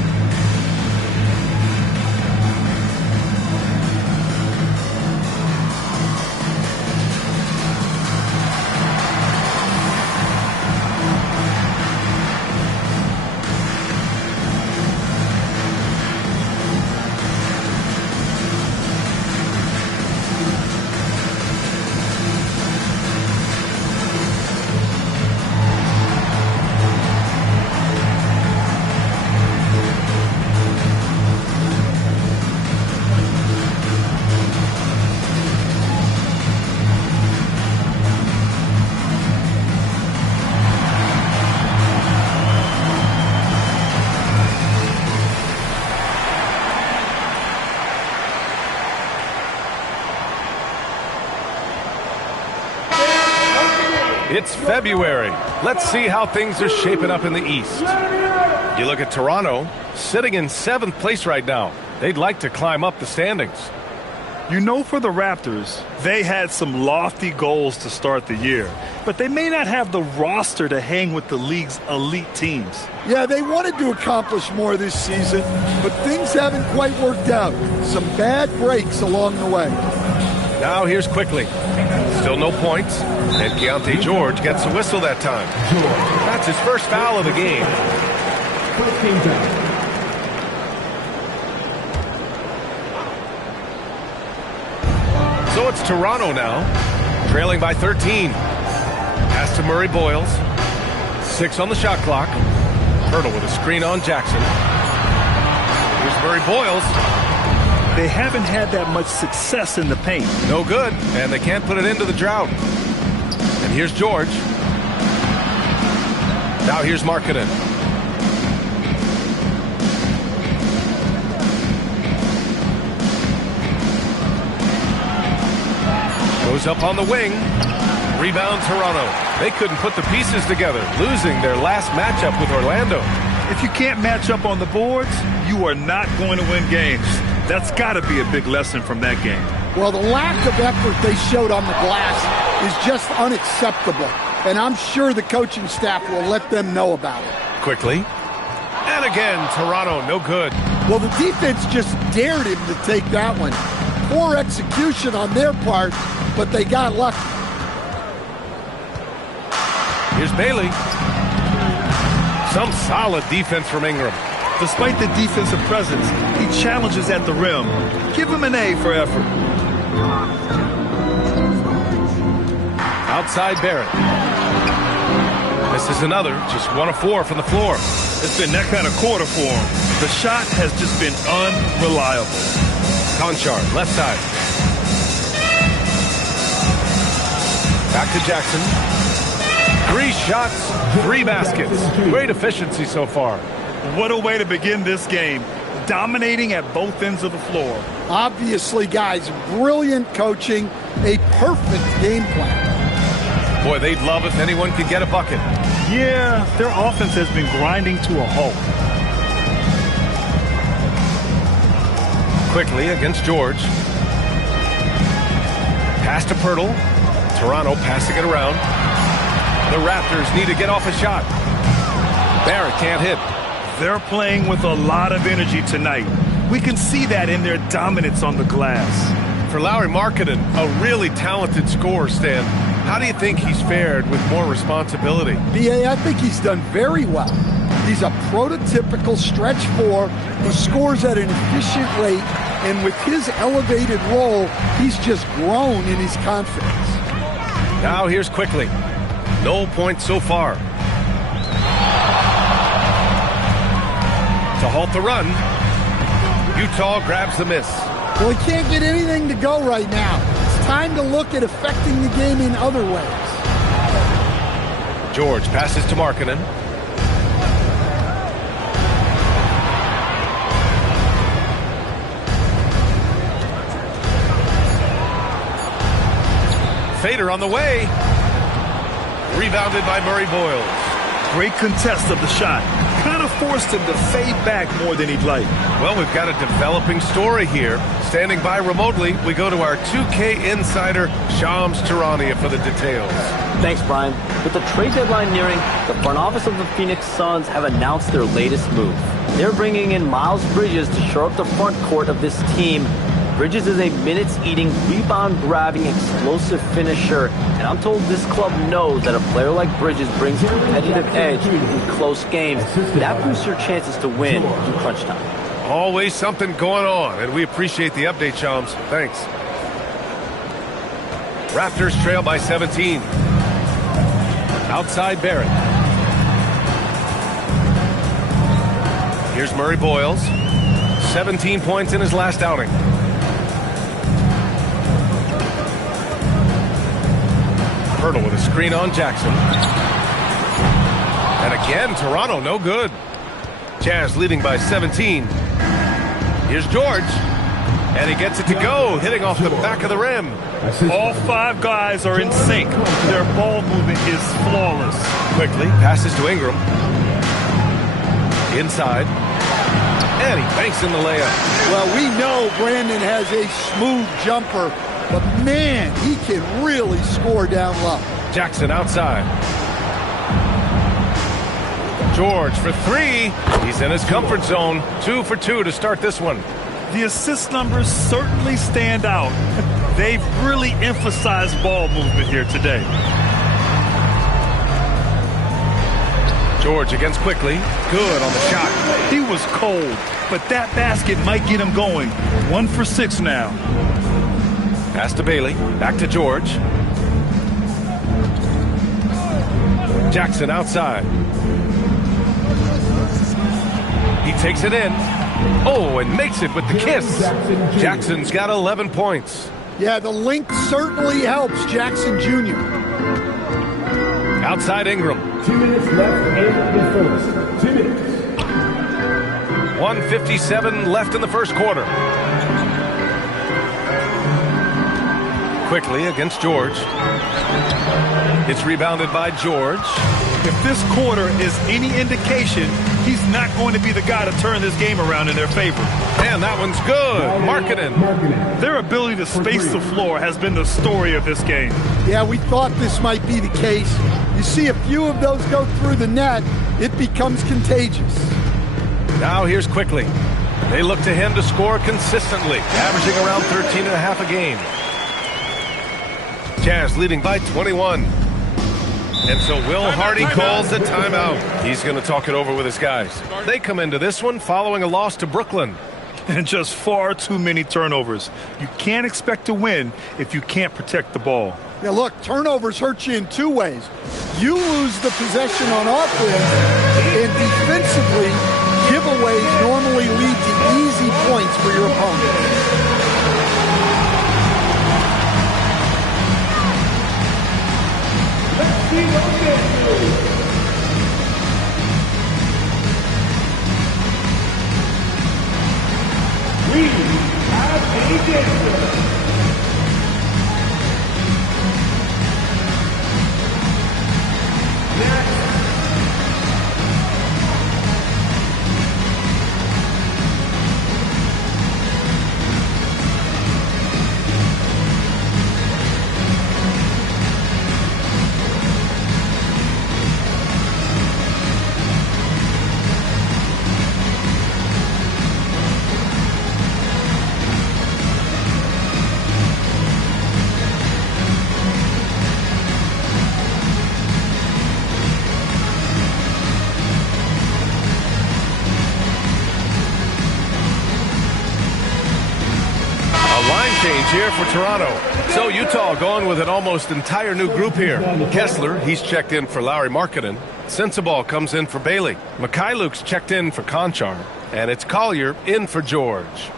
It's February. Let's see how things are shaping up in the East. You look at Toronto, sitting in 7th place right now. They'd like to climb up the standings. You know, for the Raptors, they had some lofty goals to start the year, but they may not have the roster to hang with the league's elite teams. Yeah, they wanted to accomplish more this season, but things haven't quite worked out. Some bad breaks along the way. Now here's Quickly. Still no points, and Keontae George gets a whistle that time. That's his first foul of the game. So it's Toronto now, trailing by 13. Pass to Murray Boyles. 6 on the shot clock. Hurdle with a screen on Jackson. Here's Murray Boyles. They haven't had that much success in the paint. No good, and they can't put it into the drought. And here's George. Now here's Markkanen. Goes up on the wing. Rebound Toronto. They couldn't put the pieces together, losing their last matchup with Orlando. If you can't match up on the boards, you are not going to win games. That's got to be a big lesson from that game. Well, the lack of effort they showed on the glass is just unacceptable. And I'm sure the coaching staff will let them know about it. Quickly. And again, Toronto, no good. Well, the defense just dared him to take that one. Poor execution on their part, but they got lucky. Here's Bailey. Some solid defense from Ingram. Despite the defensive presence, he challenges at the rim. Give him an A for effort. Outside Barrett. This is another, just 1 of 4 from the floor. It's been that kind of quarter for him. The shot has just been unreliable. Conchar, left side. Back to Jackson. 3 shots, 3 baskets. Great efficiency so far. What a way to begin this game. Dominating at both ends of the floor. Obviously, guys, brilliant coaching, a perfect game plan. Boy, they'd love if anyone could get a bucket. Yeah, their offense has been grinding to a halt. Quickly against George. Pass to Pirtle. Toronto passing it around. The Raptors need to get off a shot. Barrett can't hit. They're playing with a lot of energy tonight. We can see that in their dominance on the glass. For Lauri Markkanen, a really talented scorer, Stan. How do you think he's fared with more responsibility? BA, I think he's done very well. He's a prototypical stretch 4 who scores at an efficient rate, and with his elevated role, he's just grown in his confidence. Now here's Quickly. No points so far. To halt the run, Utah grabs the miss. Well, he can't get anything to go right now. It's time to look at affecting the game in other ways. George passes to Markkanen. Fader on the way. Rebounded by Murray Boyles. Great contest of the shot. Kind of forced him to fade back more than he'd like. Well, we've got a developing story here. Standing by remotely, we go to our 2K insider, Shams Charania, for the details. Thanks, Brian. With the trade deadline nearing, the front office of the Phoenix Suns have announced their latest move. They're bringing in Miles Bridges to shore up the front court of this team. Bridges is a minutes-eating, rebound-grabbing, explosive finisher, and I'm told this club knows that a player like Bridges brings a competitive edge in close games. That boosts your chances to win in crunch time. Always something going on, and we appreciate the update, Shams. Thanks. Raptors trail by 17. Outside Barrett. Here's Murray Boyles. 17 points in his last outing. Pirtle with a screen on Jackson. And again, Toronto, no good. Jazz leading by 17. Here's George. And he gets it to go, hitting off the back of the rim. All 5 guys are in sync. Their ball movement is flawless. Quickly, passes to Ingram. Inside. And he banks in the layup. Well, we know Brandon has a smooth jumper, but man, he can really score down low. Jackson outside. George for 3. He's in his comfort zone. 2 for 2 to start this one. The assist numbers certainly stand out. They've really emphasized ball movement here today. George against Quickly. Good on the shot. He was cold, but that basket might get him going. 1 for 6 now. Pass to Bailey. Back to George. Jackson outside. He takes it in. Oh, and makes it with the kiss. Jackson's got 11 points. Yeah, the link certainly helps Jackson Jr. Outside Ingram. 2 minutes left in the first. 2 minutes. 1:57 left in the first quarter. Quickly against George. It's rebounded by George. If this quarter is any indication, he's not going to be the guy to turn this game around in their favor. And that one's good. Markkanen. Their ability to space the floor has been the story of this game. Yeah, we thought this might be the case. You see a few of those go through the net, it becomes contagious. Now here's Quickly. They look to him to score consistently, averaging around 13.5 a game. Jazz leading by 21. And so Will Hardy calls the timeout. He's going to talk it over with his guys. They come into this one following a loss to Brooklyn. And just far too many turnovers. You can't expect to win if you can't protect the ball. Yeah, look, turnovers hurt you in two ways. You lose the possession on offense, and defensively, giveaways normally lead to easy points for your opponent. We have a dancer. Here for Toronto. So Utah going with an almost entire new group here. Kessler, he's checked in for Lauri Markkanen. Sensabaugh comes in for Bailey. Mikhailuk's checked in for Konchar. And it's Collier in for George.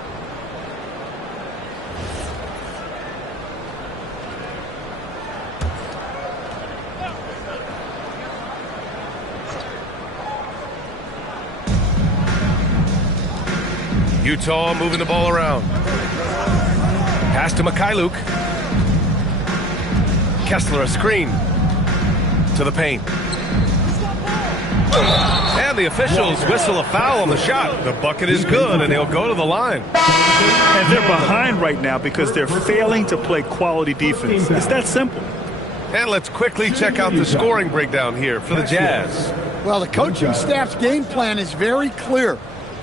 Utah moving the ball around. Pass to Mikhailuk. Kessler a screen to the paint. And the officials whistle a foul on the shot. The bucket is good, and he'll go to the line. And they're behind right now because they're failing to play quality defense. It's that simple. And let's quickly check out the scoring breakdown here for the Jazz. Well, the coaching staff's game plan is very clear.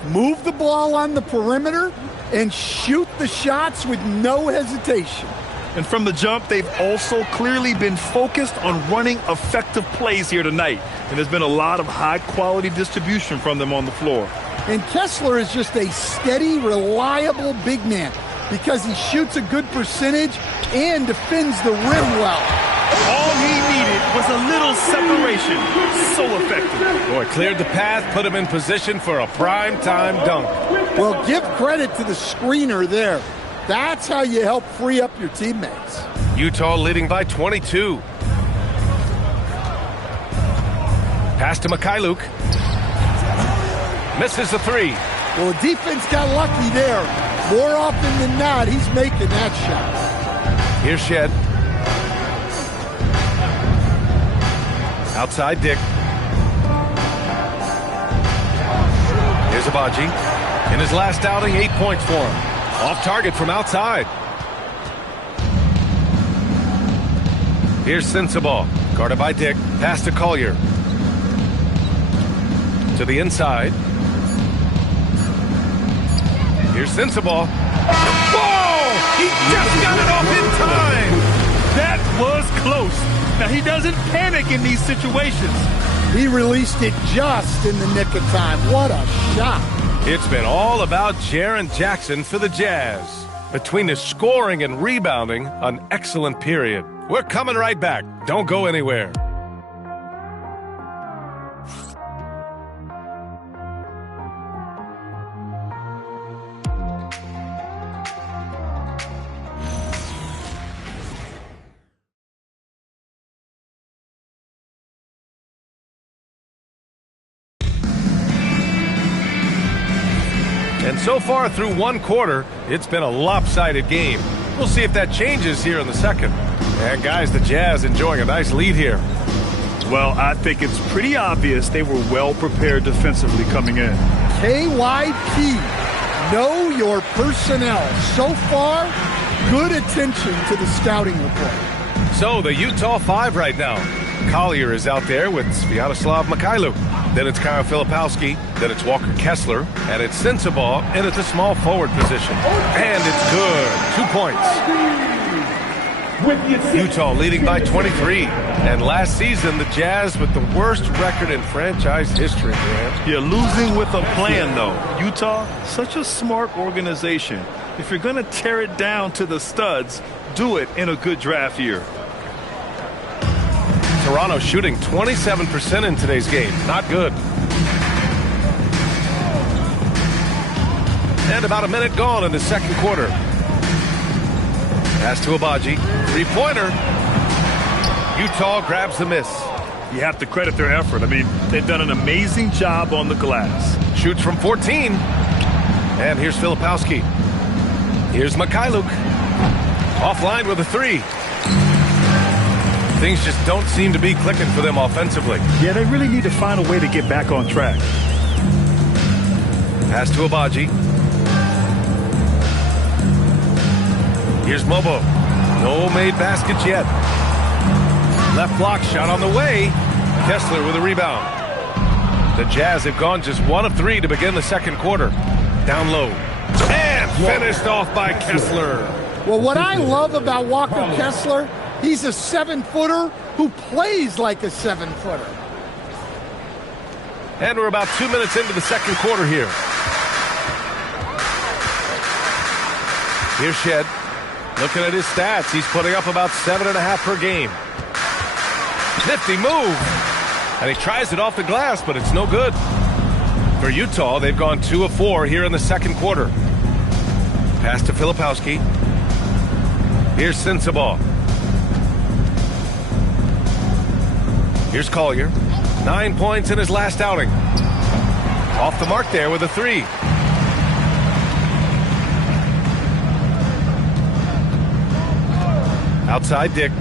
Move the ball on the perimeter and shoot the shots with no hesitation. And from the jump, they've also clearly been focused on running effective plays here tonight. And there's been a lot of high-quality distribution from them on the floor. And Kessler is just a steady, reliable big man because he shoots a good percentage and defends the rim well. All he needed was a little separation. So effective. Boy, cleared the path, put him in position for a prime-time dunk. Well, give credit to the screener there. That's how you help free up your teammates. Utah leading by 22. Pass to Mikhailuk. Misses the three. Well, the defense got lucky there. More often than not, he's making that shot. Here's Shed. Outside Dick. Here's Agbaji. In his last outing, 8 points for him. Off target from outside. Here's Sensabaugh. Guarded by Dick. Pass to Collier. To the inside. Here's Sensabaugh. Whoa! He just got it off in time! That was close. Now, he doesn't panic in these situations. He released it just in the nick of time. What a shot. It's been all about Jaren Jackson for the Jazz. Between his scoring and rebounding, an excellent period. We're coming right back. Don't go anywhere. And so far through one quarter, it's been a lopsided game. We'll see if that changes here in the second. And guys, the Jazz enjoying a nice lead here. Well, I think it's pretty obvious they were well prepared defensively coming in. KYP, know your personnel. So far, good attention to the scouting report. So the Utah 5 right now. Collier is out there with Sviatoslav Mikhailuk. Then it's Kyle Filipowski. Then it's Walker Kessler. And it's Sensabaugh, and it's a small forward position. And it's good. 2 points. Utah leading by 23. And last season, the Jazz with the worst record in franchise history, Grant. You're losing with a plan, though. Utah, such a smart organization. If you're going to tear it down to the studs, do it in a good draft year. Toronto shooting 27% in today's game. Not good. And about a minute gone in the second quarter. Pass to Agbaji. Three-pointer. Utah grabs the miss. You have to credit their effort. I mean, they've done an amazing job on the glass. Shoots from 14. And here's Filipowski. Here's Mikhailuk. Offline with a three. Things just don't seem to be clicking for them offensively. Yeah, they really need to find a way to get back on track. Pass to Agbaji. Here's Mobo. No made baskets yet. Left block shot on the way. Kessler with a rebound. The Jazz have gone just 1 of 3 to begin the second quarter. Down low. And finished off by Kessler. Well, what I love about Walker Kessler, he's a 7-footer who plays like a 7-footer. And we're about 2 minutes into the second quarter here. Here's Shed. Looking at his stats, he's putting up about 7.5 per game. Nifty move. And he tries it off the glass, but it's no good. For Utah, they've gone 2 of 4 here in the second quarter. Pass to Filipowski. Here's Sensabaugh. Here's Collier. 9 points in his last outing. Off the mark there with a three. Outside Dick.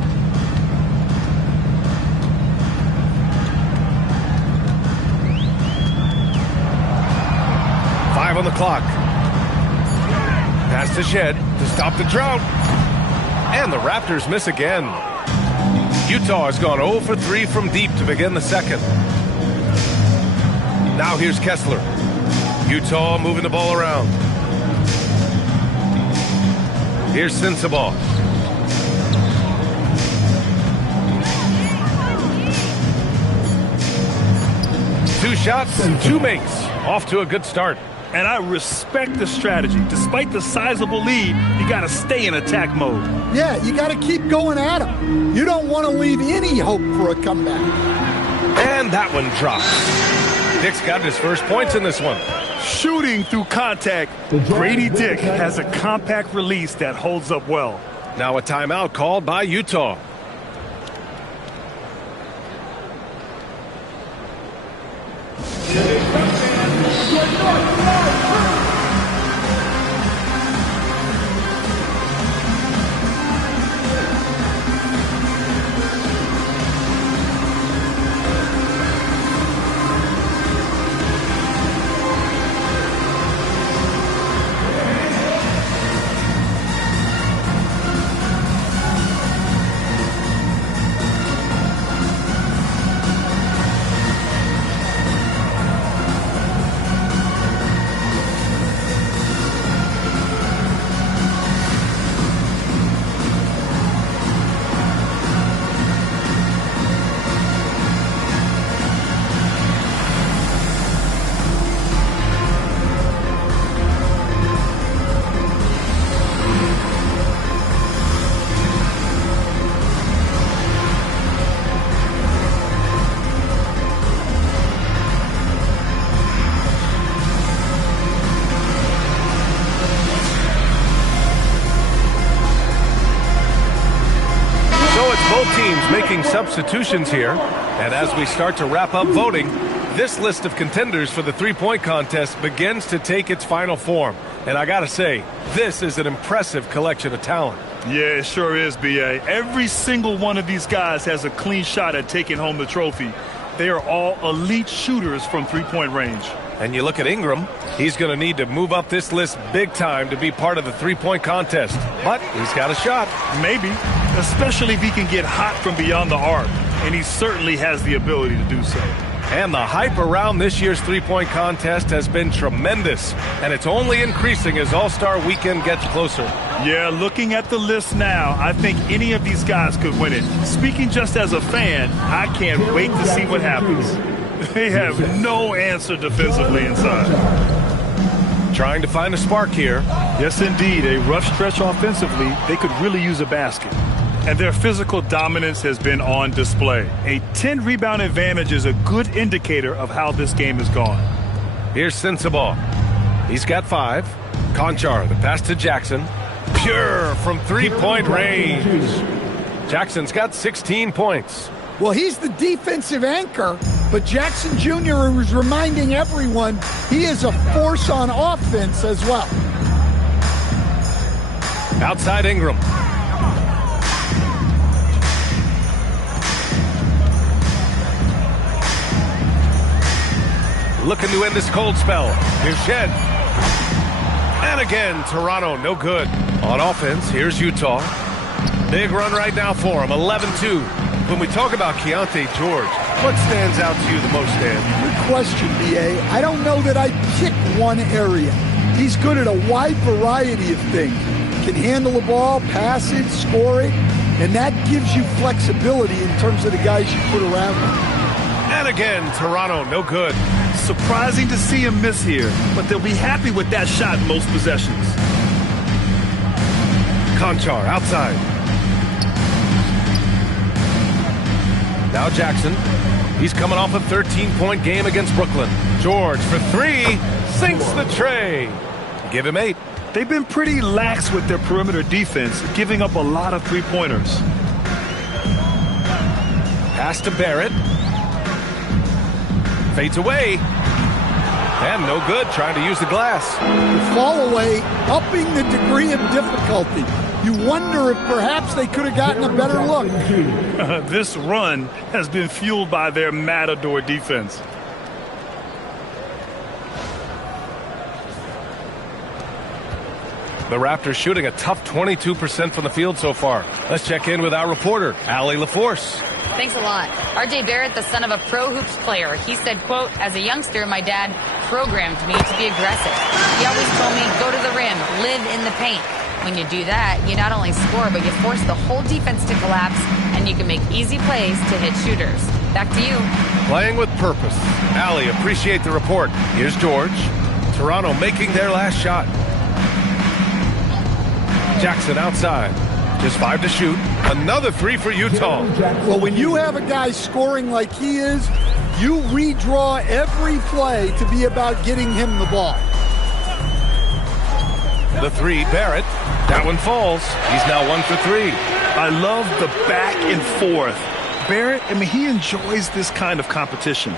Five on the clock. Pass to Shed to stop the drought. And the Raptors miss again. Utah has gone 0 for 3 from deep to begin the second. Now here's Kessler. Utah moving the ball around. Here's Sensabaugh. Two shots, 2 makes. Off to a good start. And I respect the strategy. Despite the sizable lead, you got to stay in attack mode. Yeah, you got to keep going at him. You don't want to leave any hope for a comeback. And that one drops. Dick's got his first points in this one. Shooting through contact, Grady Dick has a compact release that holds up well. Now a timeout called by Utah. Making substitutions here, and as we start to wrap up voting, this list of contenders for the three-point contest begins to take its final form. And I gotta say, this is an impressive collection of talent. Yeah, it sure is, B.A. Every single one of these guys has a clean shot at taking home the trophy. They are all elite shooters from three-point range. And you look at Ingram, he's going to need to move up this list big time to be part of the three-point contest. But he's got a shot. Maybe, especially if he can get hot from beyond the arc. And he certainly has the ability to do so. And the hype around this year's three-point contest has been tremendous. And it's only increasing as All-Star Weekend gets closer. Yeah, looking at the list now, I think any of these guys could win it. Speaking just as a fan, I can't wait to see what happens. They have no answer defensively inside. Trying to find a spark here. Yes, indeed. A rough stretch offensively. They could really use a basket. And their physical dominance has been on display. A 10-rebound advantage is a good indicator of how this game has gone. Here's Sensabaugh. He's got 5. Conchar, the pass to Jackson. Pure from three-point range. Jackson's got 16 points. Well, he's the defensive anchor, but Jackson Jr. is reminding everyone he is a force on offense as well. Outside Ingram. Looking to end this cold spell. Here's Shed. And again, Toronto, no good. On offense, here's Utah. Big run right now for him, 11-2. When we talk about Keontae George, what stands out to you the most, Dan? Good question, B.A. I don't know that I'd pick one area. He's good at a wide variety of things. Can handle the ball, pass it, score it, and that gives you flexibility in terms of the guys you put around him. And again, Toronto, no good. Surprising to see him miss here, but they'll be happy with that shot most possessions. Conchar outside. Now Jackson. He's coming off a 13-point game against Brooklyn. George for 3, sinks the tray. Give him 8. They've been pretty lax with their perimeter defense, giving up a lot of three-pointers. Pass to Barrett. Fades away. And no good, trying to use the glass. The fall away, upping the degree of difficulty. You wonder if perhaps they could have gotten a better look. This run has been fueled by their Matador defense. The Raptors shooting a tough 22% from the field so far. Let's check in with our reporter, Allie LaForce. Thanks a lot. R.J. Barrett, the son of a pro hoops player, he said, quote, as a youngster, my dad programmed me to be aggressive. He always told me, go to the rim, live in the paint. When you do that, you not only score, but you force the whole defense to collapse, and you can make easy plays to hit shooters. Back to you. Playing with purpose. Allie, appreciate the report. Here's George. Toronto making their last shot. Jackson outside. Just 5 to shoot. Another 3 for Utah. Well, when you have a guy scoring like he is, you redraw every play to be about getting him the ball. The 3, Barrett. That one falls. He's now 1 for 3. I love the back and forth. Barrett, I mean, he enjoys this kind of competition.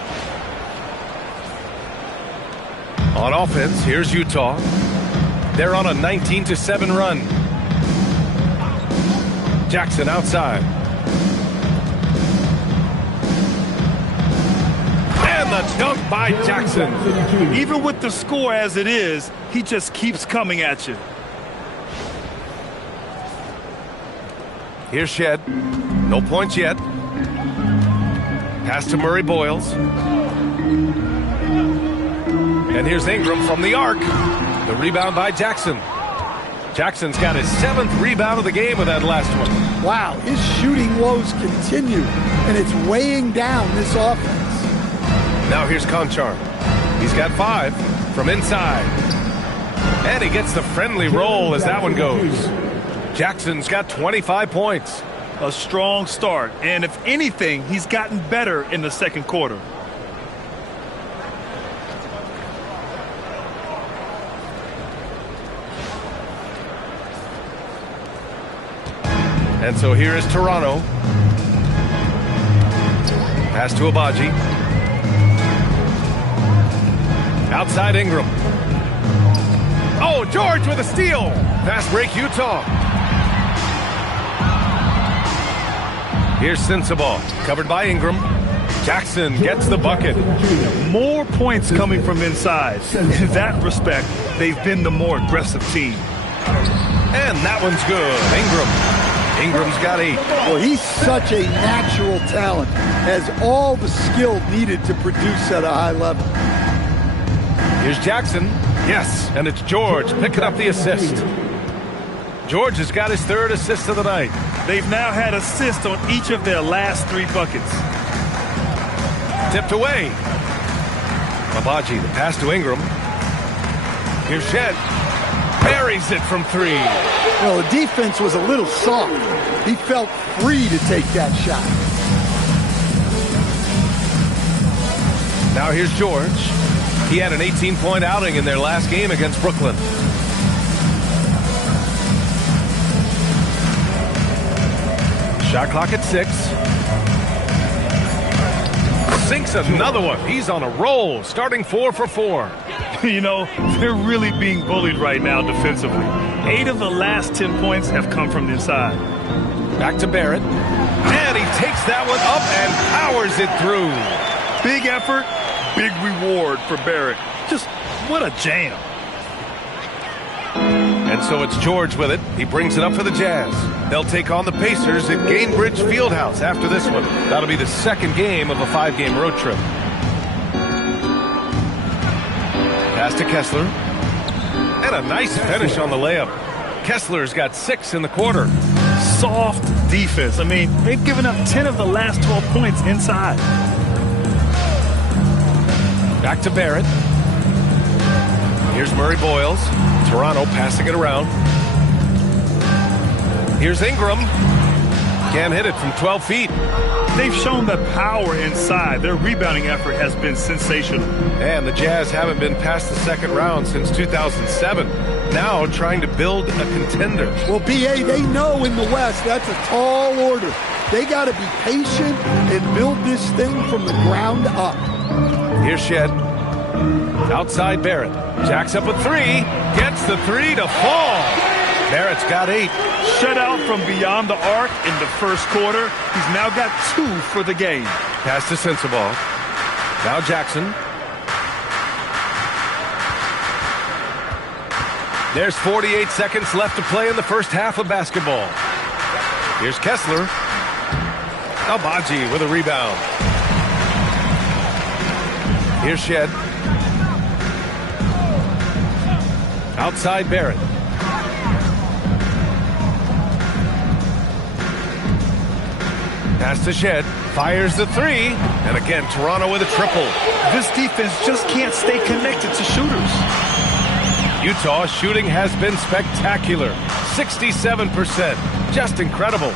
On offense, here's Utah. They're on a 19-7 run. Jackson outside. And the dunk by Jackson. Even with the score as it is, he just keeps coming at you. Here's Shed. No points yet. Pass to Murray Boyles. And here's Ingram from the arc. The rebound by Jackson. Jackson's got his 7th rebound of the game with that last one. Wow, his shooting woes continue, and it's weighing down this offense. Now here's Conchar. He's got 5 from inside. And he gets the friendly roll as that one goes. Jackson's got 25 points. A strong start, and if anything, he's gotten better in the second quarter. And so here is Toronto. Pass to Abaji. Outside Ingram. Oh, George with a steal. Fast break Utah. Here's Sensabaugh, covered by Ingram. Jackson gets the bucket. More points coming from inside. In that respect, they've been the more aggressive team. And that one's good. Ingram's got 8. Well, he's such a natural talent. Has all the skill needed to produce at a high level. Here's Jackson. Yes, and it's George picking up the assist. George has got his 3rd assist of the night. They've now had assists on each of their last 3 buckets. Tipped away. Agbaji, the pass to Ingram. Here's Shed. Buries it from 3. Well, the defense was a little soft. He felt free to take that shot. Now here's George. He had an 18-point outing in their last game against Brooklyn. Shot clock at 6. Sinks another one. He's on a roll, starting 4 for 4. You know, they're really being bullied right now defensively. 8 of the last 10 points have come from inside. Back to Barrett. And he takes that one up and powers it through. Big effort, big reward for Barrett. Just what a jam. And so it's George with it. He brings it up for the Jazz. They'll take on the Pacers at Gainbridge Fieldhouse after this one. That'll be the 2nd game of a 5-game road trip. Pass to Kessler. And a nice finish on the layup. Kessler's got 6 in the quarter. Soft defense. I mean, they've given up 10 of the last 12 points inside. Back to Barrett. Here's Murray Boyles. Toronto passing it around. Here's Ingram. Can't hit it from 12 feet. They've shown the power inside. Their rebounding effort has been sensational. And the Jazz haven't been past the 2nd round since 2007. Now trying to build a contender. Well, B.A., they know in the West that's a tall order. They got to be patient and build this thing from the ground up. Here's Shed. Outside Barrett. Jacks up a 3. Gets the 3 to fall. Barrett's got 8. Shut out from beyond the arc in the first quarter. He's now got 2 for the game. Pass to Sensabaugh. Now Jackson. There's 48 seconds left to play in the first half of basketball. Here's Kessler. Agbaji with a rebound. Here's Shed. Outside Barrett. Pass to Shed. Fires the 3. And again, Toronto with a triple. This defense just can't stay connected to shooters. Utah shooting has been spectacular. 67%. Just incredible.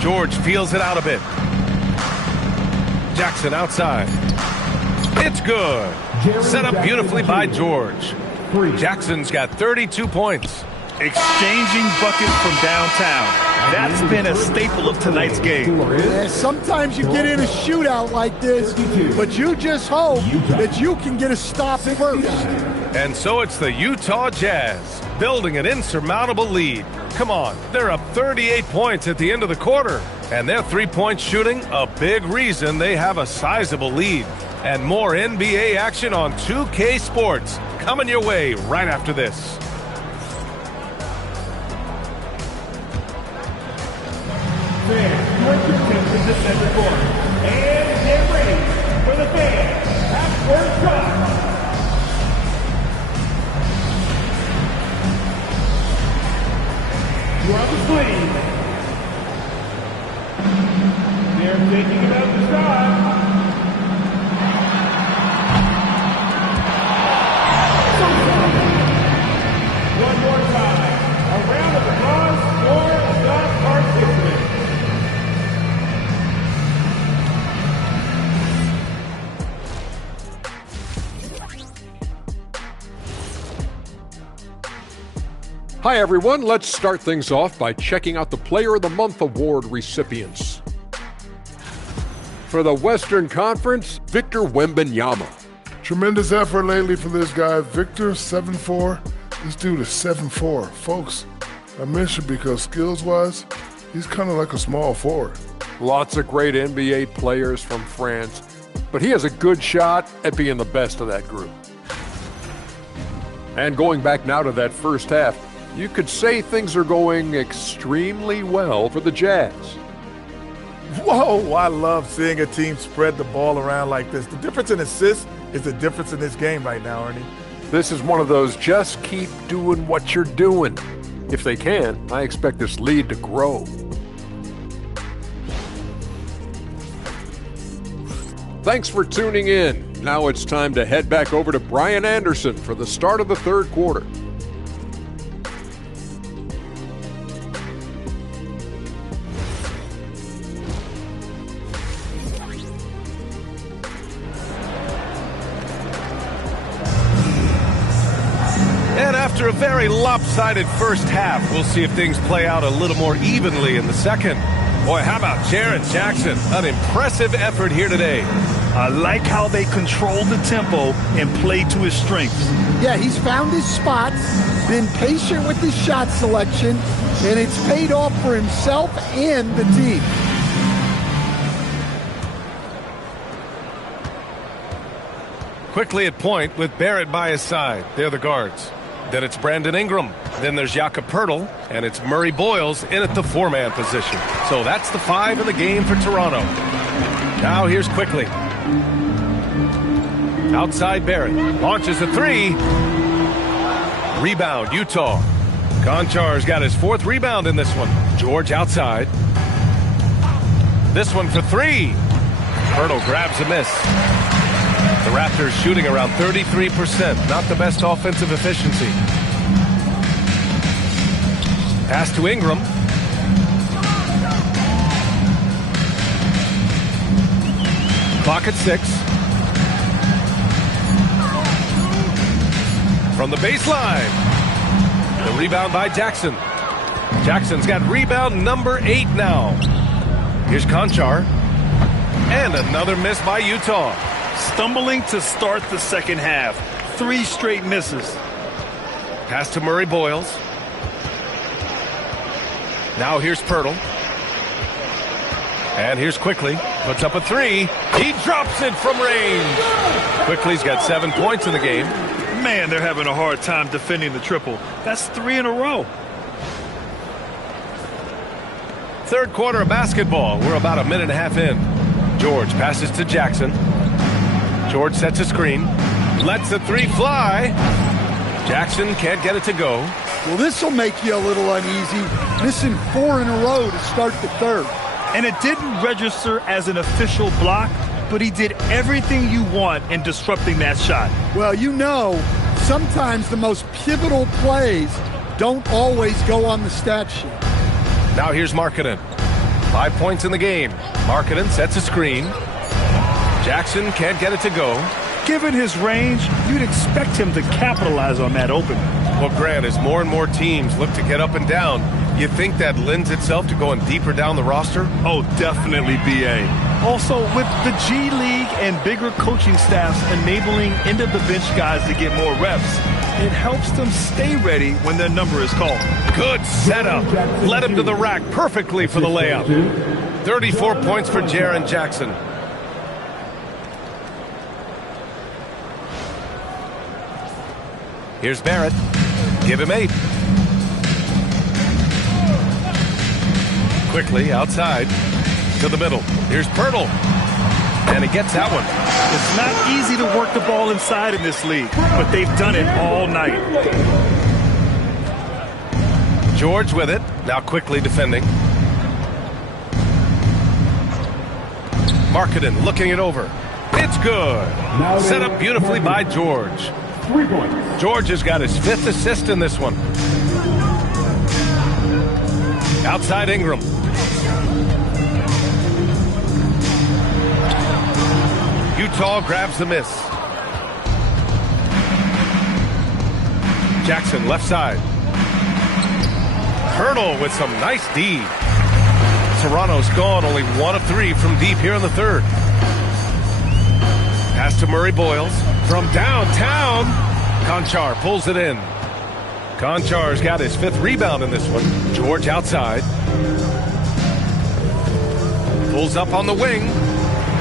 George feels it out a bit. Jackson outside. It's good. Set up beautifully by George. Jackson's got 32 points. Exchanging buckets from downtown. That's been a staple of tonight's game. Yeah, sometimes you get in a shootout like this, but you just hope that you can get a stop first. And so it's the Utah Jazz building an insurmountable lead. Come on, they're up 38 points at the end of the quarter. And their 3-point shooting, a big reason they have a sizable lead. And more NBA action on 2K Sports coming your way right after this. In the center court. And get ready for the fans. Half-court shot. Drop the sleeve. They're taking it out the shot. One more time. A round of applause for the participants. Hi, everyone. Let's start things off by checking out the Player of the Month award recipients. For the Western Conference, Victor Wembanyama. Tremendous effort lately for this guy, Victor, 7'4". This dude is 7'4", folks. I mentioned because skills-wise, he's kind of like a small forward. Lots of great NBA players from France, but he has a good shot at being the best of that group. And going back now to that first half, you could say things are going extremely well for the Jazz. Whoa, I love seeing a team spread the ball around like this. The difference in assists is the difference in this game right now, Ernie. This is one of those just keep doing what you're doing. If they can, I expect this lead to grow. Thanks for tuning in. Now it's time to head back over to Brian Anderson for the start of the third quarter. And after a very lopsided first half, we'll see if things play out a little more evenly in the second. Boy, how about Jaren Jackson? An impressive effort here today. I like how they controlled the tempo and played to his strengths. Yeah, he's found his spots, been patient with his shot selection, and it's paid off for himself and the team. Quickly at point with Barrett by his side. They're the guards. Then it's Brandon Ingram. Then there's Jakob Poeltl, and it's Murray Boyles in at the four-man position. So that's the 5 in the game for Toronto. Now here's Quickly. Outside Barrett. Launches a 3. Rebound, Utah. Konchar's got his 4th rebound in this one. George outside. This one for 3. Poeltl grabs a miss. The Raptors shooting around 33%. Not the best offensive efficiency. Pass to Ingram. Clock at 6. From the baseline. The rebound by Jackson. Jackson's got rebound number 8 now. Here's Konchar. And another miss by Utah. Stumbling to start the second half. 3 straight misses. Pass to Murray Boyles. Now here's Poeltl. And here's Quickly. Puts up a 3. He drops it from range. Quickly's got 7 points in the game. Man, they're having a hard time defending the triple. That's 3 in a row. Third quarter of basketball. We're about a minute and a half in. George passes to Jackson. George sets a screen. Lets the 3 fly. Jackson can't get it to go. Well, this will make you a little uneasy. Missing 4 in a row to start the third. And it didn't register as an official block, but he did everything you want in disrupting that shot. Well, you know, sometimes the most pivotal plays don't always go on the stat sheet. Now here's Markkanen. 5 points in the game. Markkanen sets a screen. Jackson can't get it to go. Given his range, you'd expect him to capitalize on that opening. Well, Grant, as more and more teams look to get up and down, you think that lends itself to going deeper down the roster? Oh, definitely, B.A. Also, with the G League and bigger coaching staffs enabling end-of-the-bench guys to get more reps, it helps them stay ready when their number is called. Good setup. Led him to the rack perfectly for the layup. 34 points for Jaren Jackson. Here's Barrett. Give him 8. Quickly outside to the middle. Here's Poeltl. And he gets that one. It's not easy to work the ball inside in this league, but they've done it all night. George with it. Now Quickly defending. Markkanen looking it over. It's good. Set up beautifully by George. George has got his 5th assist in this one. Outside Ingram. Utah grabs the miss. Jackson left side. Poeltl with some nice D. Toronto's gone only 1 of 3 from deep here in the third. Pass to Murray Boyles from downtown. Konchar pulls it in. Konchar's got his 5th rebound in this one. George outside. Pulls up on the wing.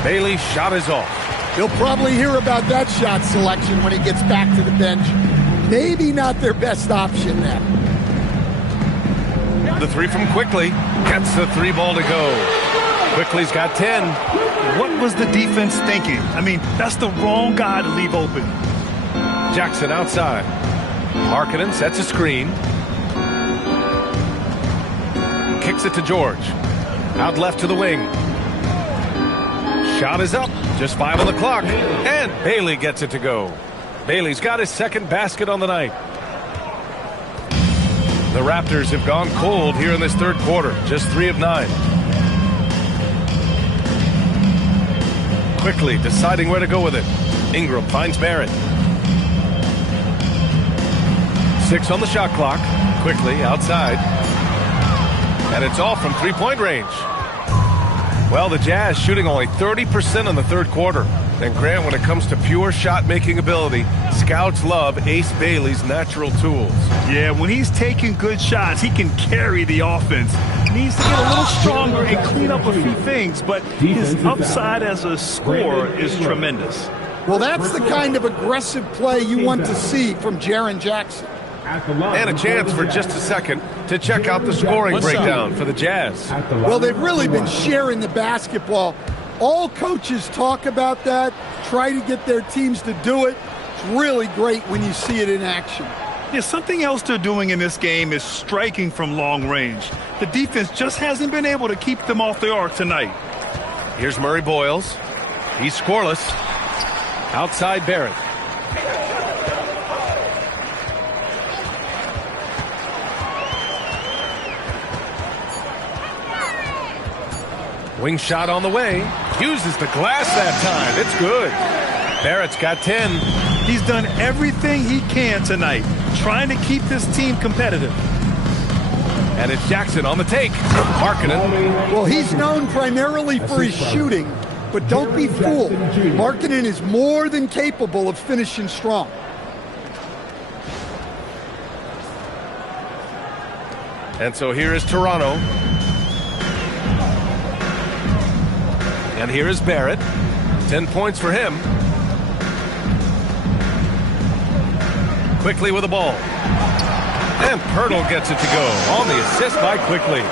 Bailey's shot is off. He'll probably hear about that shot selection when he gets back to the bench. Maybe not their best option then. The 3 from Quickly. Gets the 3 ball to go. Quickly's got 10. What was the defense thinking? I mean, that's the wrong guy to leave open. Jackson outside. Markkanen sets a screen. Kicks it to George. Out left to the wing. Shot is up. Just 5 on the clock. And Bailey gets it to go. Bailey's got his 2nd basket on the night. The Raptors have gone cold here in this 3rd quarter. Just 3 of 9. Quickly deciding where to go with it. Ingram finds Barrett. 6 on the shot clock. Quickly outside. And it's all from 3-point range. Well, the Jazz shooting only 30% in the 3rd quarter. And Grant, when it comes to pure shot-making ability, scouts love Ace Bailey's natural tools. Yeah, when he's taking good shots, he can carry the offense. He needs to get a little stronger and clean up a few things, but his upside as a scorer is tremendous. Well, that's the kind of aggressive play you want to see from Jaren Jackson. And a chance for just a second to check out the scoring breakdown for the Jazz. Well, they've really been sharing the basketball. All coaches talk about that, try to get their teams to do it. It's really great when you see it in action. Yeah, something else they're doing in this game is striking from long range. The defense just hasn't been able to keep them off the arc tonight. Here's Murray Boyles. He's scoreless. Outside Barrett. Wing shot on the way. Uses the glass that time. It's good. Barrett's got 10. He's done everything he can tonight, trying to keep this team competitive. And it's Jackson on the take. Markkanen. Well, he's known primarily for his shooting, but don't be fooled. Markkanen is more than capable of finishing strong. And so here is Toronto. And here is Barrett. 10 points for him. Quickly with the ball. And Pirtle gets it to go on the assist by Quickly.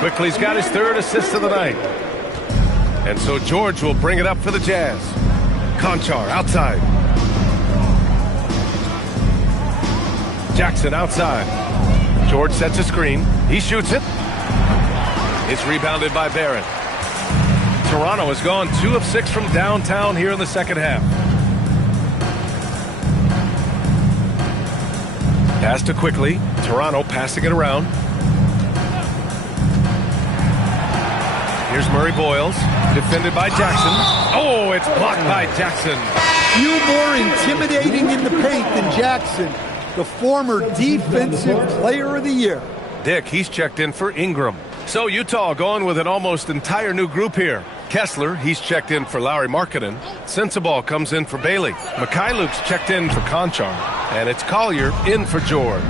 Quickly's got his 3rd assist of the night. And so George will bring it up for the Jazz. Konchar outside. Jackson outside. George sets a screen. He shoots it. It's rebounded by Barrett. Toronto has gone 2 of 6 from downtown here in the 2nd half. Pass to Quickly. Toronto passing it around. Here's Murray Boyles. Defended by Jackson. Oh, it's blocked by Jackson. Few more intimidating in the paint than Jackson, the former Defensive Player of the Year. Dick, he's checked in for Ingram. So Utah going with an almost entire new group here. Kessler, he's checked in for Lauri Markkanen. Sensabaugh comes in for Bailey. Mikhailuk's checked in for Konchar. And it's Collier in for George.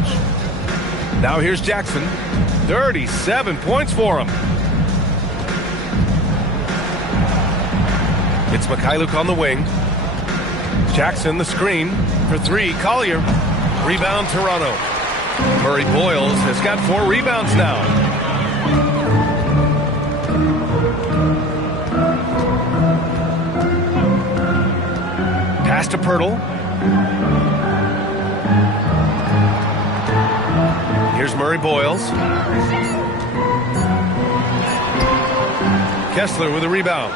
Now here's Jackson. 37 points for him. It's Mikhailuk on the wing. Jackson the screen for 3. Collier. Rebound Toronto. Murray Boyles has got 4 rebounds now. Pass to Pirtle. Here's Murray Boyles. Kessler with a rebound.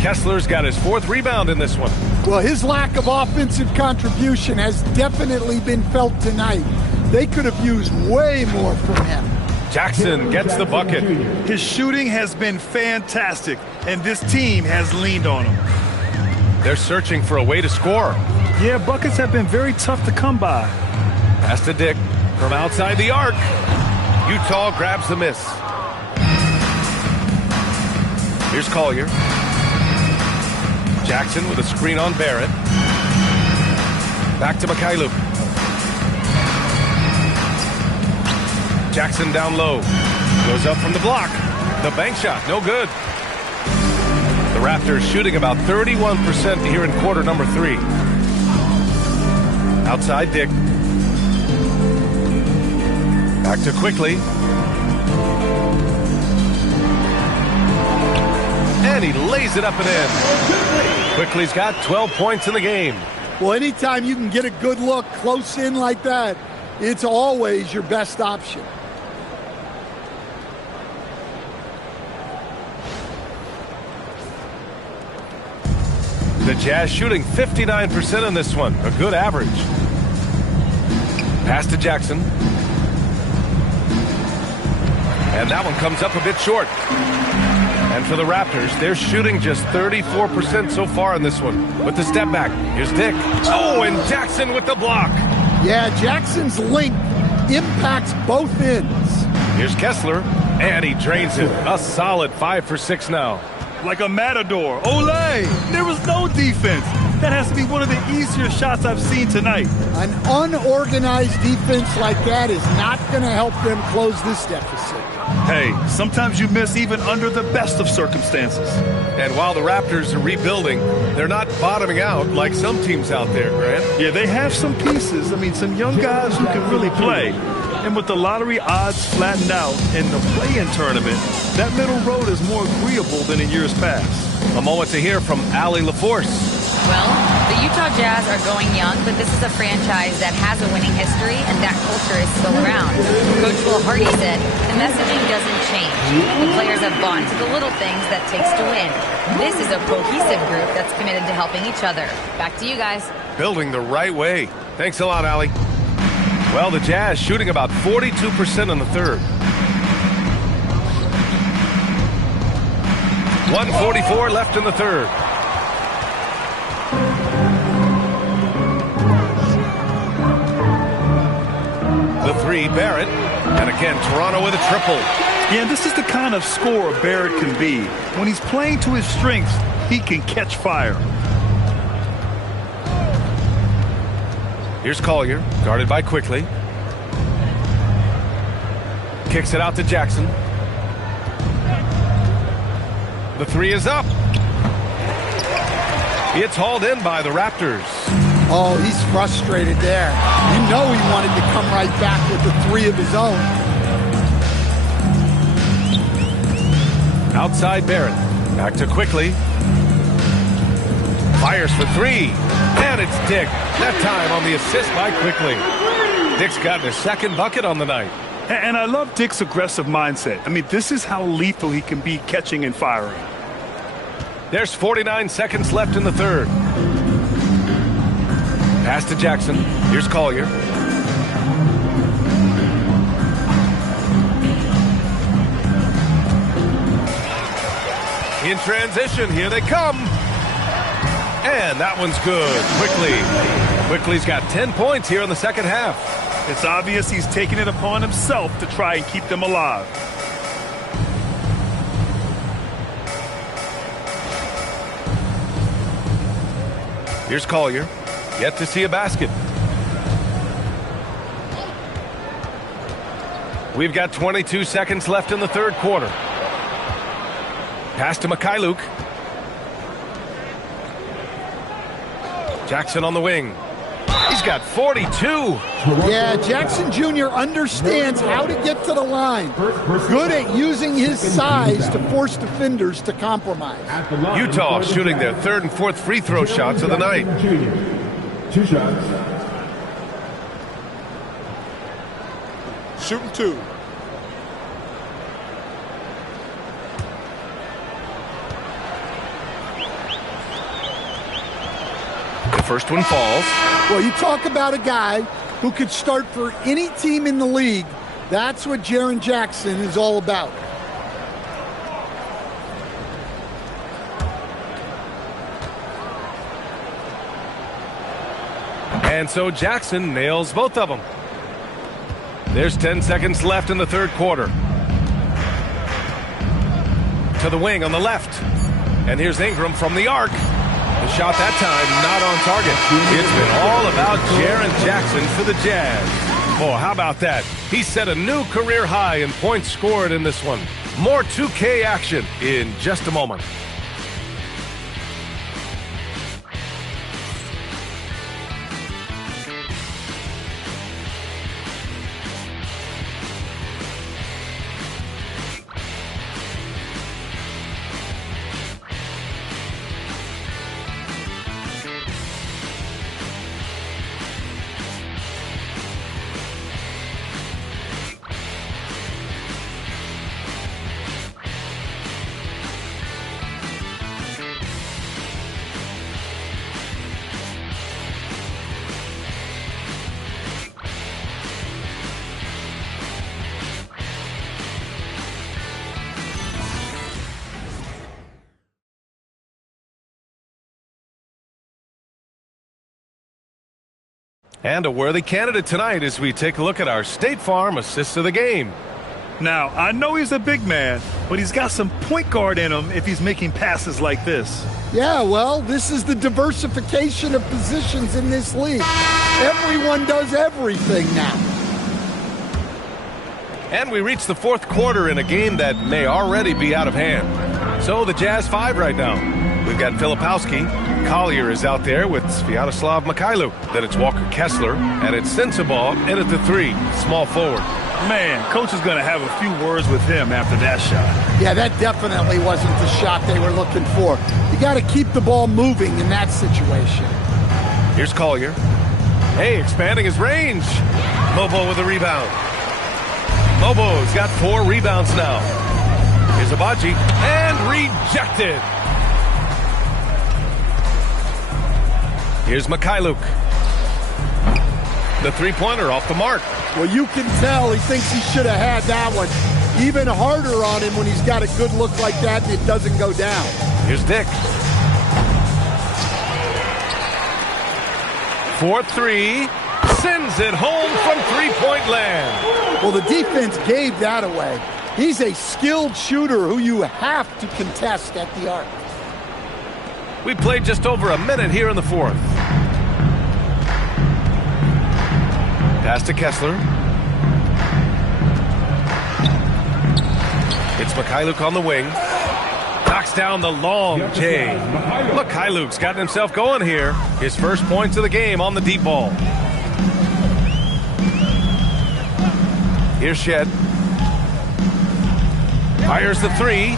Kessler's got his 4th rebound in this one. Well, his lack of offensive contribution has definitely been felt tonight. They could have used way more from him. Jackson gets the bucket. His shooting has been fantastic, and this team has leaned on him. They're searching for a way to score. Yeah, buckets have been very tough to come by. Pass to Dick from outside the arc. Utah grabs the miss. Here's Collier. Jackson with a screen on Barrett. Back to Mikhailuk. Jackson down low. Goes up from the block. The bank shot, no good. The Raptors shooting about 31% here in quarter number 3. Outside Dick. Back to Quickly. And he lays it up and in. Quickly's got 12 points in the game. Well, anytime you can get a good look close in like that, it's always your best option. The Jazz shooting 59% in this one. A good average. Pass to Jackson. And that one comes up a bit short. And for the Raptors, they're shooting just 34% so far in this one. With the step back, here's Dick. Oh, and Jackson with the block. Yeah, Jackson's length impacts both ends. Here's Kessler, and he drains it. A solid 5 for 6 now. Like a matador. Olay! There was no defense. That has to be one of the easier shots I've seen tonight. An unorganized defense like that is not going to help them close this deficit. Hey, sometimes you miss even under the best of circumstances. And while the Raptors are rebuilding, they're not bottoming out like some teams out there, Grant. Yeah, they have some pieces. I mean, some young guys who can really play. And with the lottery odds flattened out in the play-in tournament, that middle road is more agreeable than in years past. A moment to hear from Allie LaForce. Well, the Utah Jazz are going young, but this is a franchise that has a winning history, and that culture is still around. Coach Will Hardy said, the messaging doesn't change. The players have bought into the little things that takes to win. This is a cohesive group that's committed to helping each other. Back to you guys. Building the right way. Thanks a lot, Allie. Well, the Jazz shooting about 42% in the third. 1:44 left in the third. The three, Barrett. And again, Toronto with a triple. Yeah, this is the kind of scorer Barrett can be. When he's playing to his strengths, he can catch fire. Here's Collier, guarded by Quickly. Kicks it out to Jackson. The three is up. It's hauled in by the Raptors. Oh, he's frustrated there. You know he wanted to come right back with the three of his own. Outside Barrett. Back to Quickly. Fires for three. And it's Dick. That time on the assist by Quickly. Dick's got his second bucket on the night. And I love Dick's aggressive mindset. I mean, this is how lethal he can be catching and firing. There's 49 seconds left in the third. Pass to Jackson. Here's Collier. In transition, here they come. And that one's good. Quickly's got 10 points here in the second half. It's obvious he's taking it upon himself to try and keep them alive. Here's Collier. Yet to see a basket. We've got 22 seconds left in the third quarter. Pass to Mikhailuk. Jackson on the wing. He's got 42. Yeah, Jackson Jr. understands how to get to the line. Good at using his size to force defenders to compromise. Utah shooting their third and fourth free throw shots of the night. 2 shots. Shooting 2. The first one falls. Well, you talk about a guy who could start for any team in the league. That's what Jaren Jackson is all about. And so Jackson nails both of them. There's 10 seconds left in the third quarter. To the wing on the left. And here's Ingram from the arc. The shot that time not on target. It's been all about Jaren Jackson for the Jazz. Oh, how about that? He set a new career high in points scored in this one. More 2K action in just a moment. And a worthy candidate tonight as we take a look at our State Farm assists of the game. Now, I know he's a big man, but he's got some point guard in him if he's making passes like this. Yeah, well, this is the diversification of positions in this league. Everyone does everything now. And we reach the fourth quarter in a game that may already be out of hand. So the Jazz 5 right now. We've got Filipowski. Collier is out there with Sviatoslav Mikhailuk. Then it's Walker Kessler, and it's Sensabaugh in at the 3, small forward. Man, coach is going to have a few words with him after that shot. Yeah, that definitely wasn't the shot they were looking for. You got to keep the ball moving in that situation. Here's Collier. Hey, expanding his range. Mobo with a rebound. Mobo's got 4 rebounds now. Here's Abaji, and rejected. Here's Mikhailuk. The three-pointer off the mark. Well, you can tell he thinks he should have had that one. Even harder on him when he's got a good look like that and it doesn't go down. Here's Dick. 4-3. Sends it home from three-point land. Well, the defense gave that away. He's a skilled shooter who you have to contest at the arc. We played just over a minute here in the fourth. Pass to Kessler. It's Mikhailuk on the wing. Knocks down the long J. Mikhailuk's gotten himself going here. His first points of the game on the deep ball. Here's Shed. Fires the 3.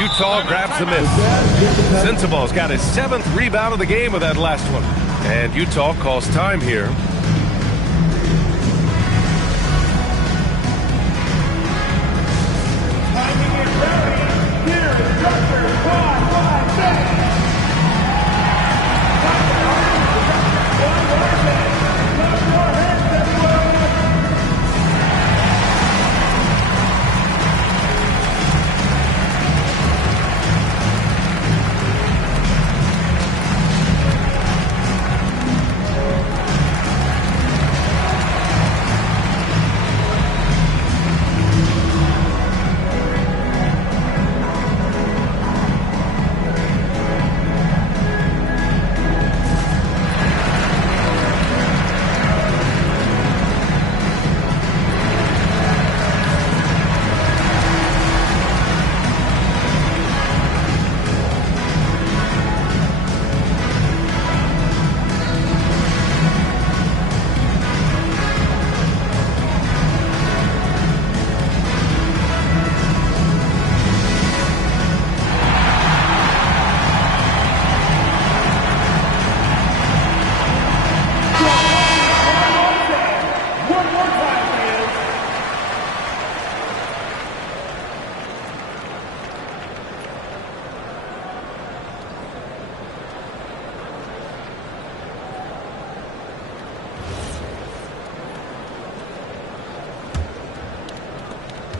Utah grabs the miss. Sensabaugh's got his 7th rebound of the game with that last one. And Utah calls time here.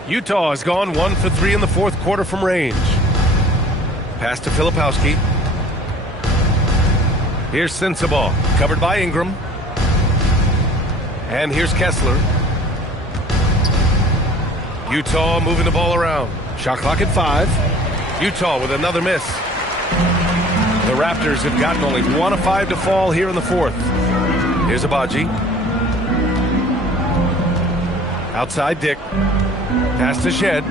Utah has gone 1 for 3 in the fourth quarter from range. Pass to Filipowski. Here's Sensabaugh, covered by Ingram. And here's Kessler. Utah moving the ball around. Shot clock at 5. Utah with another miss. The Raptors have gotten only 1 of 5 to fall here in the fourth. Here's Abaji. Outside Dick. Pass to Shed.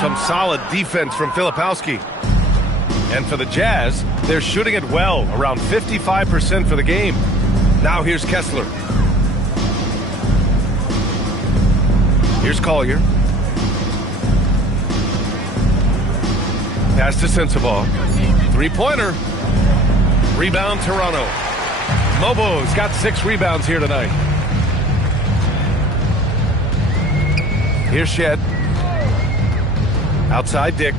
Some solid defense from Filipowski. And for the Jazz, they're shooting it well, around 55% for the game. Now here's Kessler. Here's Collier. Pass to Sensabaugh. Three-pointer. Rebound, Toronto. Mobo's got 6 rebounds here tonight. Here's Shed. Outside Dick.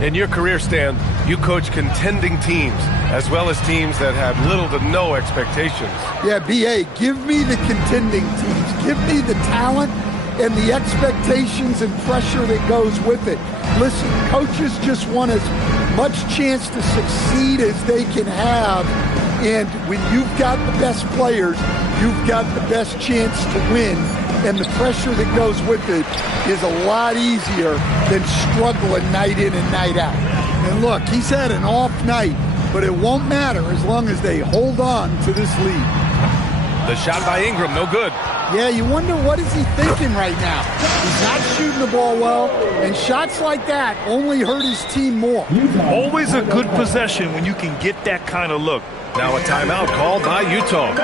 In your career, Stan, you coach contending teams as well as teams that have little to no expectations. Yeah, B.A., give me the contending teams. Give me the talent and the expectations and pressure that goes with it. Listen, coaches just want as much chance to succeed as they can have. And when you've got the best players, you've got the best chance to win. And the pressure that goes with it is a lot easier than struggling night in and night out. And look, he's had an off night, but it won't matter as long as they hold on to this lead. The shot by Ingram, no good. Yeah, you wonder what is he thinking right now. He's not shooting the ball well, and shots like that only hurt his team more. Always a good possession when you can get that kind of look. Now a timeout called by Utah.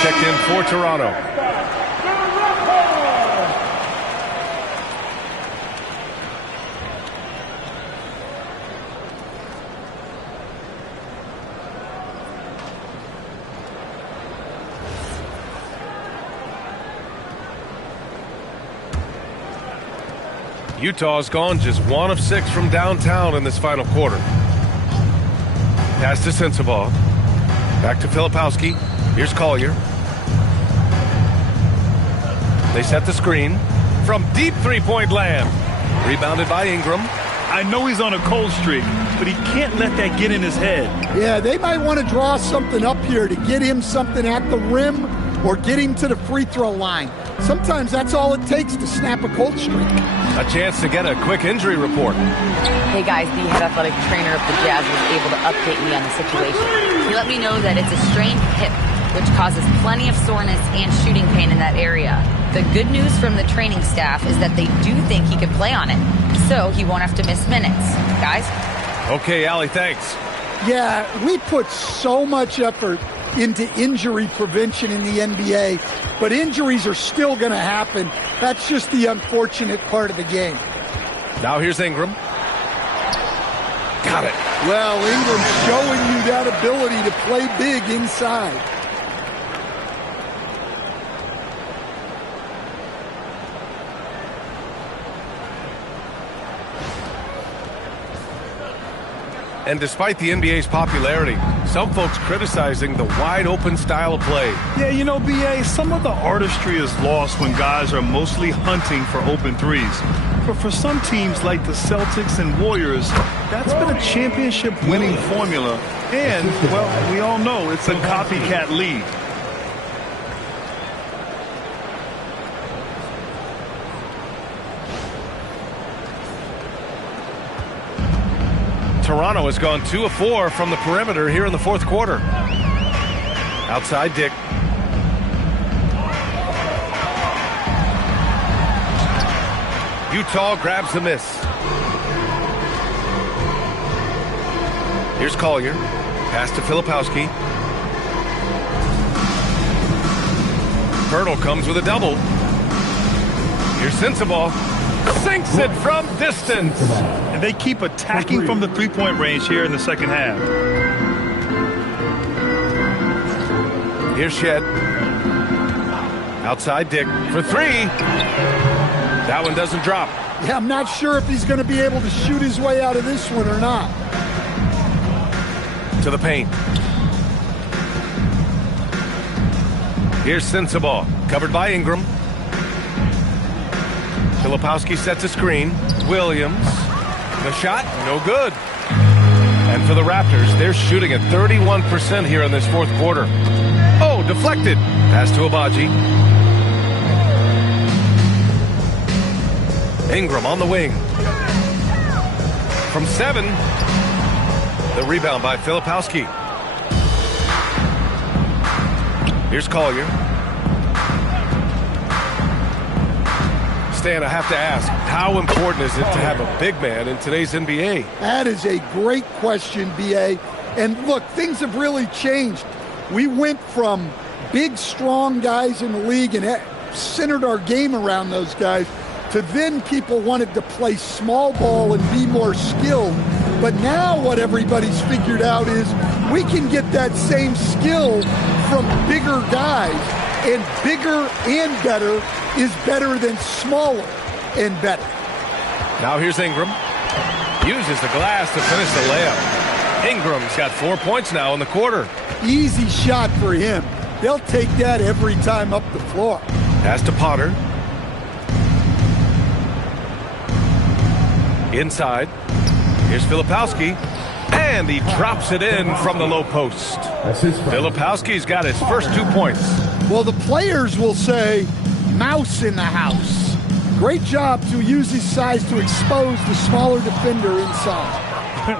Checked in for Toronto. Utah's gone just 1 of 6 from downtown in this final quarter. Pass to Sensabaugh. Back to Filipowski. Here's Collier. They set the screen from deep three-point land. Rebounded by Ingram. I know he's on a cold streak, but he can't let that get in his head. Yeah, they might want to draw something up here to get him something at the rim or get him to the free throw line. Sometimes that's all it takes to snap a cold streak. A chance to get a quick injury report. Hey guys, the head athletic trainer of the Jazz was able to update me on the situation. He let me know that it's a strained hip, which causes plenty of soreness and shooting pain in that area. The good news from the training staff is that they do think he could play on it, so he won't have to miss minutes. Guys? Okay, Allie, thanks. Yeah, we put so much effort into injury prevention in the NBA, but injuries are still going to happen. That's just the unfortunate part of the game. Now here's Ingram. Got it. Well, Ingram's showing you that ability to play big inside. And despite the NBA's popularity, some folks criticizing the wide-open style of play. Yeah, you know, B.A., some of the artistry is lost when guys are mostly hunting for open threes. But for some teams like the Celtics and Warriors, that's been a championship-winning formula. And, well, we all know it's a copycat league. Toronto has gone 2 of 4 from the perimeter here in the fourth quarter. Outside Dick. Utah grabs the miss. Here's Collier. Pass to Filipowski. Pirtle comes with a double. Here's Sensabaugh. Sinks it from distance. And they keep attacking from the three-point range here in the second half. Here's Shed. Outside Dick for three. That one doesn't drop. Yeah, I'm not sure if he's going to be able to shoot his way out of this one or not. To the paint. Here's Sensabaugh, covered by Ingram. Filipowski sets a screen. Williams. The shot, no good. And for the Raptors, they're shooting at 31% here in this fourth quarter. Oh, deflected. Pass to Agbaji. Ingram on the wing. From 7. The rebound by Filipowski. Here's Collier. Stan, I have to ask, how important is it to have a big man in today's NBA? That is a great question, B.A. And look, things have really changed. We went from big, strong guys in the league and centered our game around those guys to then people wanted to play small ball and be more skilled. But now what everybody's figured out is we can get that same skill from bigger guys, and bigger and better is better than smaller and better. Now here's Ingram. Uses the glass to finish the layup. Ingram's got 4 points now in the quarter. Easy shot for him. They'll take that every time up the floor. Pass to Potter. Inside. Here's Filipowski. And he drops it in from the low post. Filipowski's got his first 2 points. Well, the players will say, mouse in the house. Great job to use his size to expose the smaller defender inside.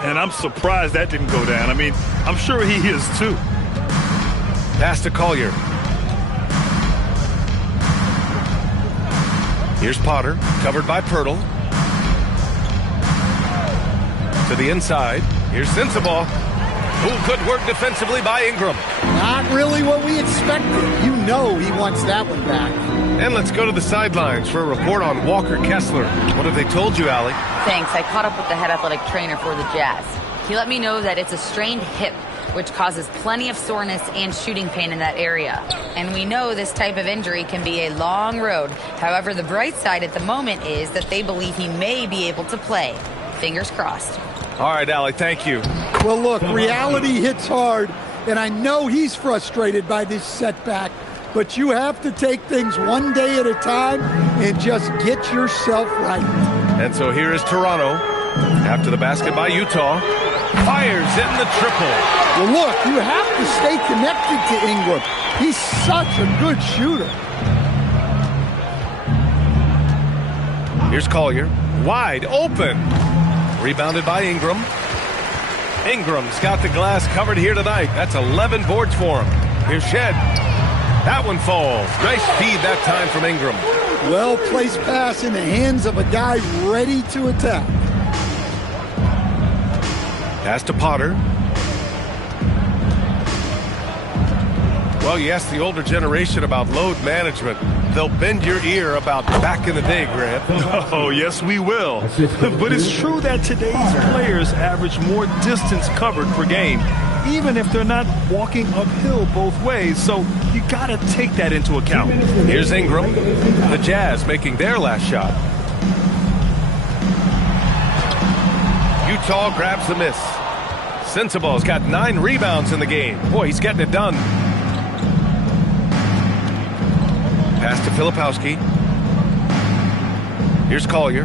And I'm surprised that didn't go down. I mean, I'm sure he is too. Pass to Collier. Here's Potter, covered by Pirtle. To the inside. Here's Sensabaugh, who could work defensively by Ingram. Not really what we expected. You know he wants that one back. And let's go to the sidelines for a report on Walker Kessler. What have they told you, Allie? Thanks. I caught up with the head athletic trainer for the Jazz. He let me know that it's a strained hip, which causes plenty of soreness and shooting pain in that area. And we know this type of injury can be a long road. However, the bright side at the moment is that they believe he may be able to play. Fingers crossed. All right, Allie, thank you. Well, look, reality hits hard, and I know he's frustrated by this setback, but you have to take things one day at a time and just get yourself right. And so here is Toronto. After the basket by Utah. Fires in the triple. Well, look, you have to stay connected to Ingram. He's such a good shooter. Here's Collier. Wide open. Rebounded by Ingram. Ingram's got the glass covered here tonight. That's 11 boards for him. Here's Shed. That one falls. Nice feed that time from Ingram. Well-placed pass in the hands of a guy ready to attack. Pass to Potter. Well, you ask the older generation about load management. They'll bend your ear about back in the day, Grant. Oh, yes, we will. But it's true that today's players average more distance covered per game, even if they're not walking uphill both ways. So you got to take that into account. Here's Ingram. The Jazz making their last shot. Utah grabs the miss. Sensabaugh's got 9 rebounds in the game. Boy, he's getting it done. Pass to Filipowski. Here's Collier.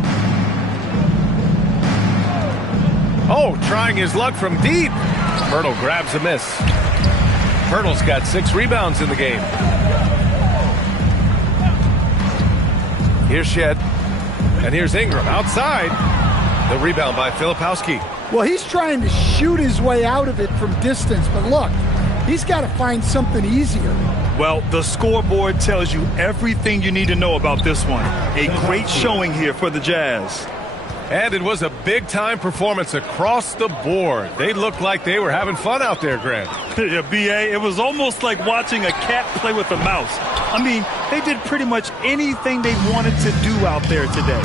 Oh, trying his luck from deep. Pirtle grabs a miss. Pirtle's got 6 rebounds in the game. Here's Shed. And here's Ingram outside. The rebound by Filipowski. Well, he's trying to shoot his way out of it from distance, but look, he's got to find something easier. Well, the scoreboard tells you everything you need to know about this one. A great showing here for the Jazz. And it was a big-time performance across the board. They looked like they were having fun out there, Grant. Yeah, B.A., it was almost like watching a cat play with a mouse. I mean, they did pretty much anything they wanted to do out there today.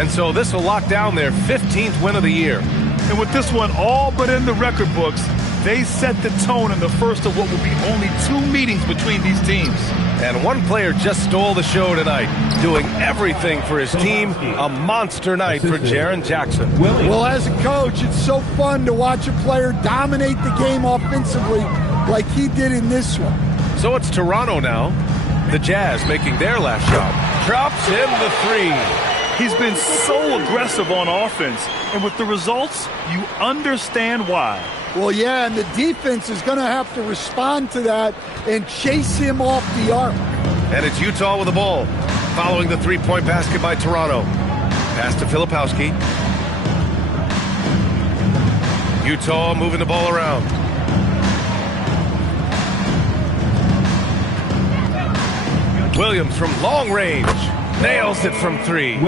And so this will lock down their 15th win of the year. And with this one all but in the record books, they set the tone in the first of what will be only 2 meetings between these teams. And one player just stole the show tonight, doing everything for his team. A monster night for Jaren Jackson. Well, as a coach, it's so fun to watch a player dominate the game offensively like he did in this one. So it's Toronto now. The Jazz making their last shot. Drops in the 3. He's been so aggressive on offense, and with the results, you understand why. Well, yeah, and the defense is going to have to respond to that and chase him off the arc. And it's Utah with the ball, following the three-point basket by Toronto. Pass to Filipowski. Utah moving the ball around. Williams from long range. Nails it from 3.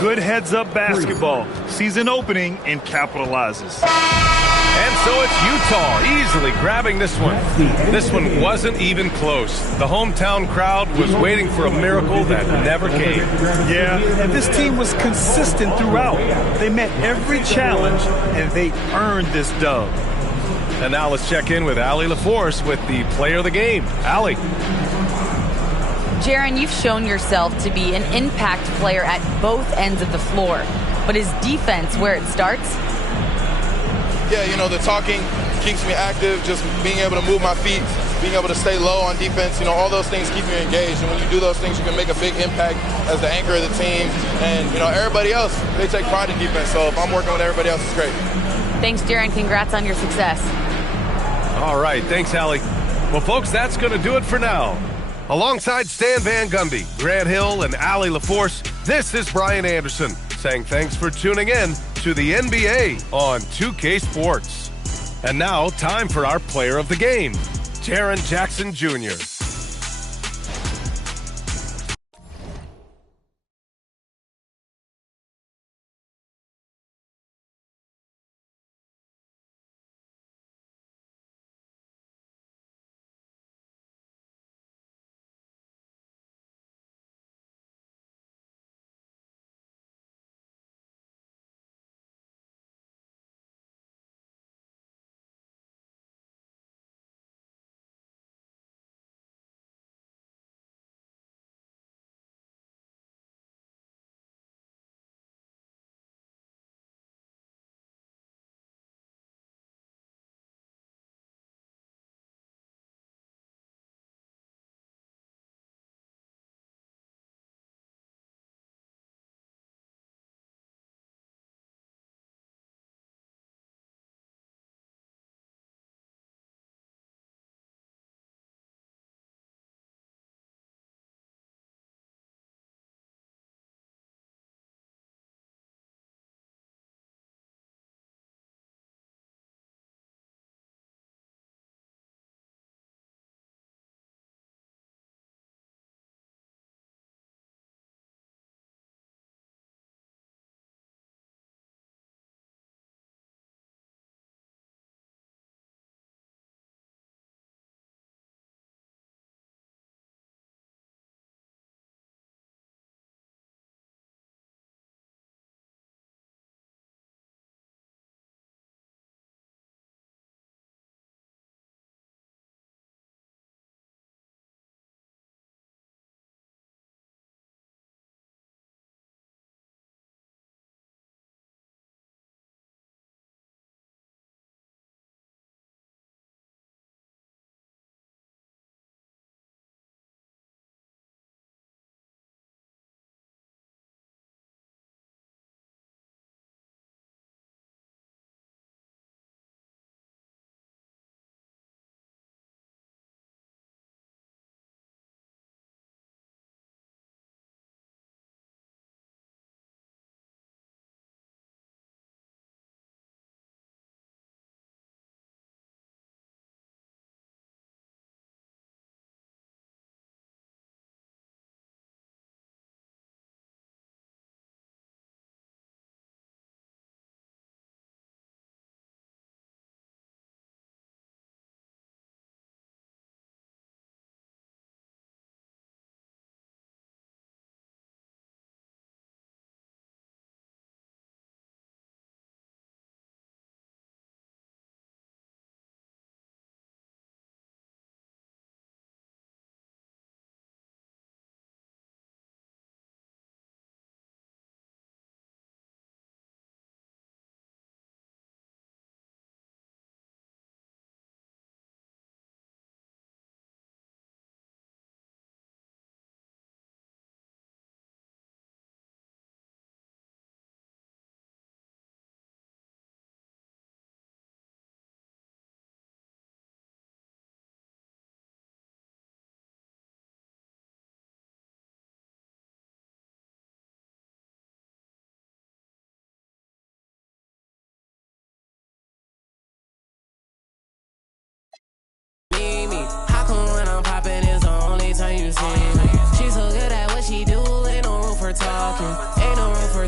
Good heads-up basketball. Sees an opening and capitalizes. And so it's Utah easily grabbing this one. This one wasn't even close. The hometown crowd was waiting for a miracle that never came. Yeah, and this team was consistent throughout. They met every challenge, and they earned this dub. And now let's check in with Allie LaForce with the player of the game. Allie. Jaren, you've shown yourself to be an impact player at both ends of the floor. But is defense where it starts? Yeah, you know, the talking keeps me active, just being able to move my feet, being able to stay low on defense, you know, all those things keep you engaged. And when you do those things, you can make a big impact as the anchor of the team. And, you know, everybody else, they take pride in defense. So if I'm working with everybody else, it's great. Thanks, Jaren. Congrats on your success. All right. Thanks, Allie. Well, folks, that's going to do it for now. Alongside Stan Van Gundy, Grant Hill, and Allie LaForce, this is Brian Anderson saying thanks for tuning in to the NBA on 2K Sports. And now, time for our player of the game, Jaren Jackson Jr.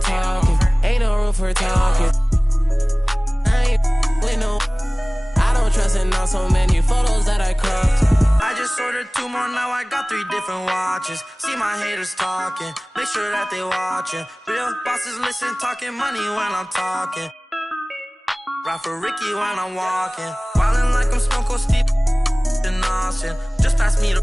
talking. Ain't no room for talking. I ain't with no. I don't trust in on so many photos that I cropped. I just ordered 2 more, now I got 3 different watches. See my haters talking, make sure that they watching. Real bosses listen, talking money when I'm talking. Ride for Ricky when I'm walking. Wildin' like I'm Stone Cold Steve in Austin. Just pass me the